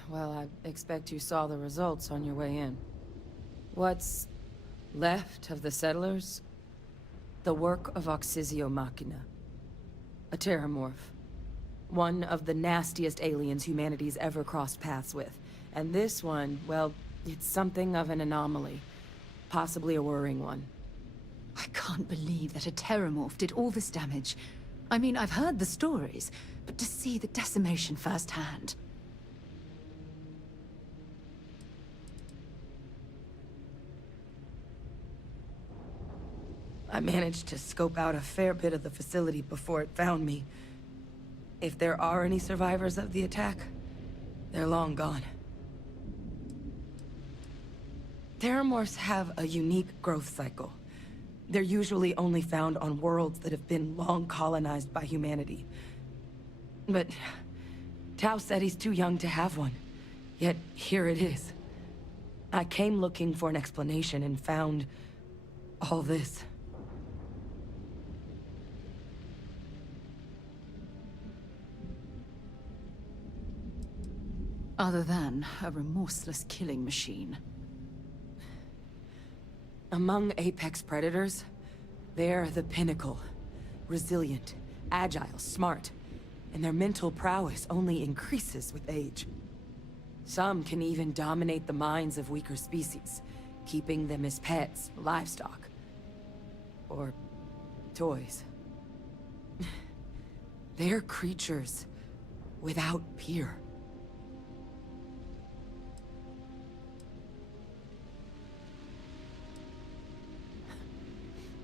Well, I expect you saw the results on your way in. What's left of the settlers? The work of Oxysio Machina. A terramorph. One of the nastiest aliens humanity's ever crossed paths with. And this one, well, it's something of an anomaly. Possibly a worrying one. I can't believe that a terramorph did all this damage. I mean, I've heard the stories, but to see the decimation firsthand... I managed to scope out a fair bit of the facility before it found me. If there are any survivors of the attack, they're long gone. Terramorphs have a unique growth cycle. They're usually only found on worlds that have been long colonized by humanity. But Tau said he's too young to have one. Yet here it is. I came looking for an explanation and found all this. Other than a remorseless killing machine. Among apex predators, they're the pinnacle. Resilient, agile, smart, and their mental prowess only increases with age. Some can even dominate the minds of weaker species, keeping them as pets, livestock, or toys. They're creatures without peer.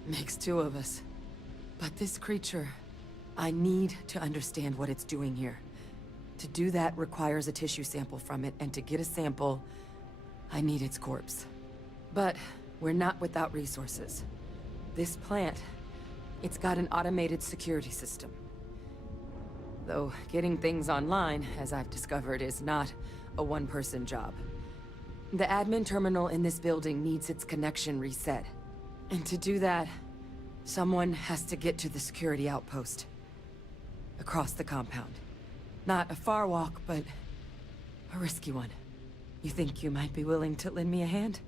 Makes two of us. But this creature, I need to understand what it's doing here. To do that requires a tissue sample from it, and to get a sample, I need its corpse. But we're not without resources. This plant, it's got an automated security system. Though getting things online, as I've discovered, is not a one-person job. The admin terminal in this building needs its connection reset. And to do that, someone has to get to the security outpost. Across the compound. Not a far walk, but a risky one. You think you might be willing to lend me a hand?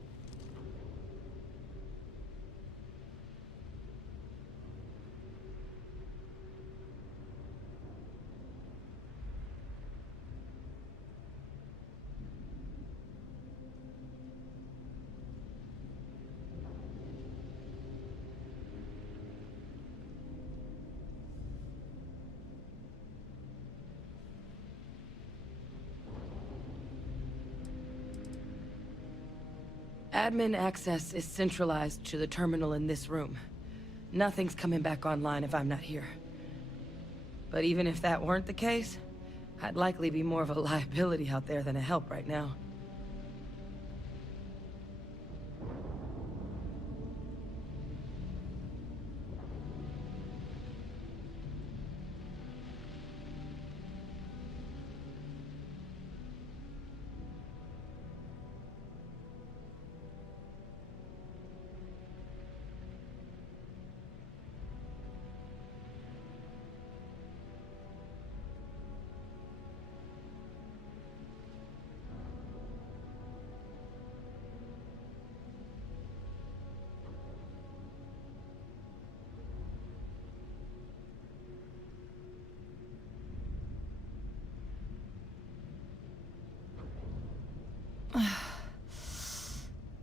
Admin access is centralized to the terminal in this room. Nothing's coming back online if I'm not here. But even if that weren't the case, I'd likely be more of a liability out there than a help right now.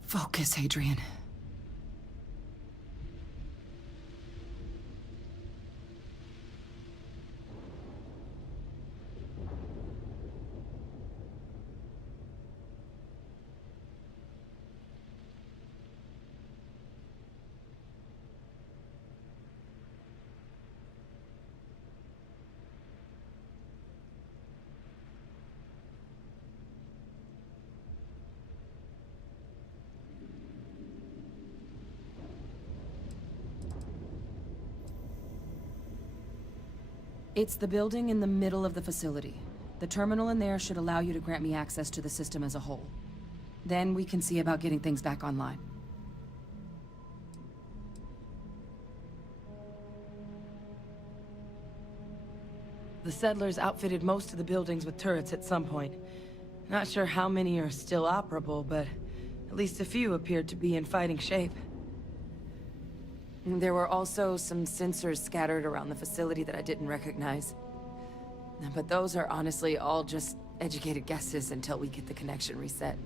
Focus, Adrian. It's the building in the middle of the facility. The terminal in there should allow you to grant me access to the system as a whole. Then we can see about getting things back online. The settlers outfitted most of the buildings with turrets at some point. Not sure how many are still operable, but at least a few appeared to be in fighting shape. There were also some sensors scattered around the facility that I didn't recognize. But those are honestly all just educated guesses until we get the connection reset.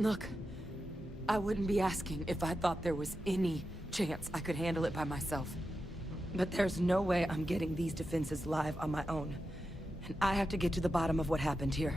Look, I wouldn't be asking if I thought there was any chance I could handle it by myself. But there's no way I'm getting these defenses live on my own. And I have to get to the bottom of what happened here.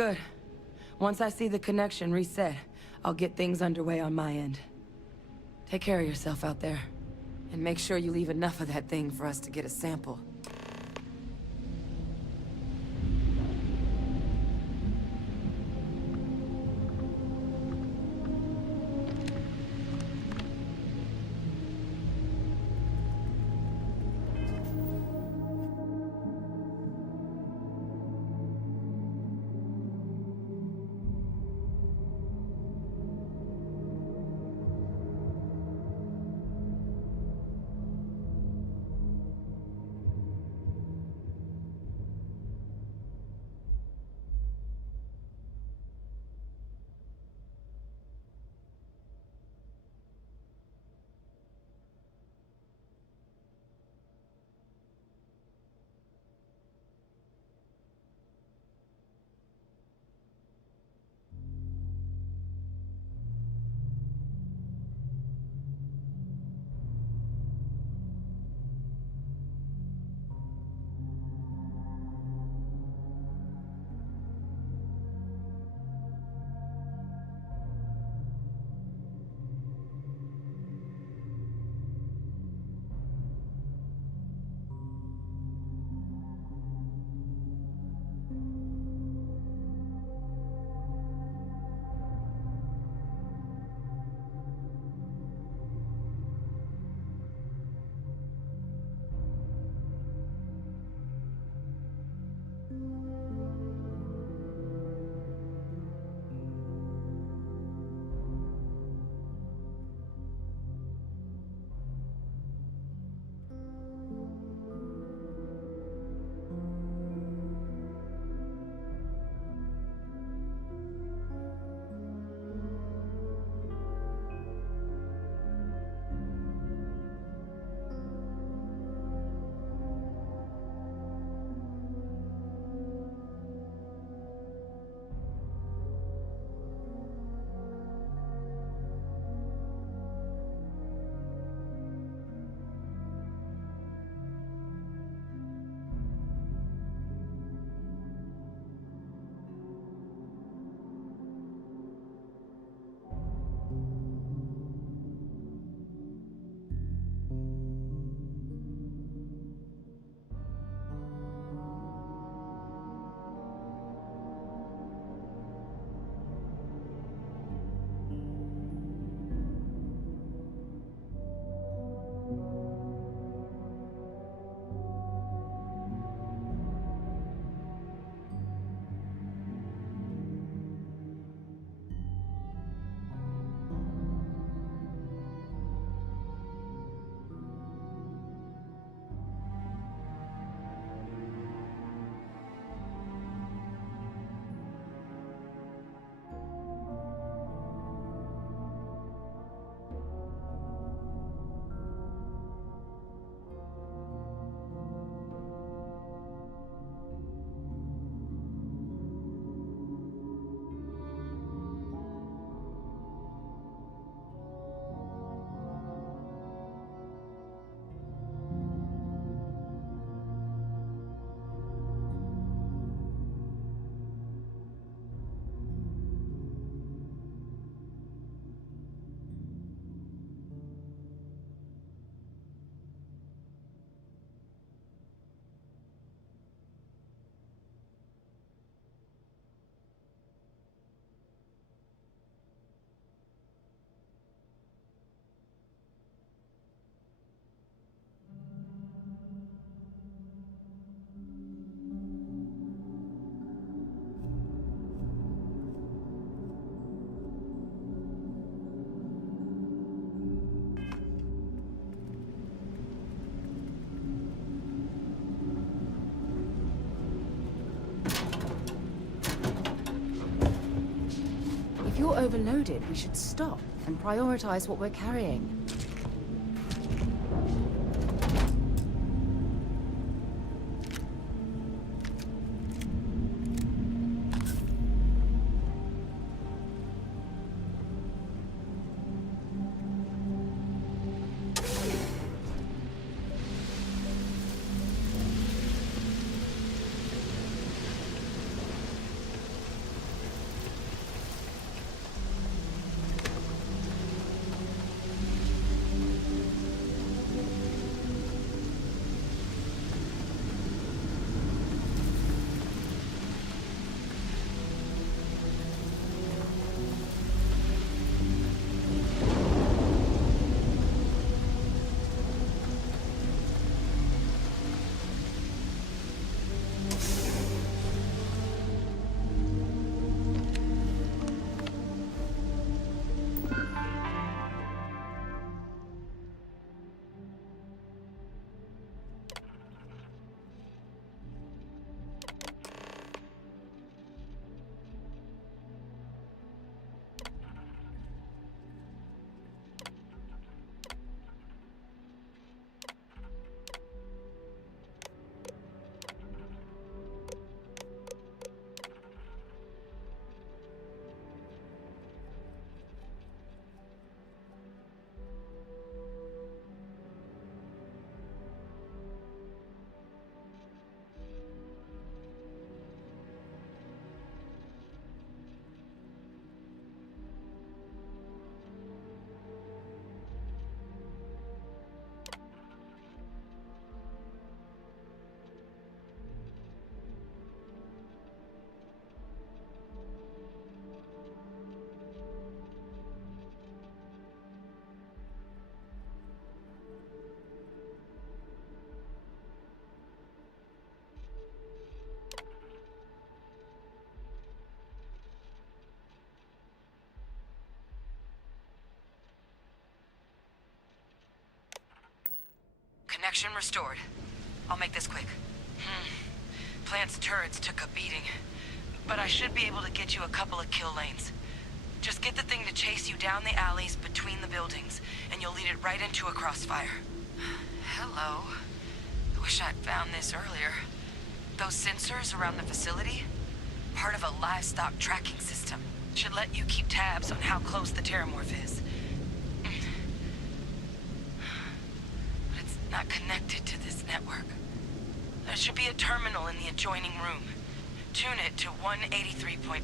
Good. Once I see the connection reset, I'll get things underway on my end. Take care of yourself out there. And make sure you leave enough of that thing for us to get a sample. If you're overloaded, we should stop and prioritize what we're carrying. Connection restored. I'll make this quick. Plant's turrets took a beating, but I should be able to get you a couple of kill lanes. Just get the thing to chase you down the alleys between the buildings, and you'll lead it right into a crossfire. Hello. I wish I'd found this earlier. Those sensors around the facility? Part of a livestock tracking system. Should let you keep tabs on how close the terramorph is. But it's not connected to this network. There should be a terminal in the adjoining room. Tune it to 183.5.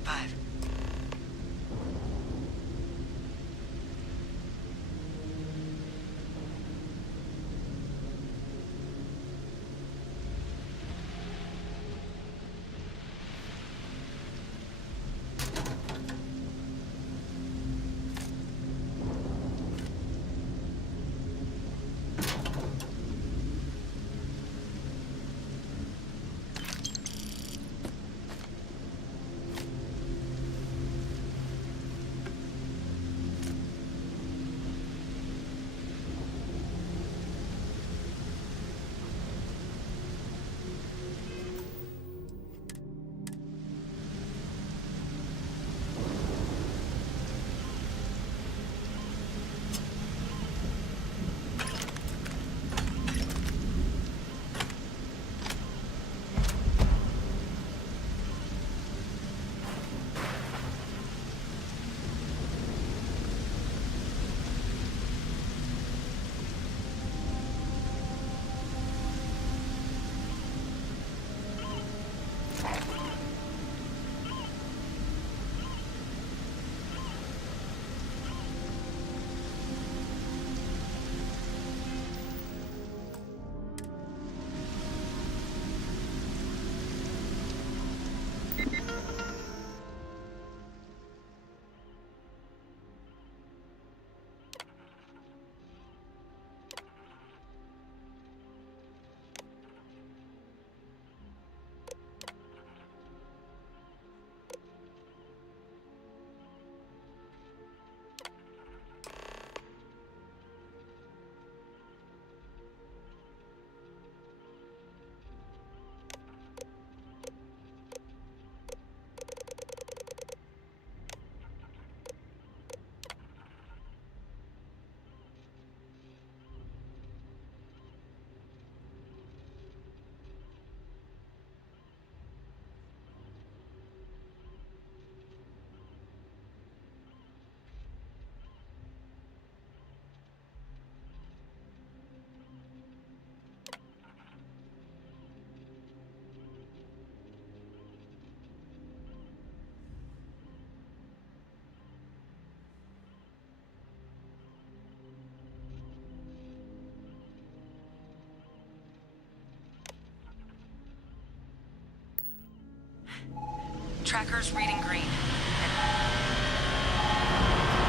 Tracker's reading green.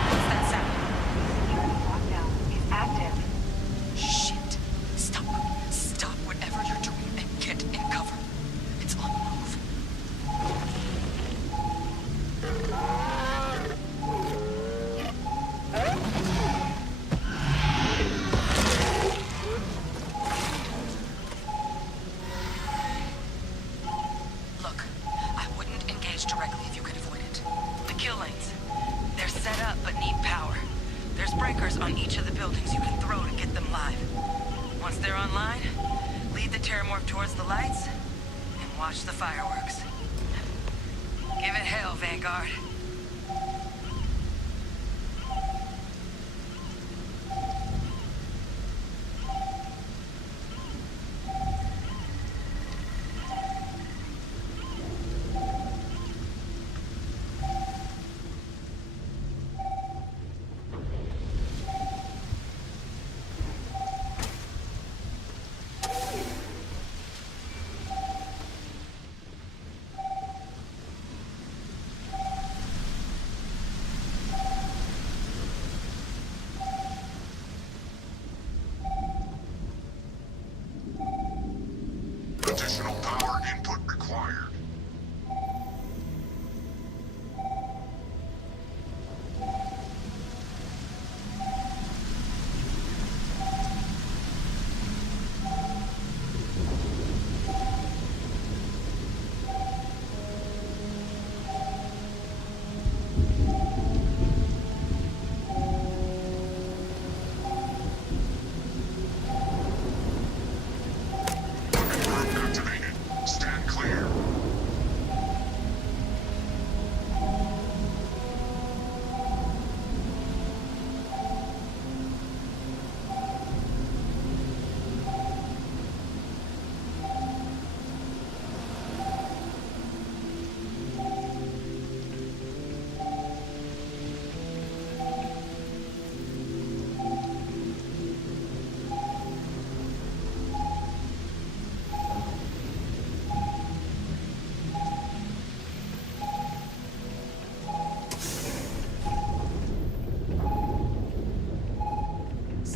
What's that sound? Lockdown is active. Shit. Stop. Stop whatever you're doing and get in cover. It's on the move. Look, I wouldn't engage directly if you could avoid it. The kill lanes. They're set up but need power. There's breakers on each of the buildings you can throw to get them live. Once they're online, lead the terramorph towards the lights and watch the fireworks. Give it hell, Vanguard.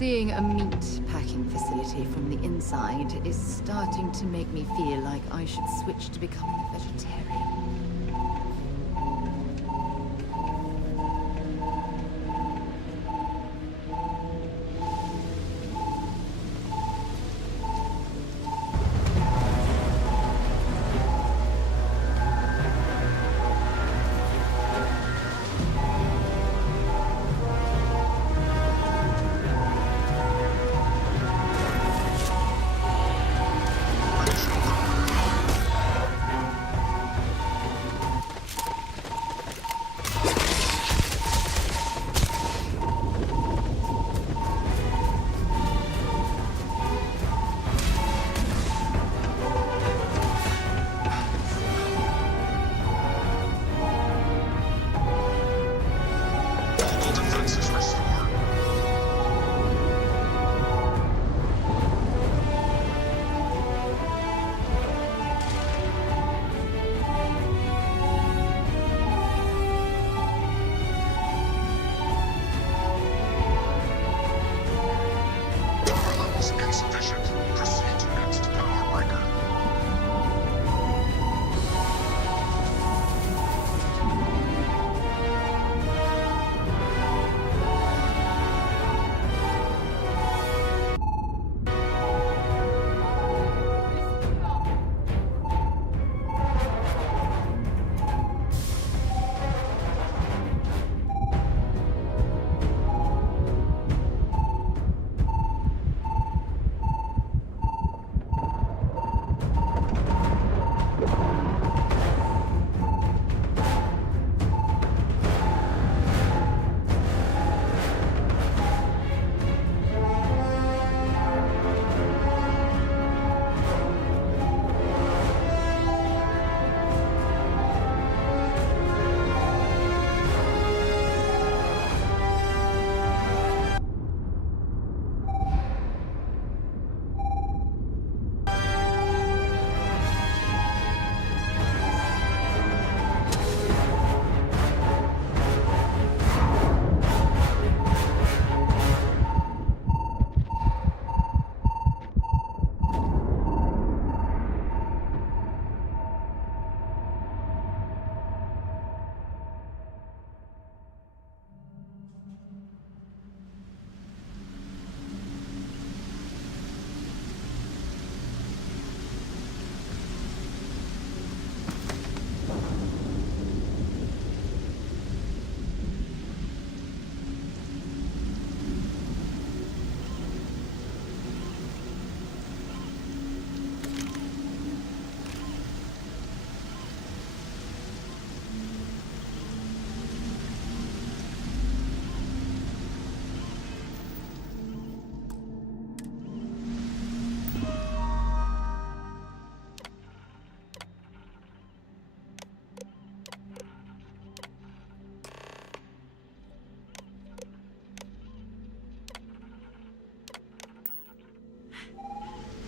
Seeing a meat packing facility from the inside is starting to make me feel like I should switch to becoming a vegetarian.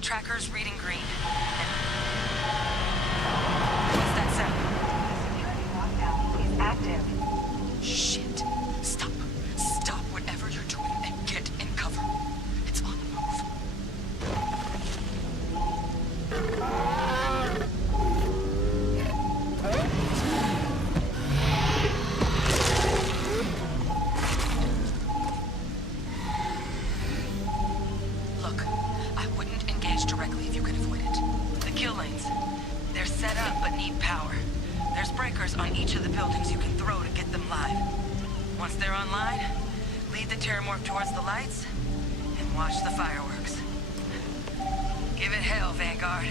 Tracker's reading green. What's that sound? Security lockdown is active. Shit. Stop. Stop whatever you're doing and get in cover. It's on the move. Look, I wouldn't engage directly if you can avoid it. The kill lanes, they're set up but need power. There's breakers on each of the buildings you can throw to get them live. Once they're online, lead the Terramorph towards the lights and watch the fireworks. Give it hell, Vanguard.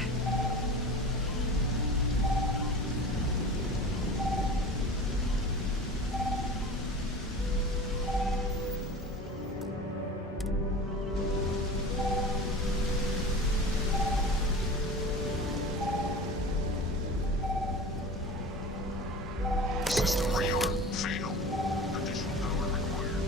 System rearm failed. Additional power required.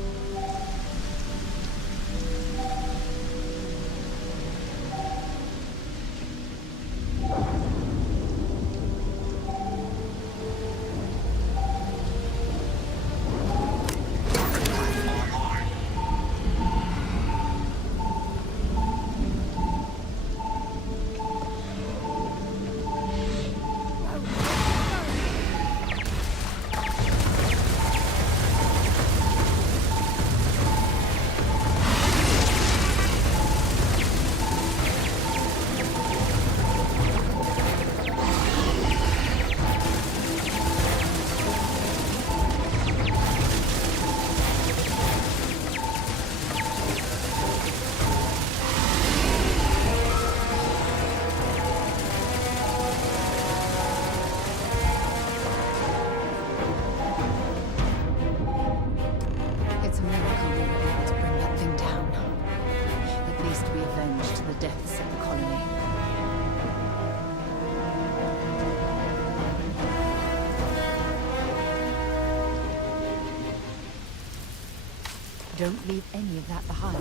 Don't leave any of that behind.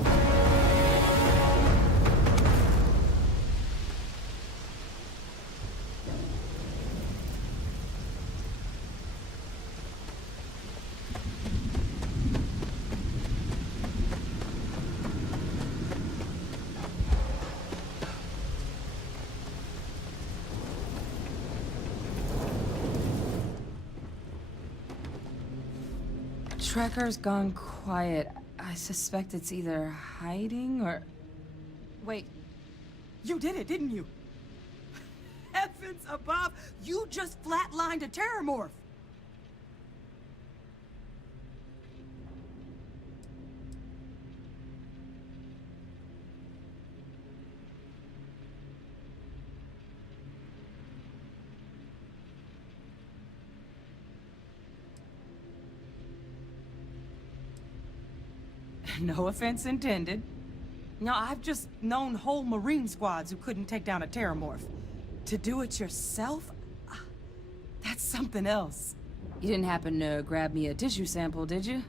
Trekker's gone quiet. I suspect it's either hiding or... Wait. You did it, didn't you? Heavens above! You just flatlined a terramorph! No offense intended. No, I've just known whole Marine squads who couldn't take down a terramorph. To do it yourself? That's something else. You didn't happen to grab me a tissue sample, did you?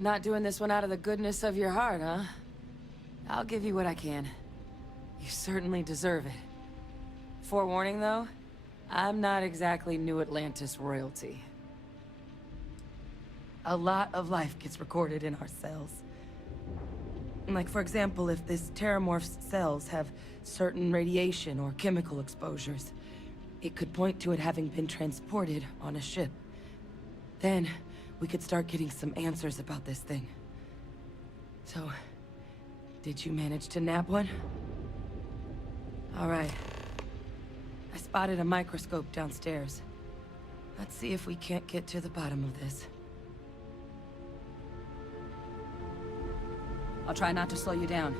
Not doing this one out of the goodness of your heart, huh? I'll give you what I can. You certainly deserve it. Forewarning, though, I'm not exactly New Atlantis royalty. A lot of life gets recorded in our cells. Like, for example, if this terramorph's cells have certain radiation or chemical exposures, it could point to it having been transported on a ship. Then, we could start getting some answers about this thing. So, did you manage to nab one? All right. I spotted a microscope downstairs. Let's see if we can't get to the bottom of this. I'll try not to slow you down.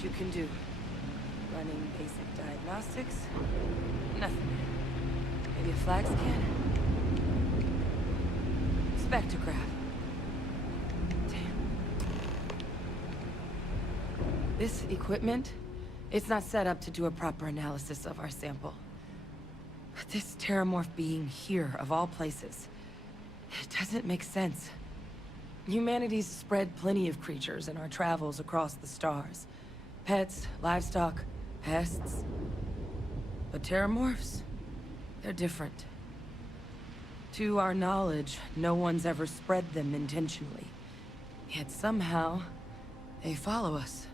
what you can do. Running basic diagnostics? Nothing. Maybe a flag scan? Spectrograph. Damn. This equipment, it's not set up to do a proper analysis of our sample. But this terramorph being here, of all places, it doesn't make sense. Humanity's spread plenty of creatures in our travels across the stars. Pets, livestock, pests. But terramorphs, they're different. To our knowledge, no one's ever spread them intentionally. Yet somehow, they follow us.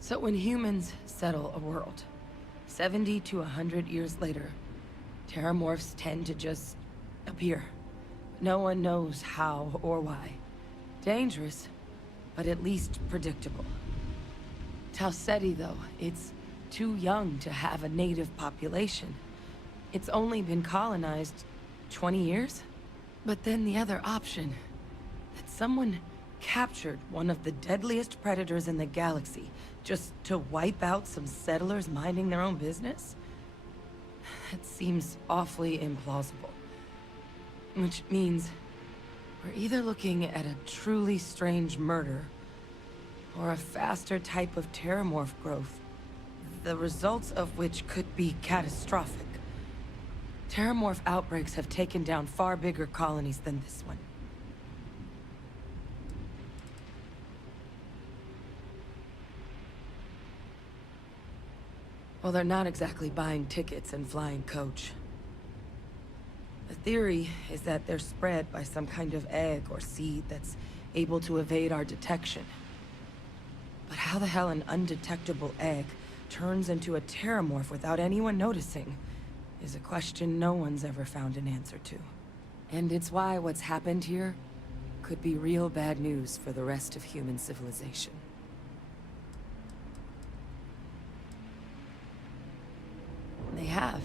So when humans settle a world, 70 to 100 years later, terramorphs tend to just appear. No one knows how or why. Dangerous, but at least predictable. Tau Ceti, though, it's too young to have a native population. It's only been colonized 20 years? But then the other option, that someone captured one of the deadliest predators in the galaxy just to wipe out some settlers minding their own business? That seems awfully implausible. Which means we're either looking at a truly strange murder or a faster type of terramorph growth, the results of which could be catastrophic. Terramorph outbreaks have taken down far bigger colonies than this one. Well, they're not exactly buying tickets and flying coach. The theory is that they're spread by some kind of egg or seed that's able to evade our detection. But how the hell an undetectable egg turns into a terramorph without anyone noticing is a question no one's ever found an answer to. And it's why what's happened here could be real bad news for the rest of human civilization. They have.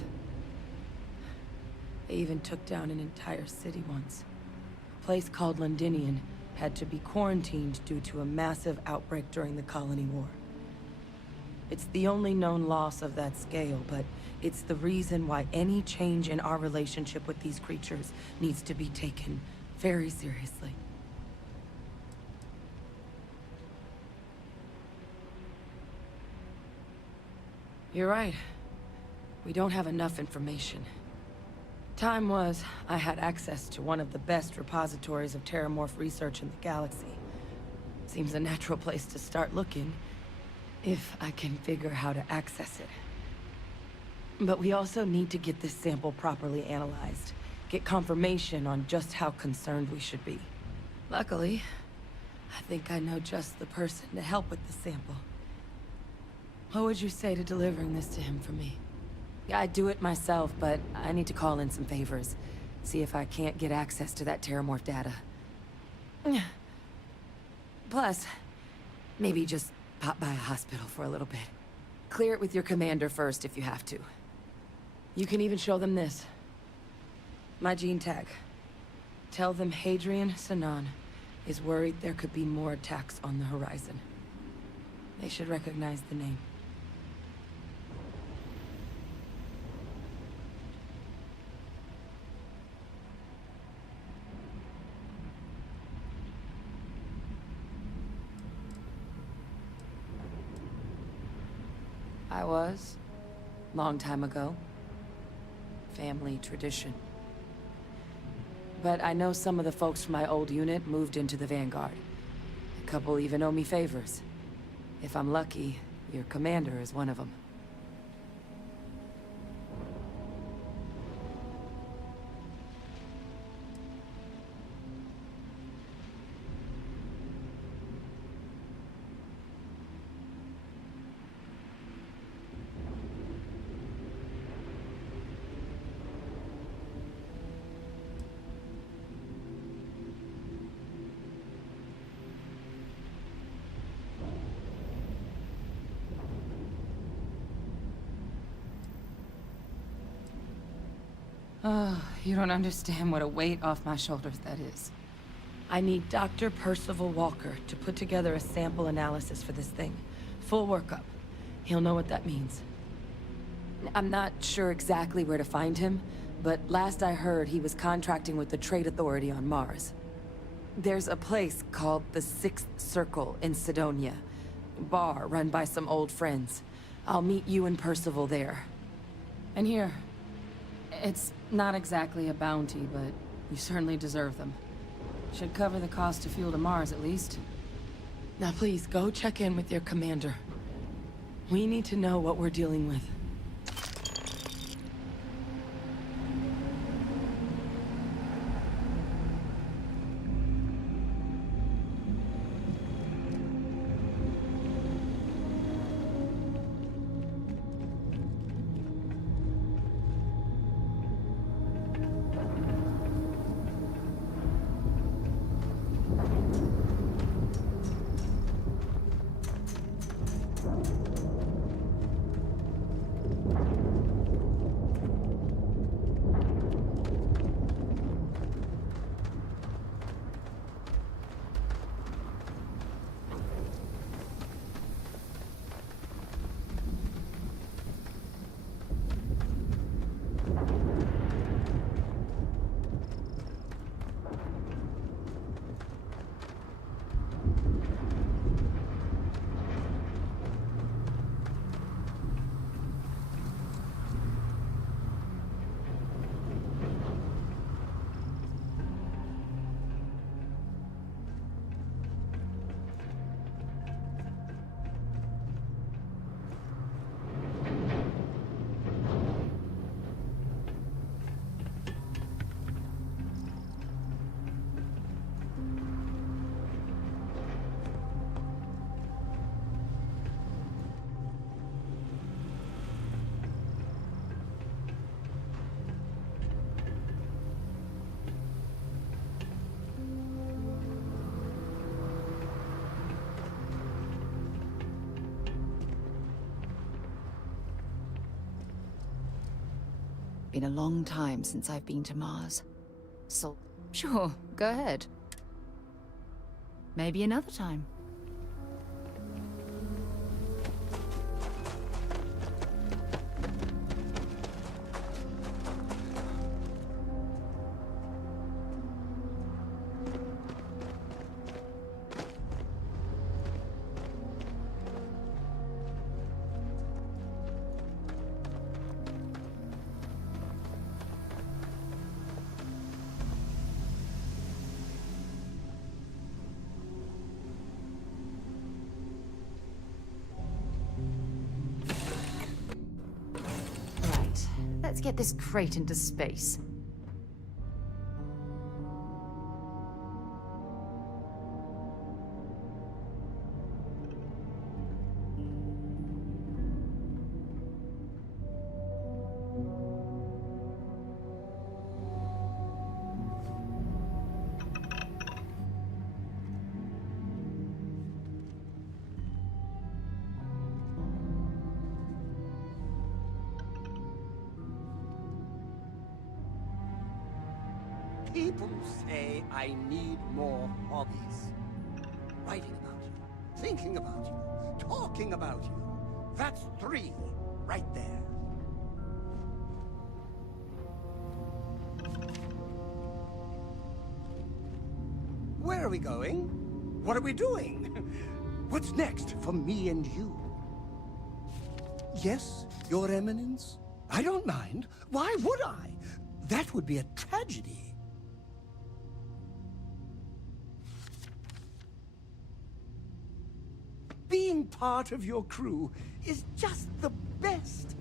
They even took down an entire city once. A place called Londinium had to be quarantined due to a massive outbreak during the Colony War. It's the only known loss of that scale, but it's the reason why any change in our relationship with these creatures needs to be taken very seriously. You're right. We don't have enough information. Time was, I had access to one of the best repositories of terramorph research in the galaxy. Seems a natural place to start looking, if I can figure how to access it. But we also need to get this sample properly analyzed, get confirmation on just how concerned we should be. Luckily, I think I know just the person to help with the sample. What would you say to delivering this to him for me? I'd do it myself, but I need to call in some favors. See if I can't get access to that terramorph data. Plus, maybe just pop by a hospital for a little bit. Clear it with your commander first if you have to. You can even show them this. My gene tag. Tell them Hadrian Sanan is worried there could be more attacks on the horizon. They should recognize the name. I was. Long time ago. Family tradition. But I know some of the folks from my old unit moved into the Vanguard. A couple even owe me favors. If I'm lucky, your commander is one of them. Oh, you don't understand what a weight off my shoulders that is. I need Dr. Percival Walker to put together a sample analysis for this thing. Full workup. He'll know what that means. I'm not sure exactly where to find him, but last I heard he was contracting with the Trade Authority on Mars. There's a place called the Sixth Circle in Sidonia. Bar run by some old friends. I'll meet you and Percival there. And here, it's not exactly a bounty, but you certainly deserve them. Should cover the cost of fuel to Mars, at least. Now please, go check in with your commander. We need to know what we're dealing with. Been a long time since I've been to Mars. So, sure, go ahead. Maybe another time. Let's get this crate into space. People say I need more hobbies. Writing about you, thinking about you, talking about you. That's 3 right there. Where are we going? What are we doing? What's next for me and you? Yes, Your Eminence? I don't mind. Why would I? That would be a tragedy. Being part of your crew is just the best.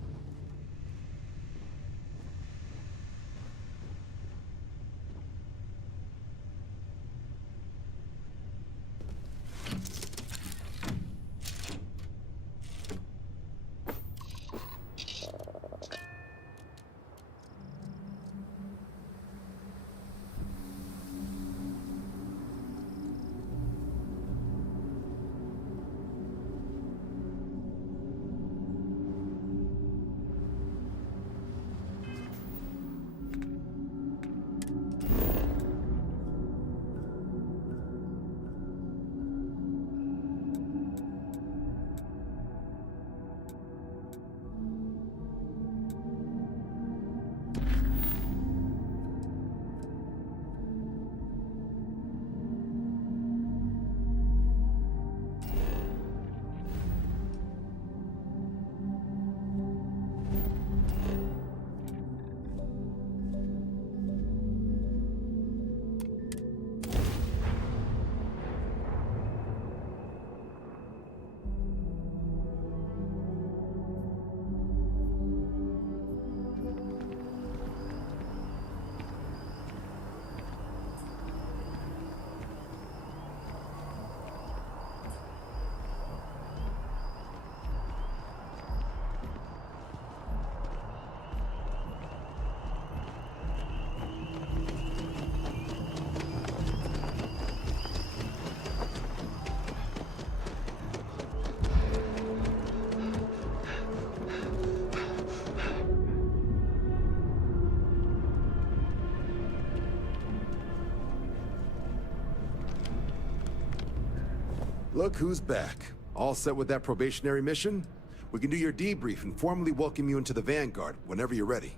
Look who's back. All set with that probationary mission? We can do your debrief and formally welcome you into the Vanguard whenever you're ready.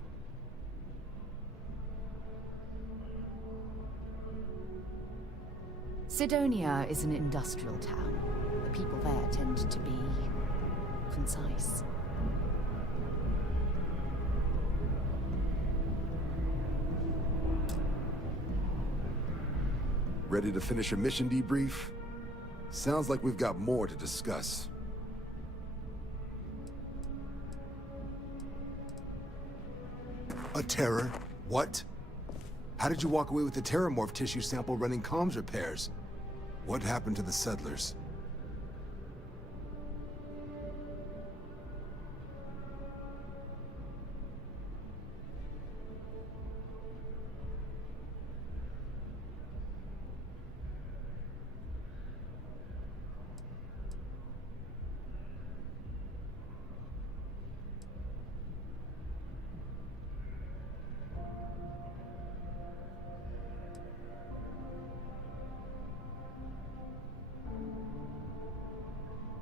Sidonia is an industrial town. The people there tend to be concise. Ready to finish your mission debrief? Sounds like we've got more to discuss. A terror? What? How did you walk away with the terramorph tissue sample running comms repairs? What happened to the settlers?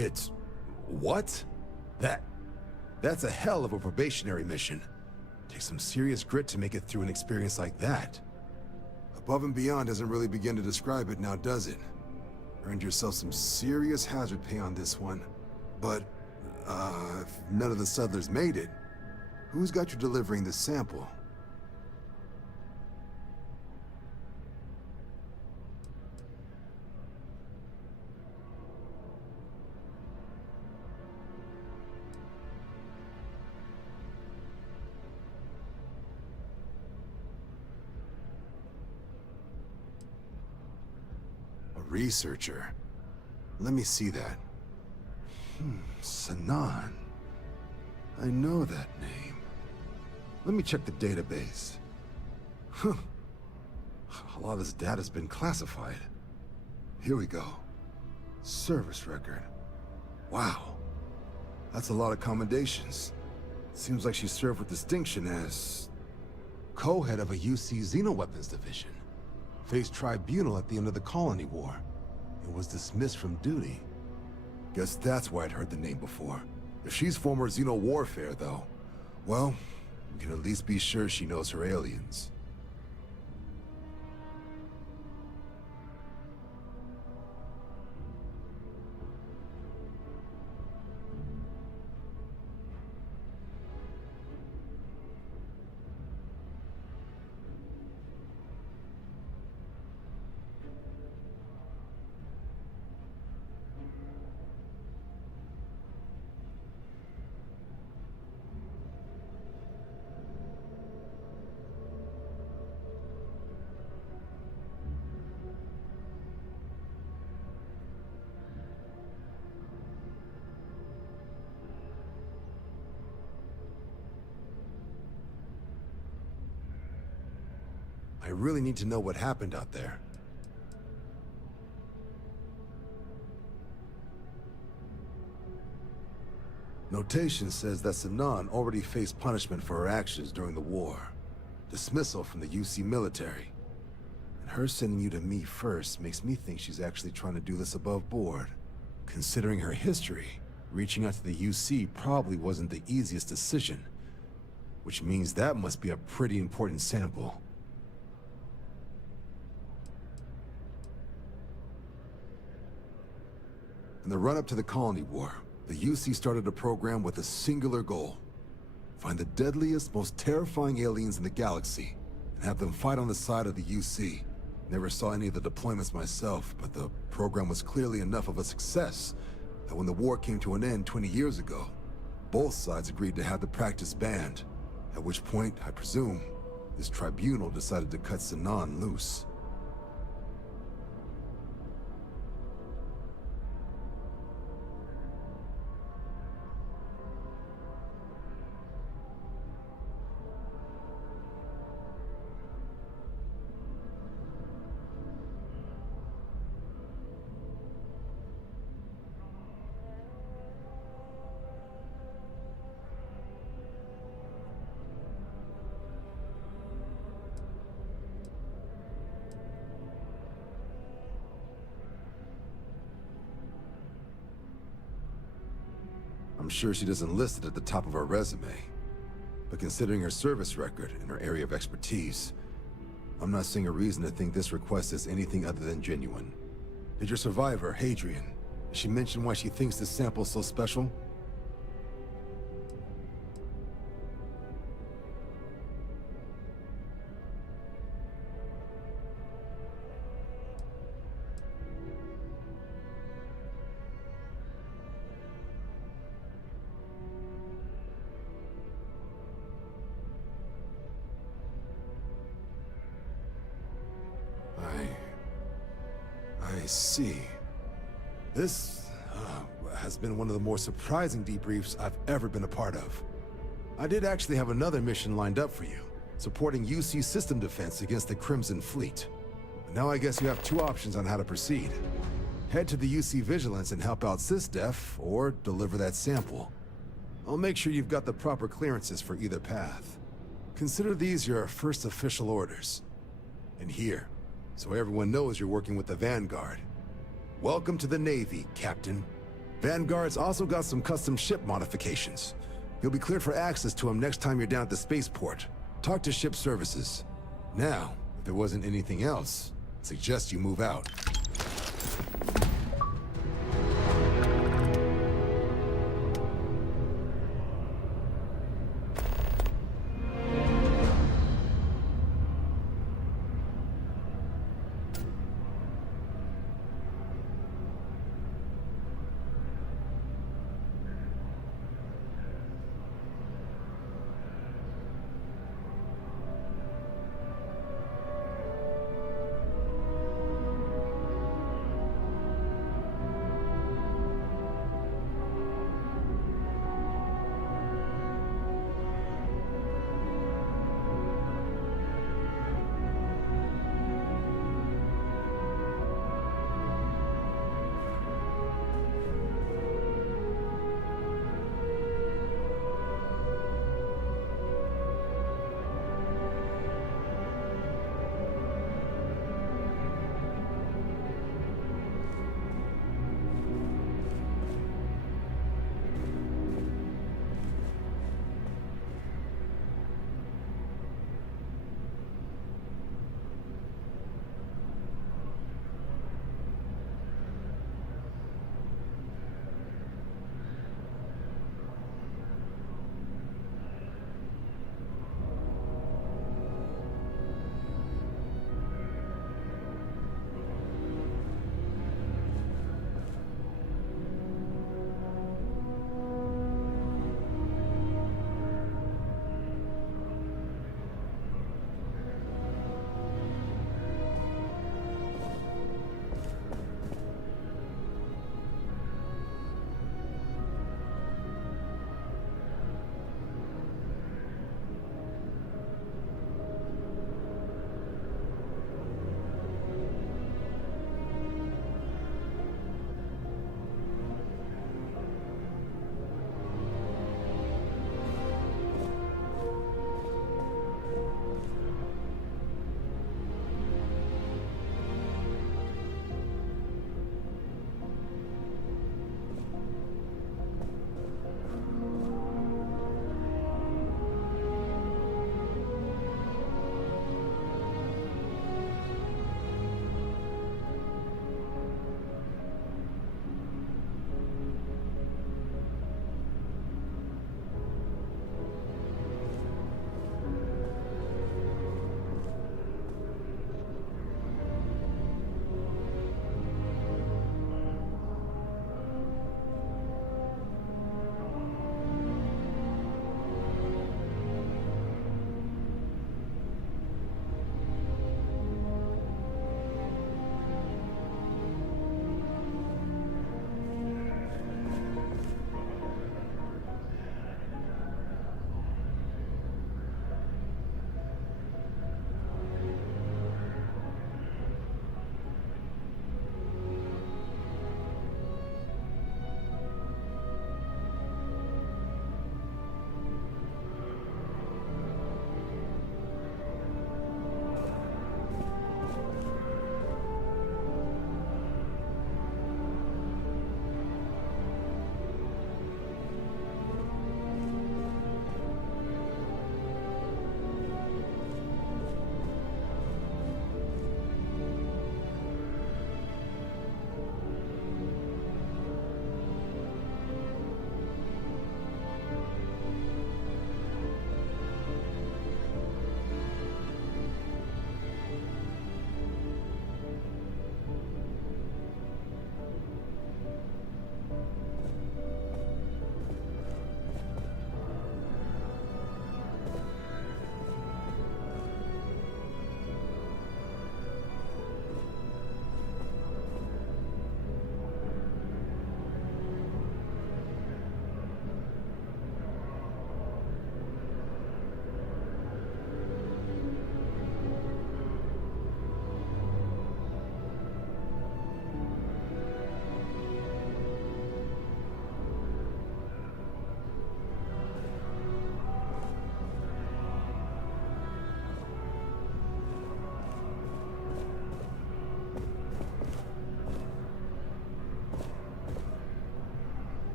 It's... what? That's a hell of a probationary mission. Takes some serious grit to make it through an experience like that. Above and beyond doesn't really begin to describe it now, does it? Earned yourself some serious hazard pay on this one. But, if none of the settlers made it, who's got you delivering this sample? Researcher. Let me see that. Sanan. I know that name. Let me check the database. Huh. A lot of this data's been classified. Here we go. Service record. Wow. That's a lot of commendations. Seems like she served with distinction as co-head of a UC Xenoweapons division. Faced tribunal at the end of the Colony War, and was dismissed from duty. Guess that's why I'd heard the name before. If she's former Xeno warfare, though, well, we can at least be sure she knows her aliens. I really need to know what happened out there. Notation says that Sanan already faced punishment for her actions during the war. Dismissal from the UC military. And her sending you to me first makes me think she's actually trying to do this above board. Considering her history, reaching out to the UC probably wasn't the easiest decision. Which means that must be a pretty important sample. In the run-up to the Colony War, the UC started a program with a singular goal. Find the deadliest, most terrifying aliens in the galaxy, and have them fight on the side of the UC. Never saw any of the deployments myself, but the program was clearly enough of a success that when the war came to an end 20 years ago, both sides agreed to have the practice banned. At which point, I presume, this tribunal decided to cut Sanan loose. I'm sure she doesn't list it at the top of her resume. But considering her service record and her area of expertise, I'm not seeing a reason to think this request is anything other than genuine. Did your survivor, Hadrian, did she mention why she thinks this sample is so special? I see. This has been one of the more surprising debriefs I've ever been a part of. I did actually have another mission lined up for you, supporting UC system defense against the Crimson Fleet. But now I guess you have two options on how to proceed. Head to the UC Vigilance and help out SysDef, or deliver that sample. I'll make sure you've got the proper clearances for either path. Consider these your first official orders. And here, so everyone knows you're working with the Vanguard. Welcome to the Navy, Captain. Vanguard's also got some custom ship modifications. You'll be cleared for access to them next time you're down at the spaceport. Talk to ship services. Now, if there wasn't anything else, I suggest you move out.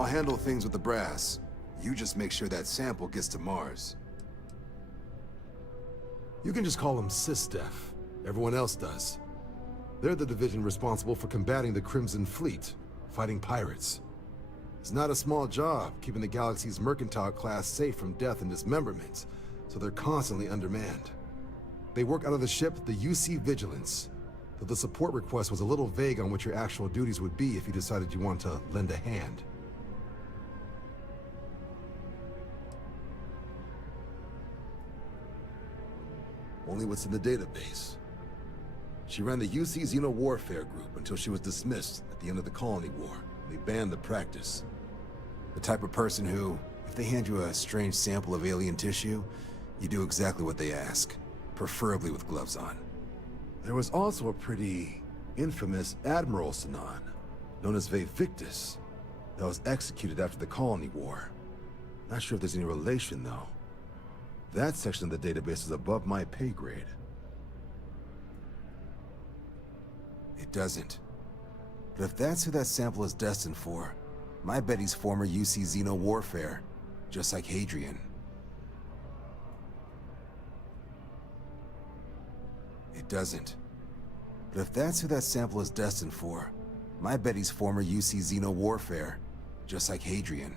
I'll handle things with the brass. You just make sure that sample gets to Mars. You can just call them SysDef. Everyone else does. They're the division responsible for combating the Crimson Fleet, fighting pirates. It's not a small job, keeping the galaxy's mercantile class safe from death and dismemberment, so they're constantly undermanned. They work out of the ship, the UC Vigilance, though the support request was a little vague on what your actual duties would be if you decided you wanted to lend a hand. Only what's in the database. She ran the UC Xeno Warfare Group until she was dismissed at the end of the Colony War. They banned the practice. The type of person who, if they hand you a strange sample of alien tissue, you do exactly what they ask, preferably with gloves on. There was also a pretty infamous Admiral Sanan, known as Victus, that was executed after the Colony War. Not sure if there's any relation, though. That section of the database is above my pay grade. It doesn't. But if that's who that sample is destined for, my bet he's former UC Xeno Warfare, just like Hadrian. It doesn't. But if that's who that sample is destined for, my bet he's former UC Xeno Warfare, just like Hadrian.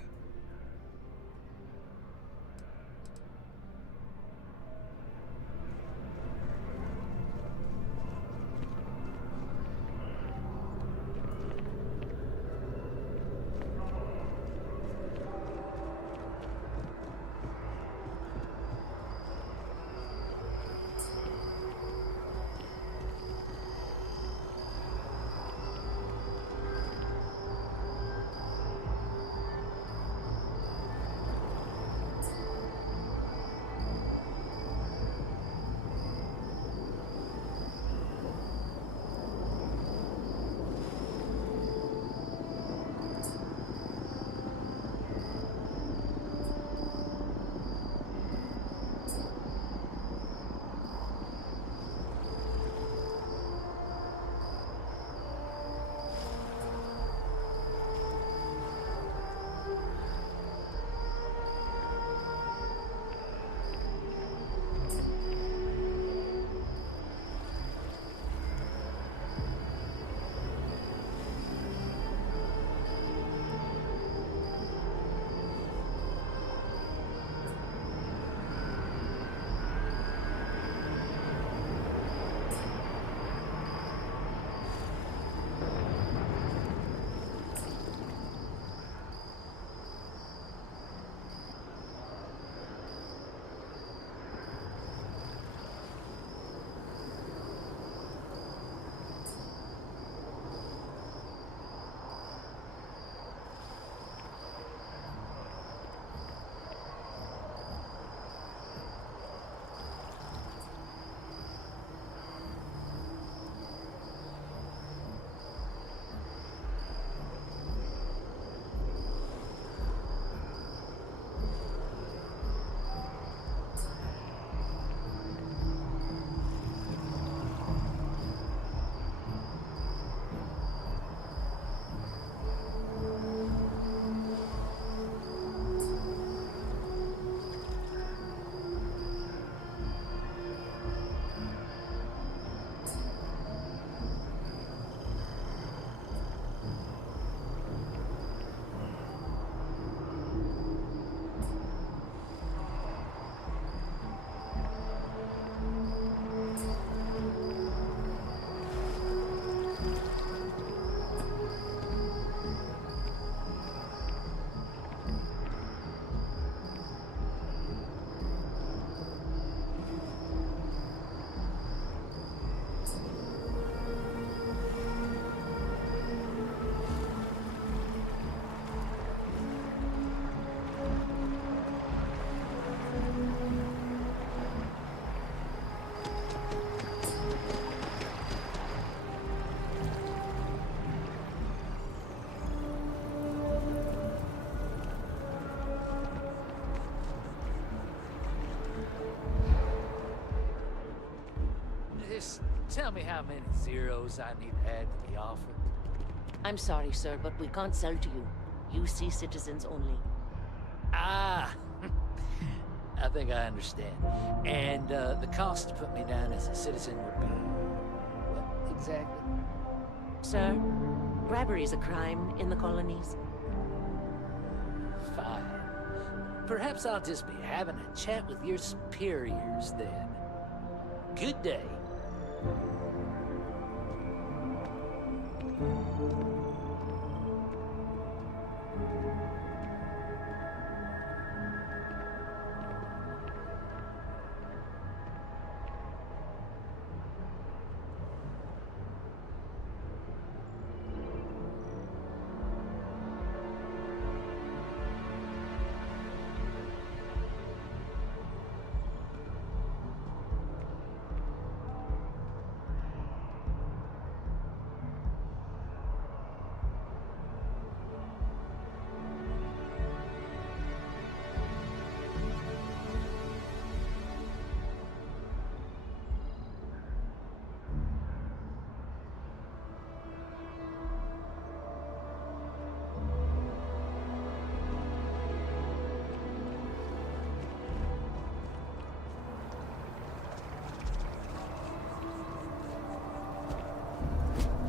Just tell me how many zeros I need to add to the offer. I'm sorry, sir, but we can't sell to you. UC citizens only. Ah, I think I understand. And the cost to put me down as a citizen would be what exactly? Sir, bribery is a crime in the colonies. Fine. Perhaps I'll just be having a chat with your superiors then. Good day.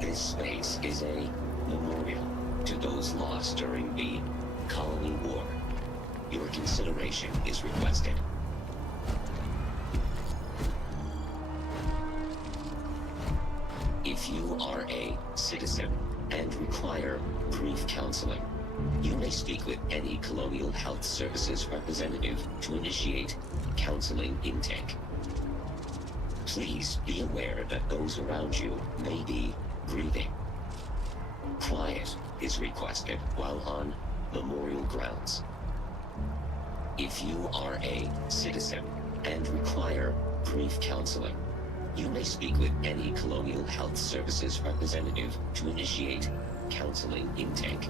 This space is a memorial to those lost during the Colony War. Your consideration is requested. If you are a citizen and require brief counseling, you may speak with any Colonial Health Services representative to initiate counseling intake. Please be aware that those around you may be grieving. Quiet is requested while on memorial grounds. If you are a citizen and require brief counseling, you may speak with any Colonial Health Services representative to initiate counseling intake.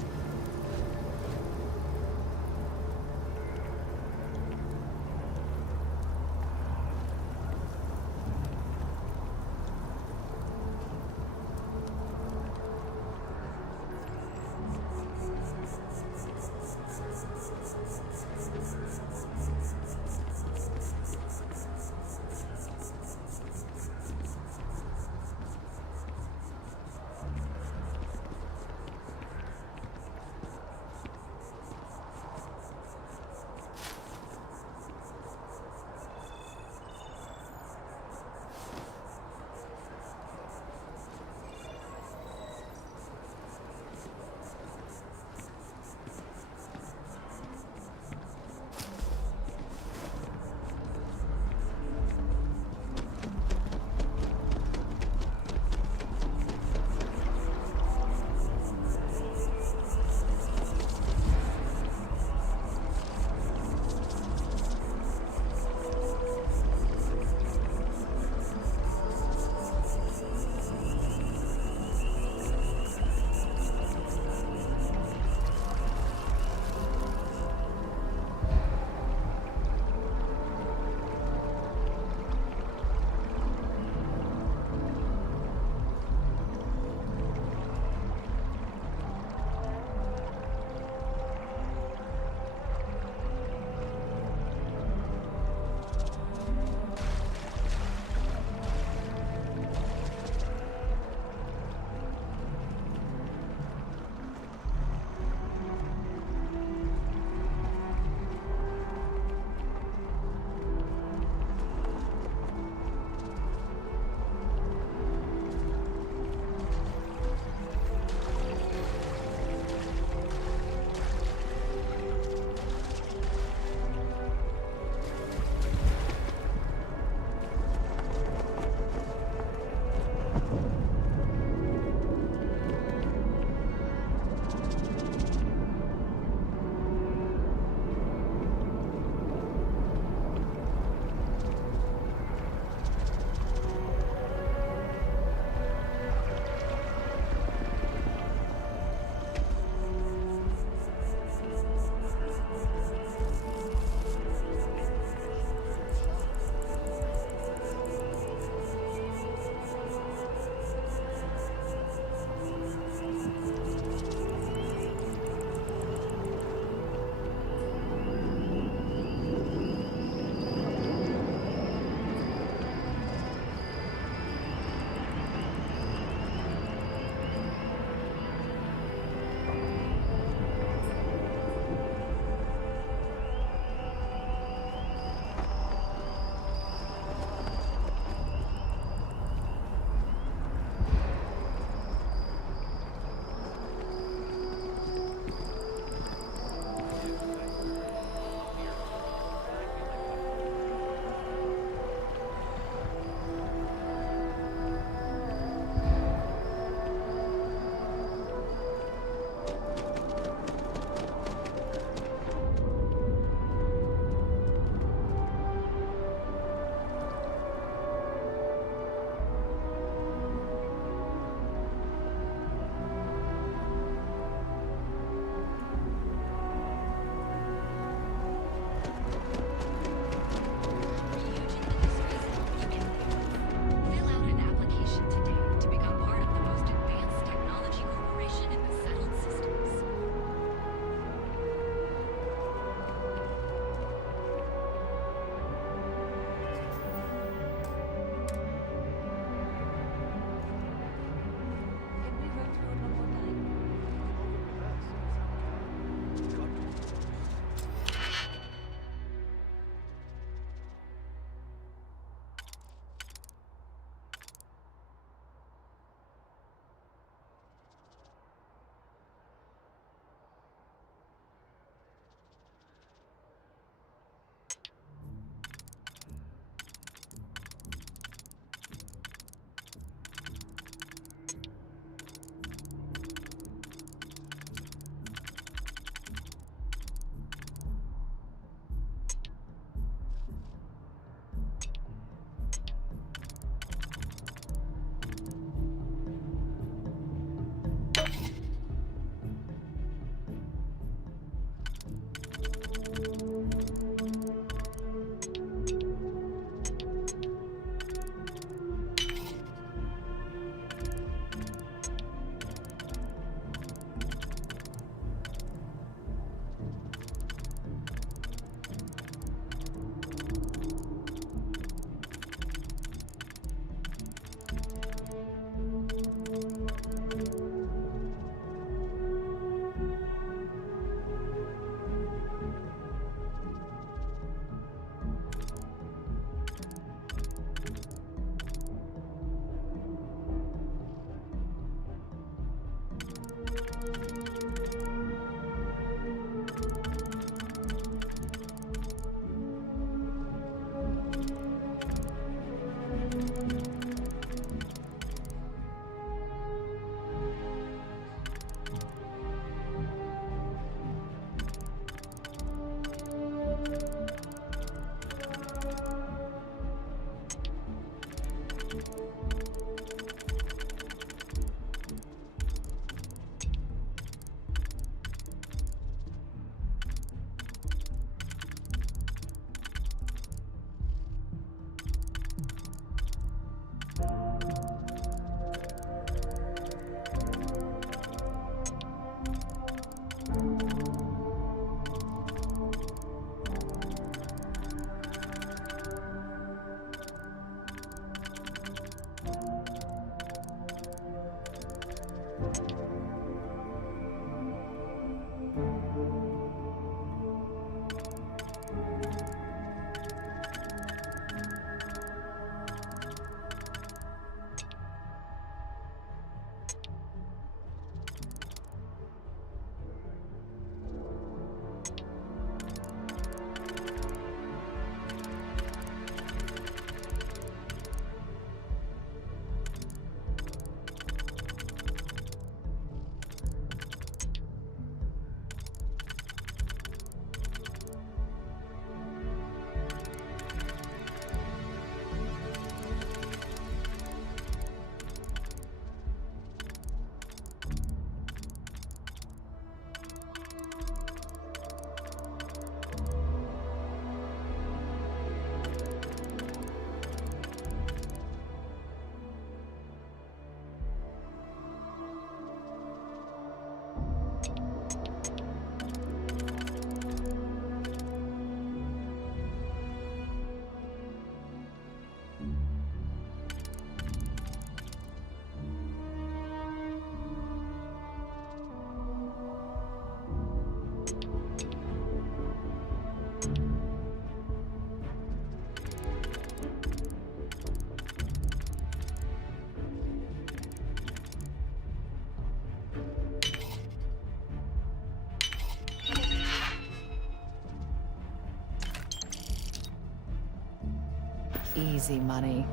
Easy money.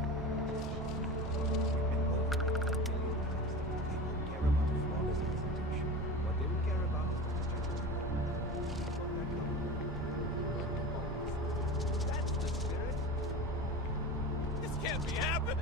This can't be happening!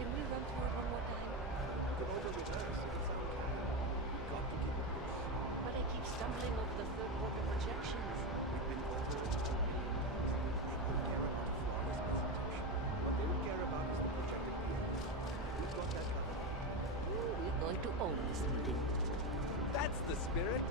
Can we run through it one more time? But I keep stumbling over the third order projections. We're going to own this meeting. That's the spirit!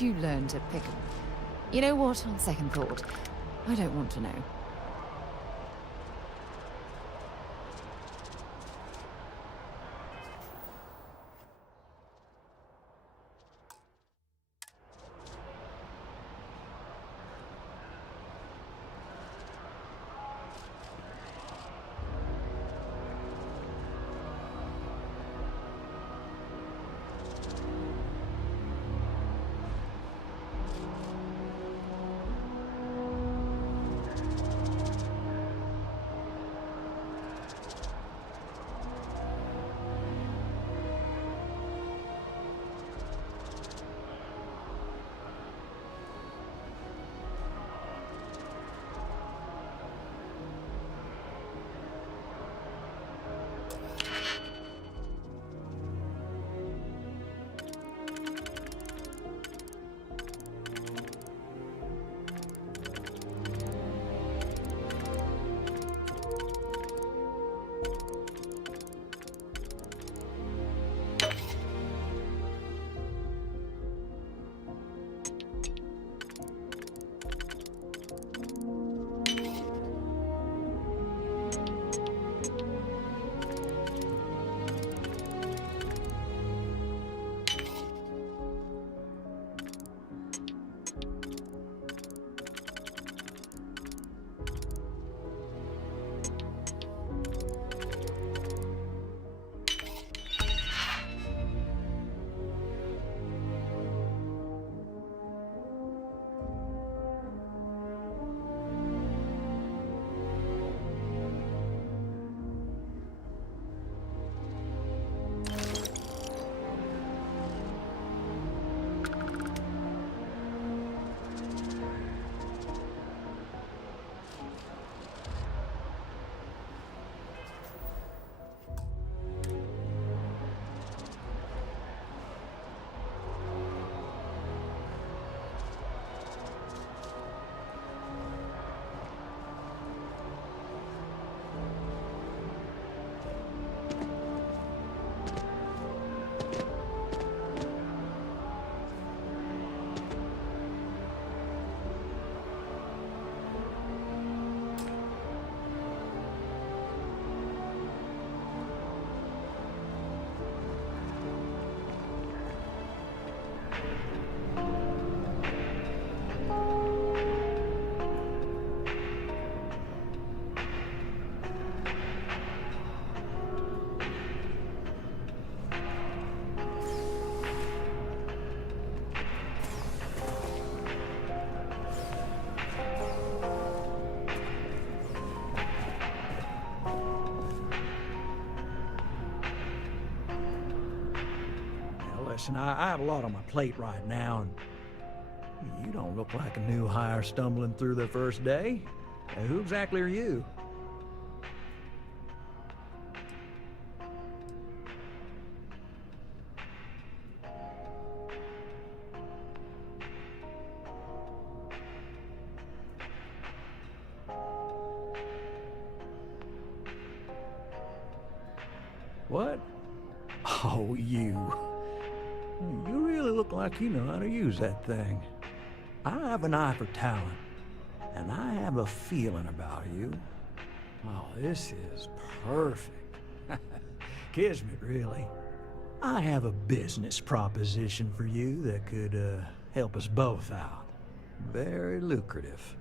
did you learn to pick 'em? You know what, on second thought, I don't want to know. Listen, I have a lot on my plate right now, and you don't look like a new hire stumbling through their first day. Who exactly are you? What? Oh, you. You really look like you know how to use that thing. I have an eye for talent, and I have a feeling about you. Oh, this is perfect. Kismet, really. I have a business proposition for you that could help us both out. Very lucrative.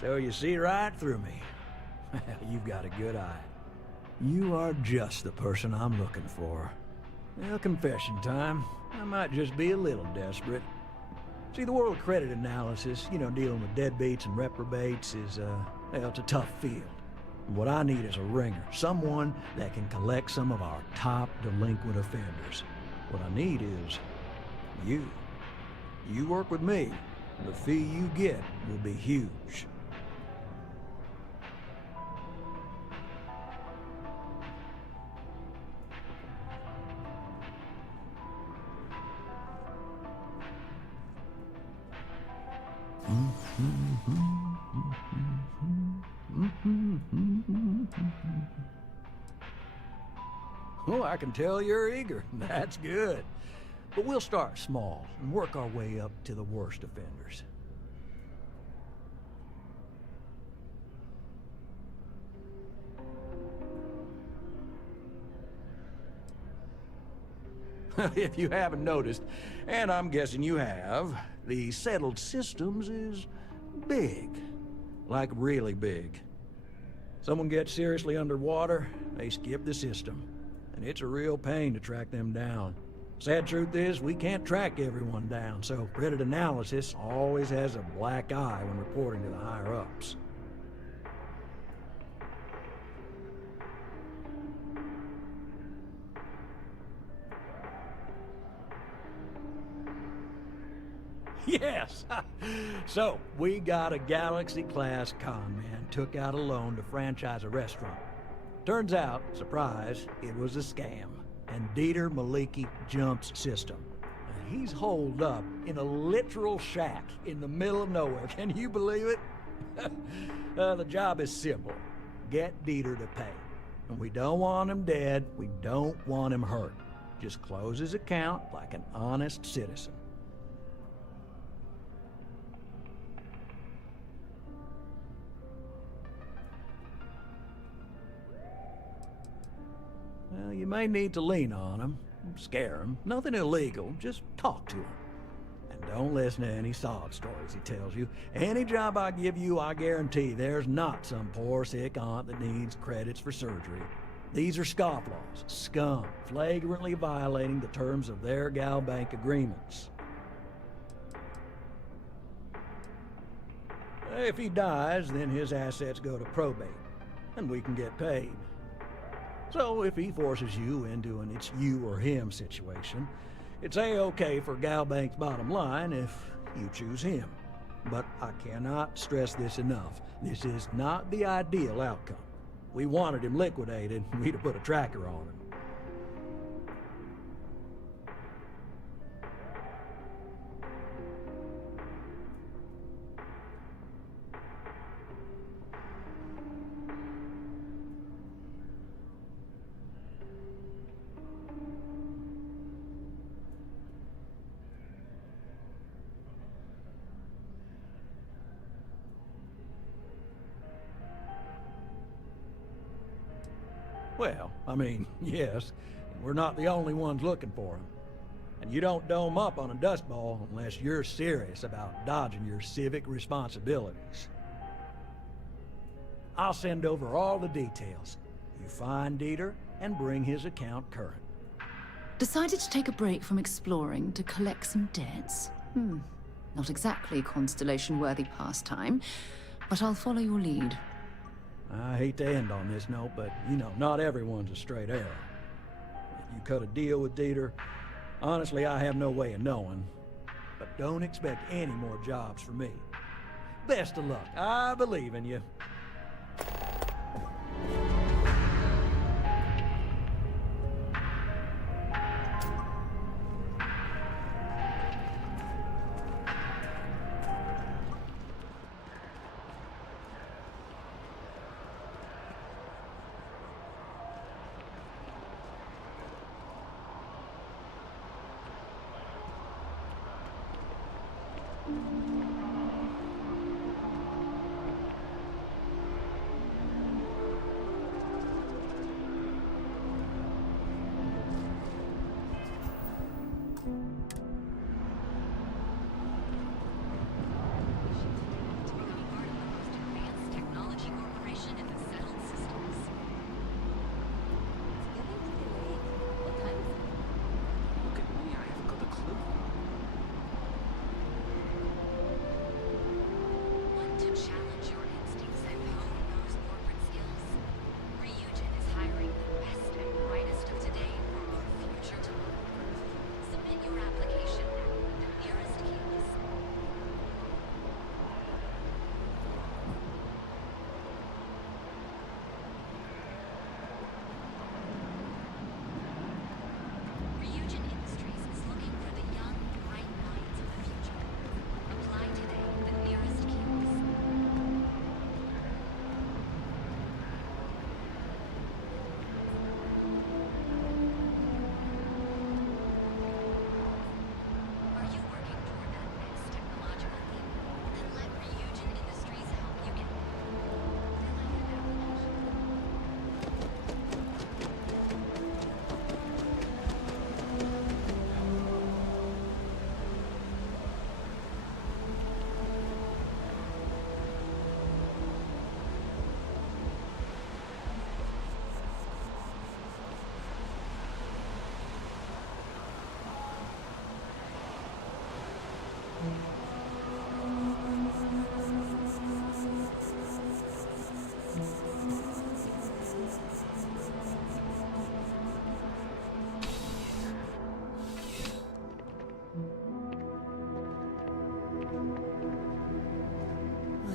So you see right through me. Well, you've got a good eye. You are just the person I'm looking for. Well, confession time. I might just be a little desperate. See, the world credit analysis, you know, dealing with deadbeats and reprobates is, well, it's a tough field. What I need is a ringer, someone that can collect some of our top delinquent offenders. What I need is you. You work with me, the fee you get will be huge. Oh, I can tell you're eager. That's good. But we'll start small and work our way up to the worst offenders. If you haven't noticed, and I'm guessing you have, the settled systems is big. Like really big. Someone gets seriously underwater, they skip the system. And it's a real pain to track them down. Sad truth is, we can't track everyone down, so credit analysis always has a black eye when reporting to the higher-ups. Yes! So, we got a Galaxy-class con man took out a loan to franchise a restaurant. Turns out, surprise, it was a scam, and Dieter Maliki jumps system. And he's holed up in a literal shack in the middle of nowhere. Can you believe it? The job is simple. Get Dieter to pay. And we don't want him dead, we don't want him hurt. Just close his account like an honest citizen. Well, you may need to lean on him, scare him. Nothing illegal, just talk to him. And don't listen to any sob stories he tells you. Any job I give you, I guarantee there's not some poor sick aunt that needs credits for surgery. These are scofflaws, scum, flagrantly violating the terms of their Gal Bank agreements. If he dies, then his assets go to probate, and we can get paid. So if he forces you into an it's you or him situation, it's A-okay for Gal Bank's bottom line if you choose him. But I cannot stress this enough. This is not the ideal outcome. We wanted him liquidated, we'd have put a tracker on him. Well, I mean, yes, we're not the only ones looking for him. And you don't dome up on a dust ball unless you're serious about dodging your civic responsibilities. I'll send over all the details. You find Dieter and bring his account current. Decided to take a break from exploring to collect some debts? Not exactly Constellation-worthy pastime, but I'll follow your lead. I hate to end on this note, but, you know, not everyone's a straight arrow. If you cut a deal with Dieter, honestly, I have no way of knowing. But don't expect any more jobs for me. Best of luck. I believe in you.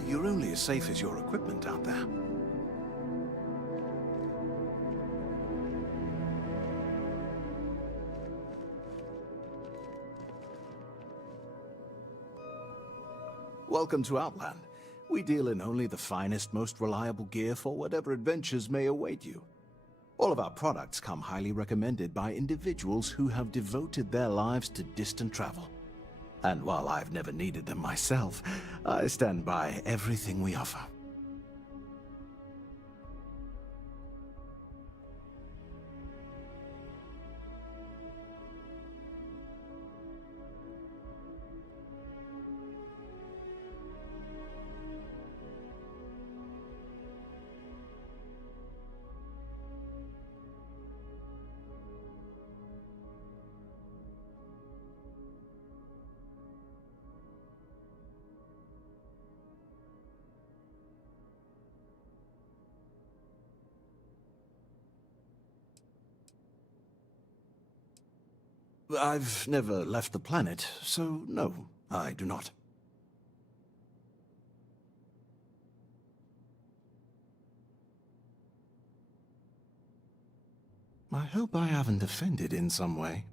You're only as safe as your equipment out there. Welcome to Outland. We deal in only the finest, most reliable gear for whatever adventures may await you. All of our products come highly recommended by individuals who have devoted their lives to distant travel. And while I've never needed them myself, I stand by everything we offer. I've never left the planet, so no, I do not. I hope I haven't offended in some way.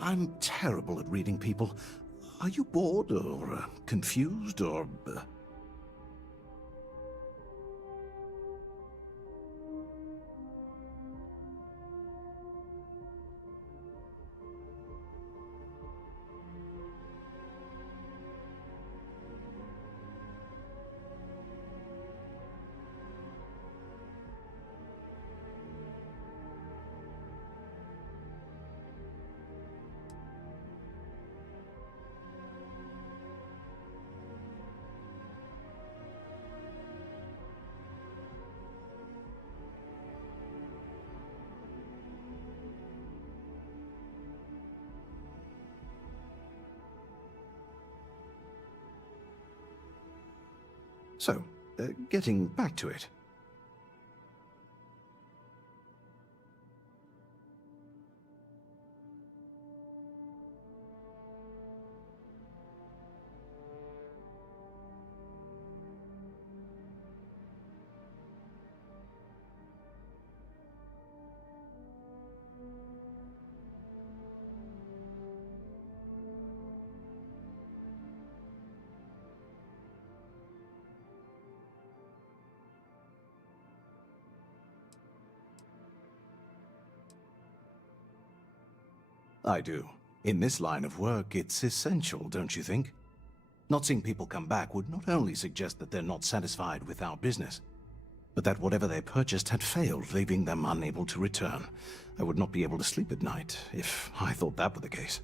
I'm terrible at reading people. Are you bored or confused or... So, getting back to it. I do. In this line of work, it's essential, don't you think? Not seeing people come back would not only suggest that they're not satisfied with our business, but that whatever they purchased had failed, leaving them unable to return. I would not be able to sleep at night if I thought that were the case.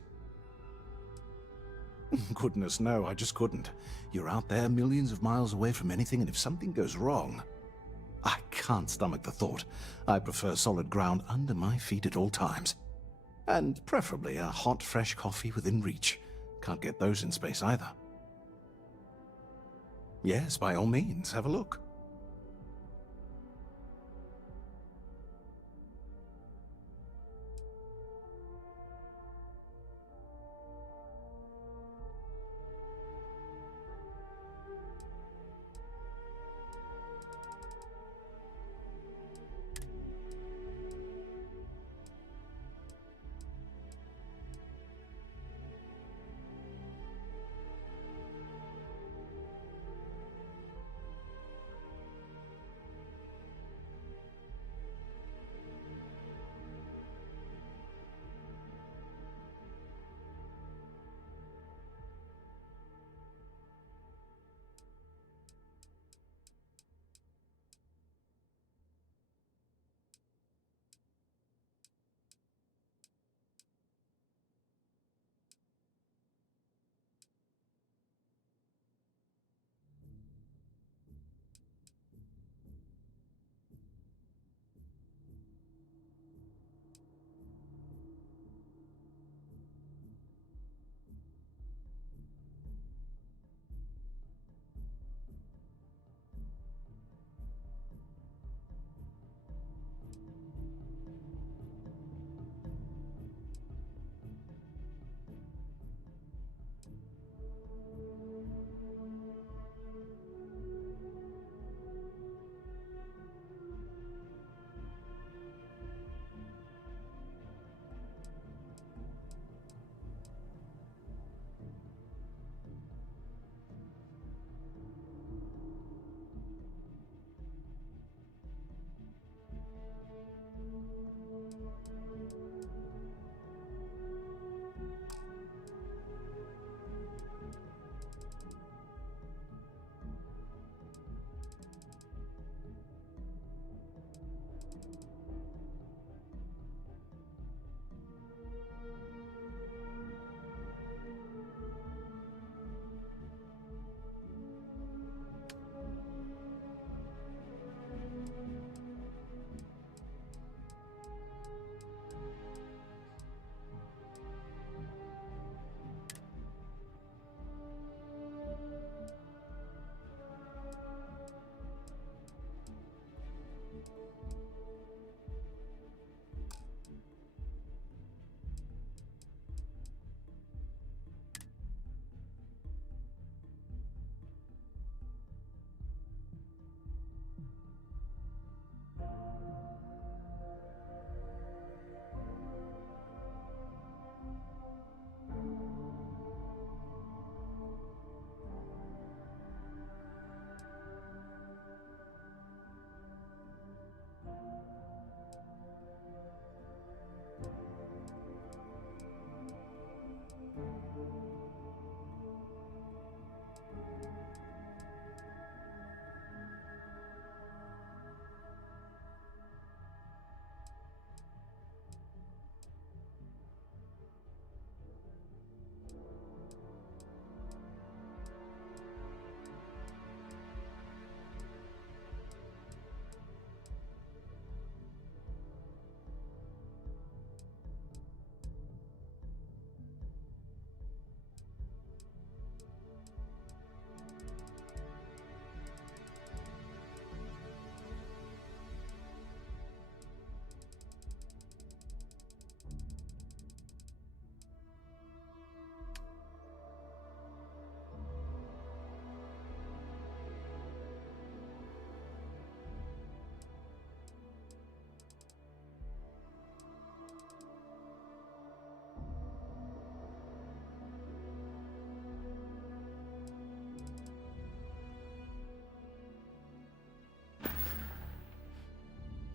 Goodness, no, I just couldn't. You're out there millions of miles away from anything, and if something goes wrong, I can't stomach the thought. I prefer solid ground under my feet at all times. And preferably a hot, fresh coffee within reach. Can't get those in space either. Yes, by all means, have a look.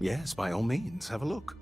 Yes, by all means, have a look.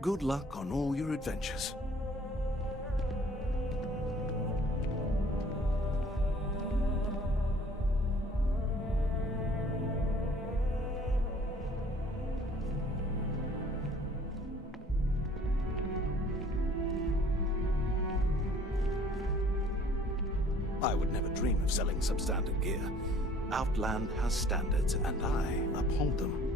Good luck on all your adventures. I would never dream of selling substandard gear. Outland has standards, and I uphold them.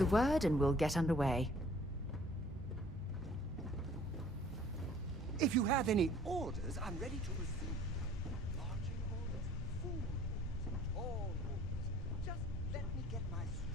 the word and we'll get underway. If you have any orders, I'm ready to receive. Marching orders, food orders, tall orders. Just let me get my stool.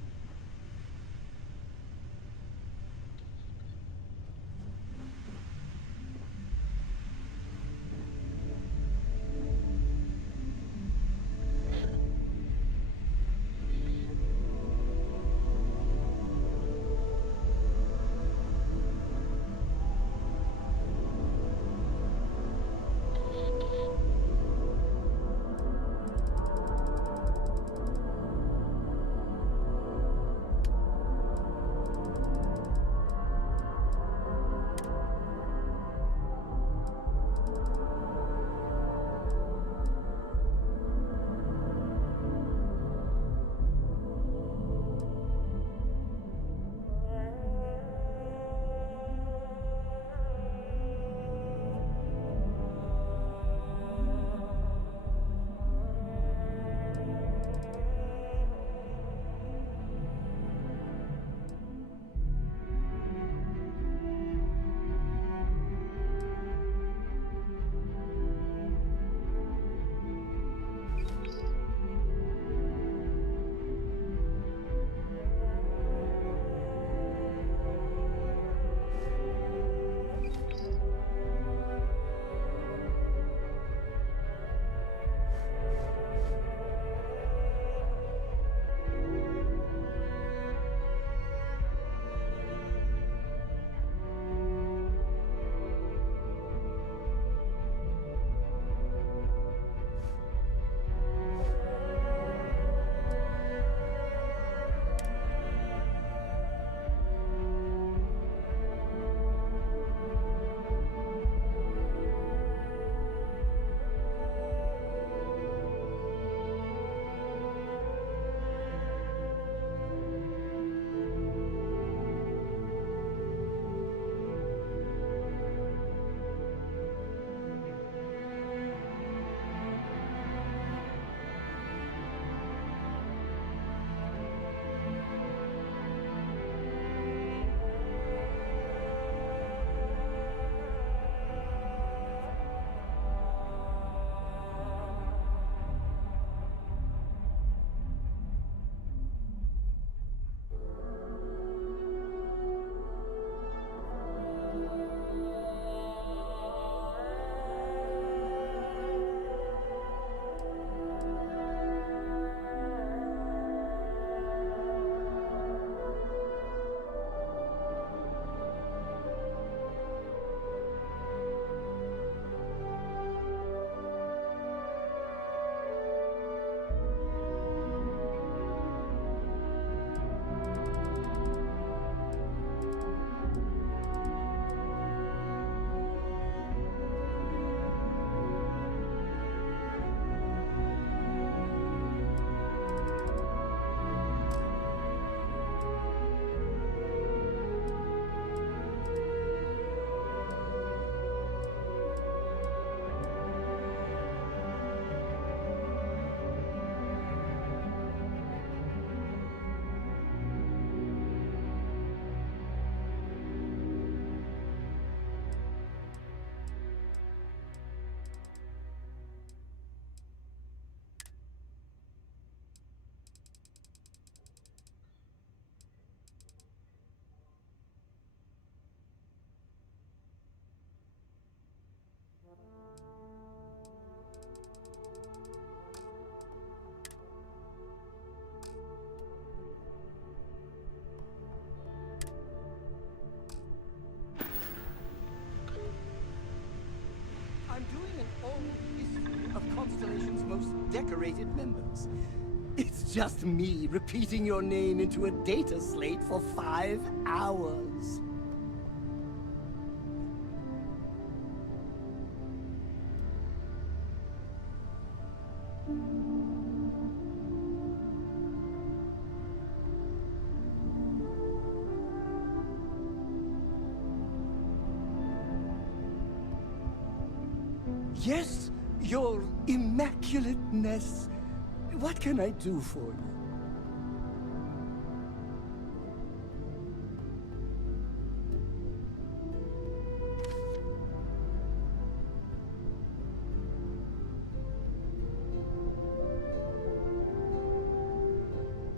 I'm doing an oral history of Constellation's most decorated members. It's just me repeating your name into a data slate for 5 hours. Yes, your immaculateness. What can I do for you?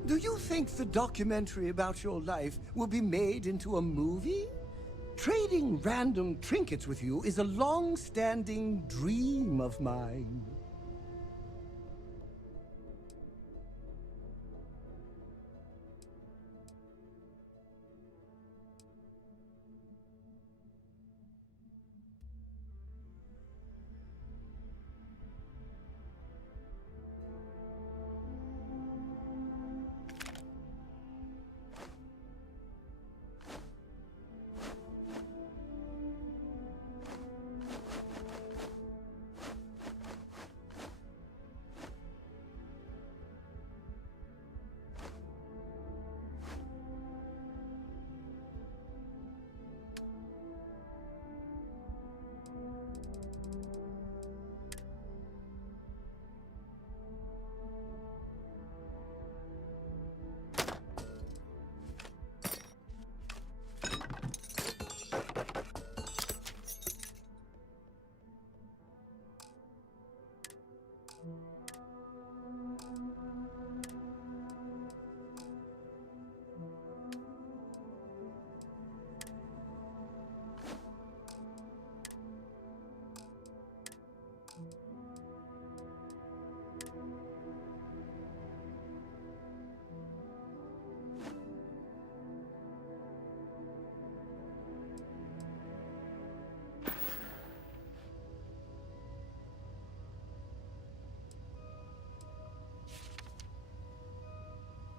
Do you think the documentary about your life will be made into a movie? Trading random trinkets with you is a long-standing dream of mine.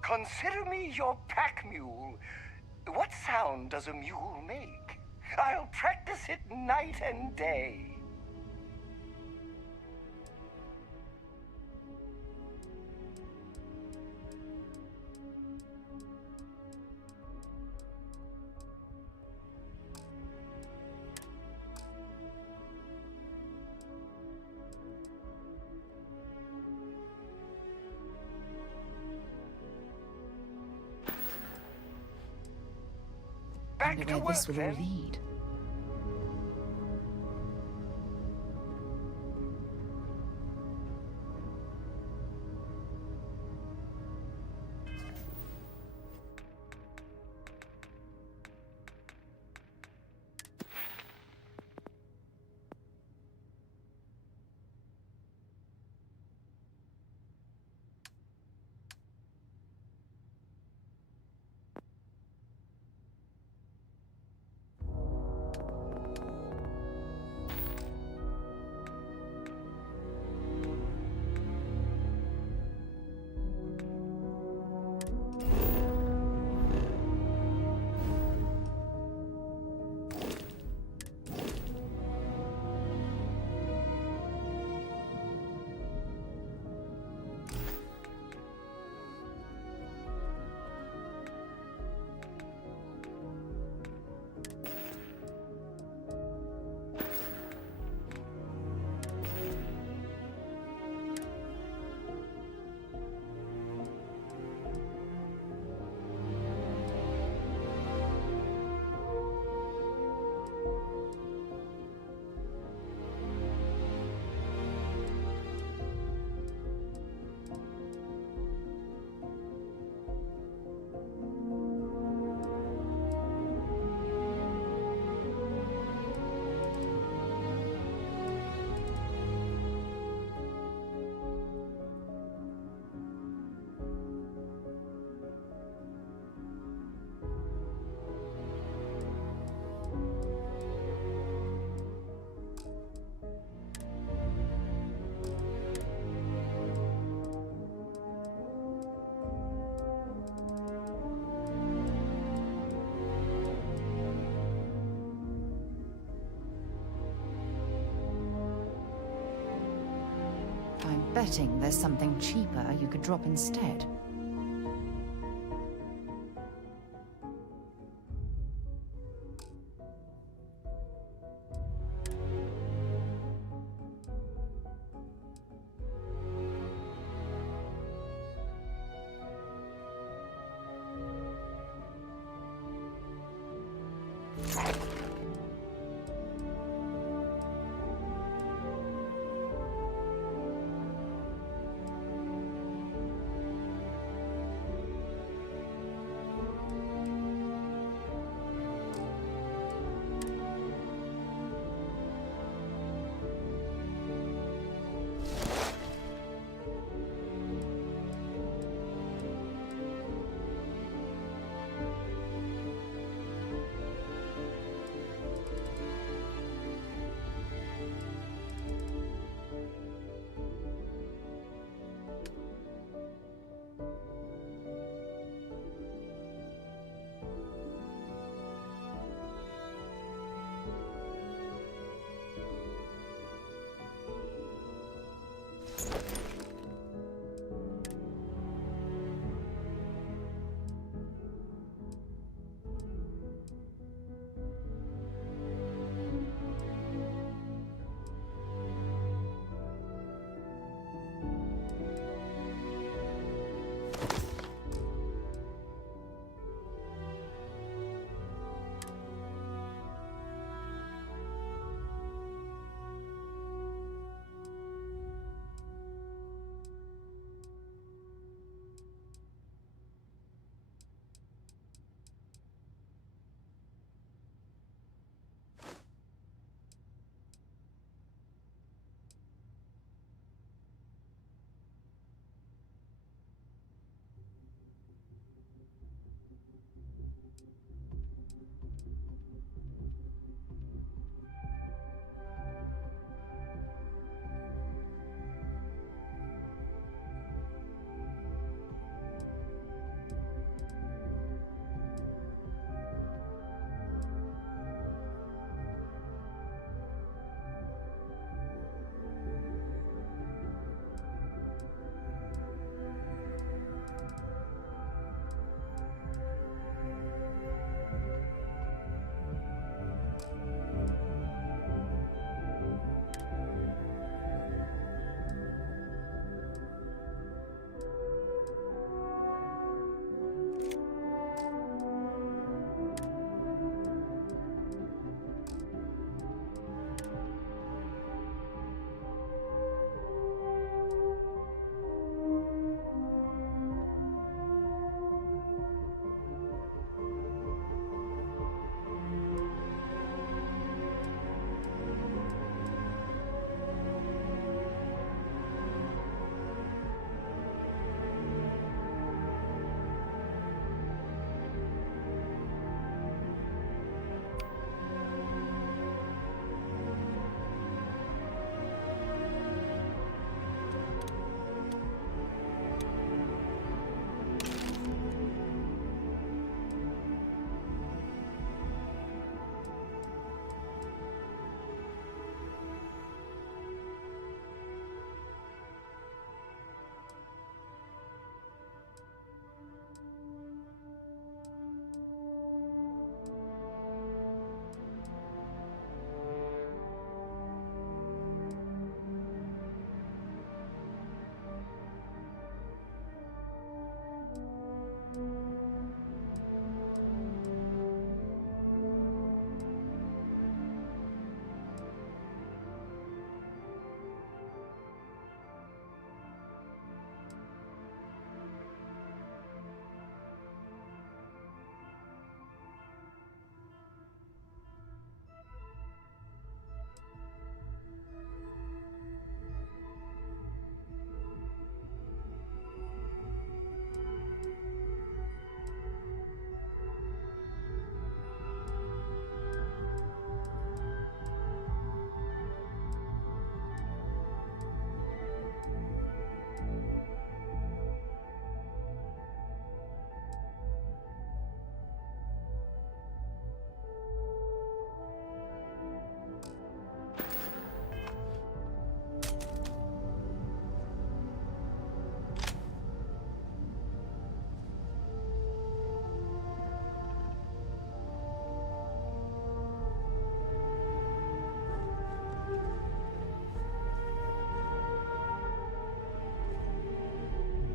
Consider me your pack mule. What sound does a mule make? I'll practice it night and day. I wonder where this will all lead. I'm betting there's something cheaper you could drop instead.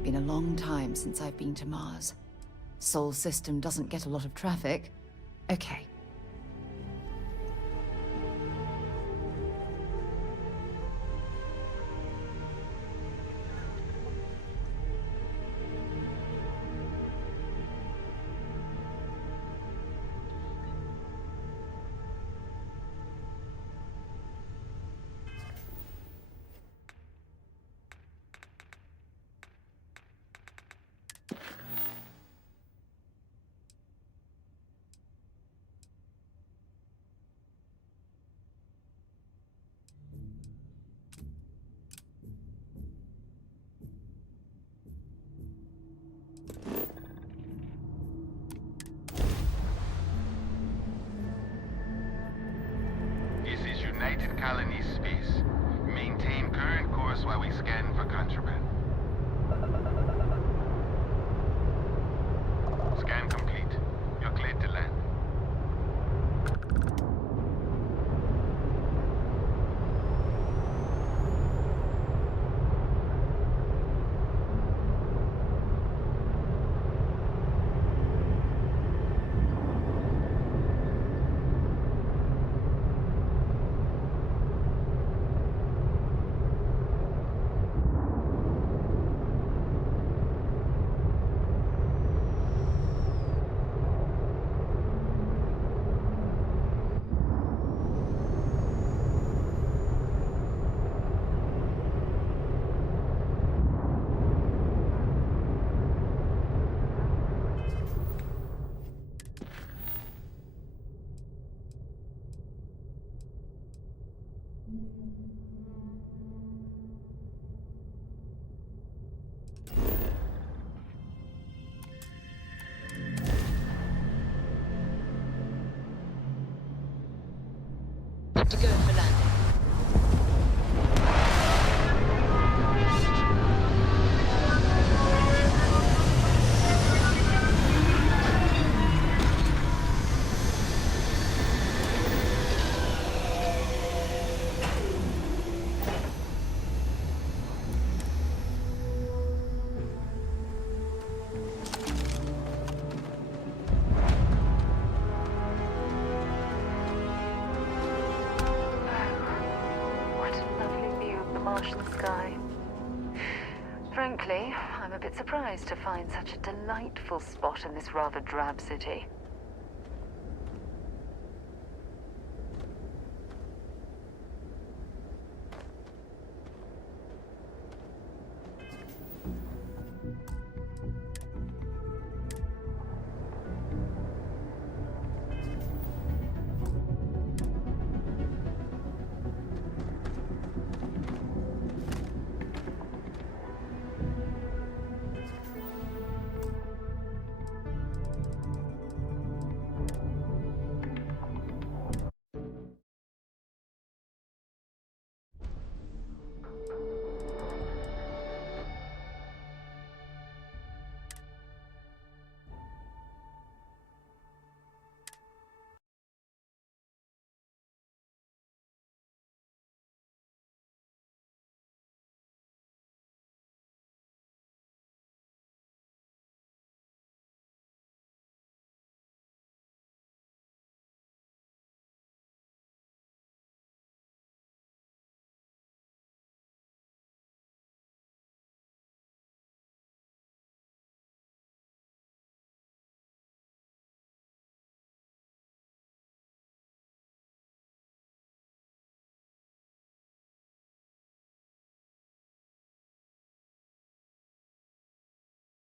Been a long time since I've been to Mars. Sol system doesn't get a lot of traffic. Okay. This is United Colonies Space. Maintain current course while we scan for contraband. Scan complete. You're cleared to land. Good to go for landing. Martian sky. Frankly, I'm a bit surprised to find such a delightful spot in this rather drab city.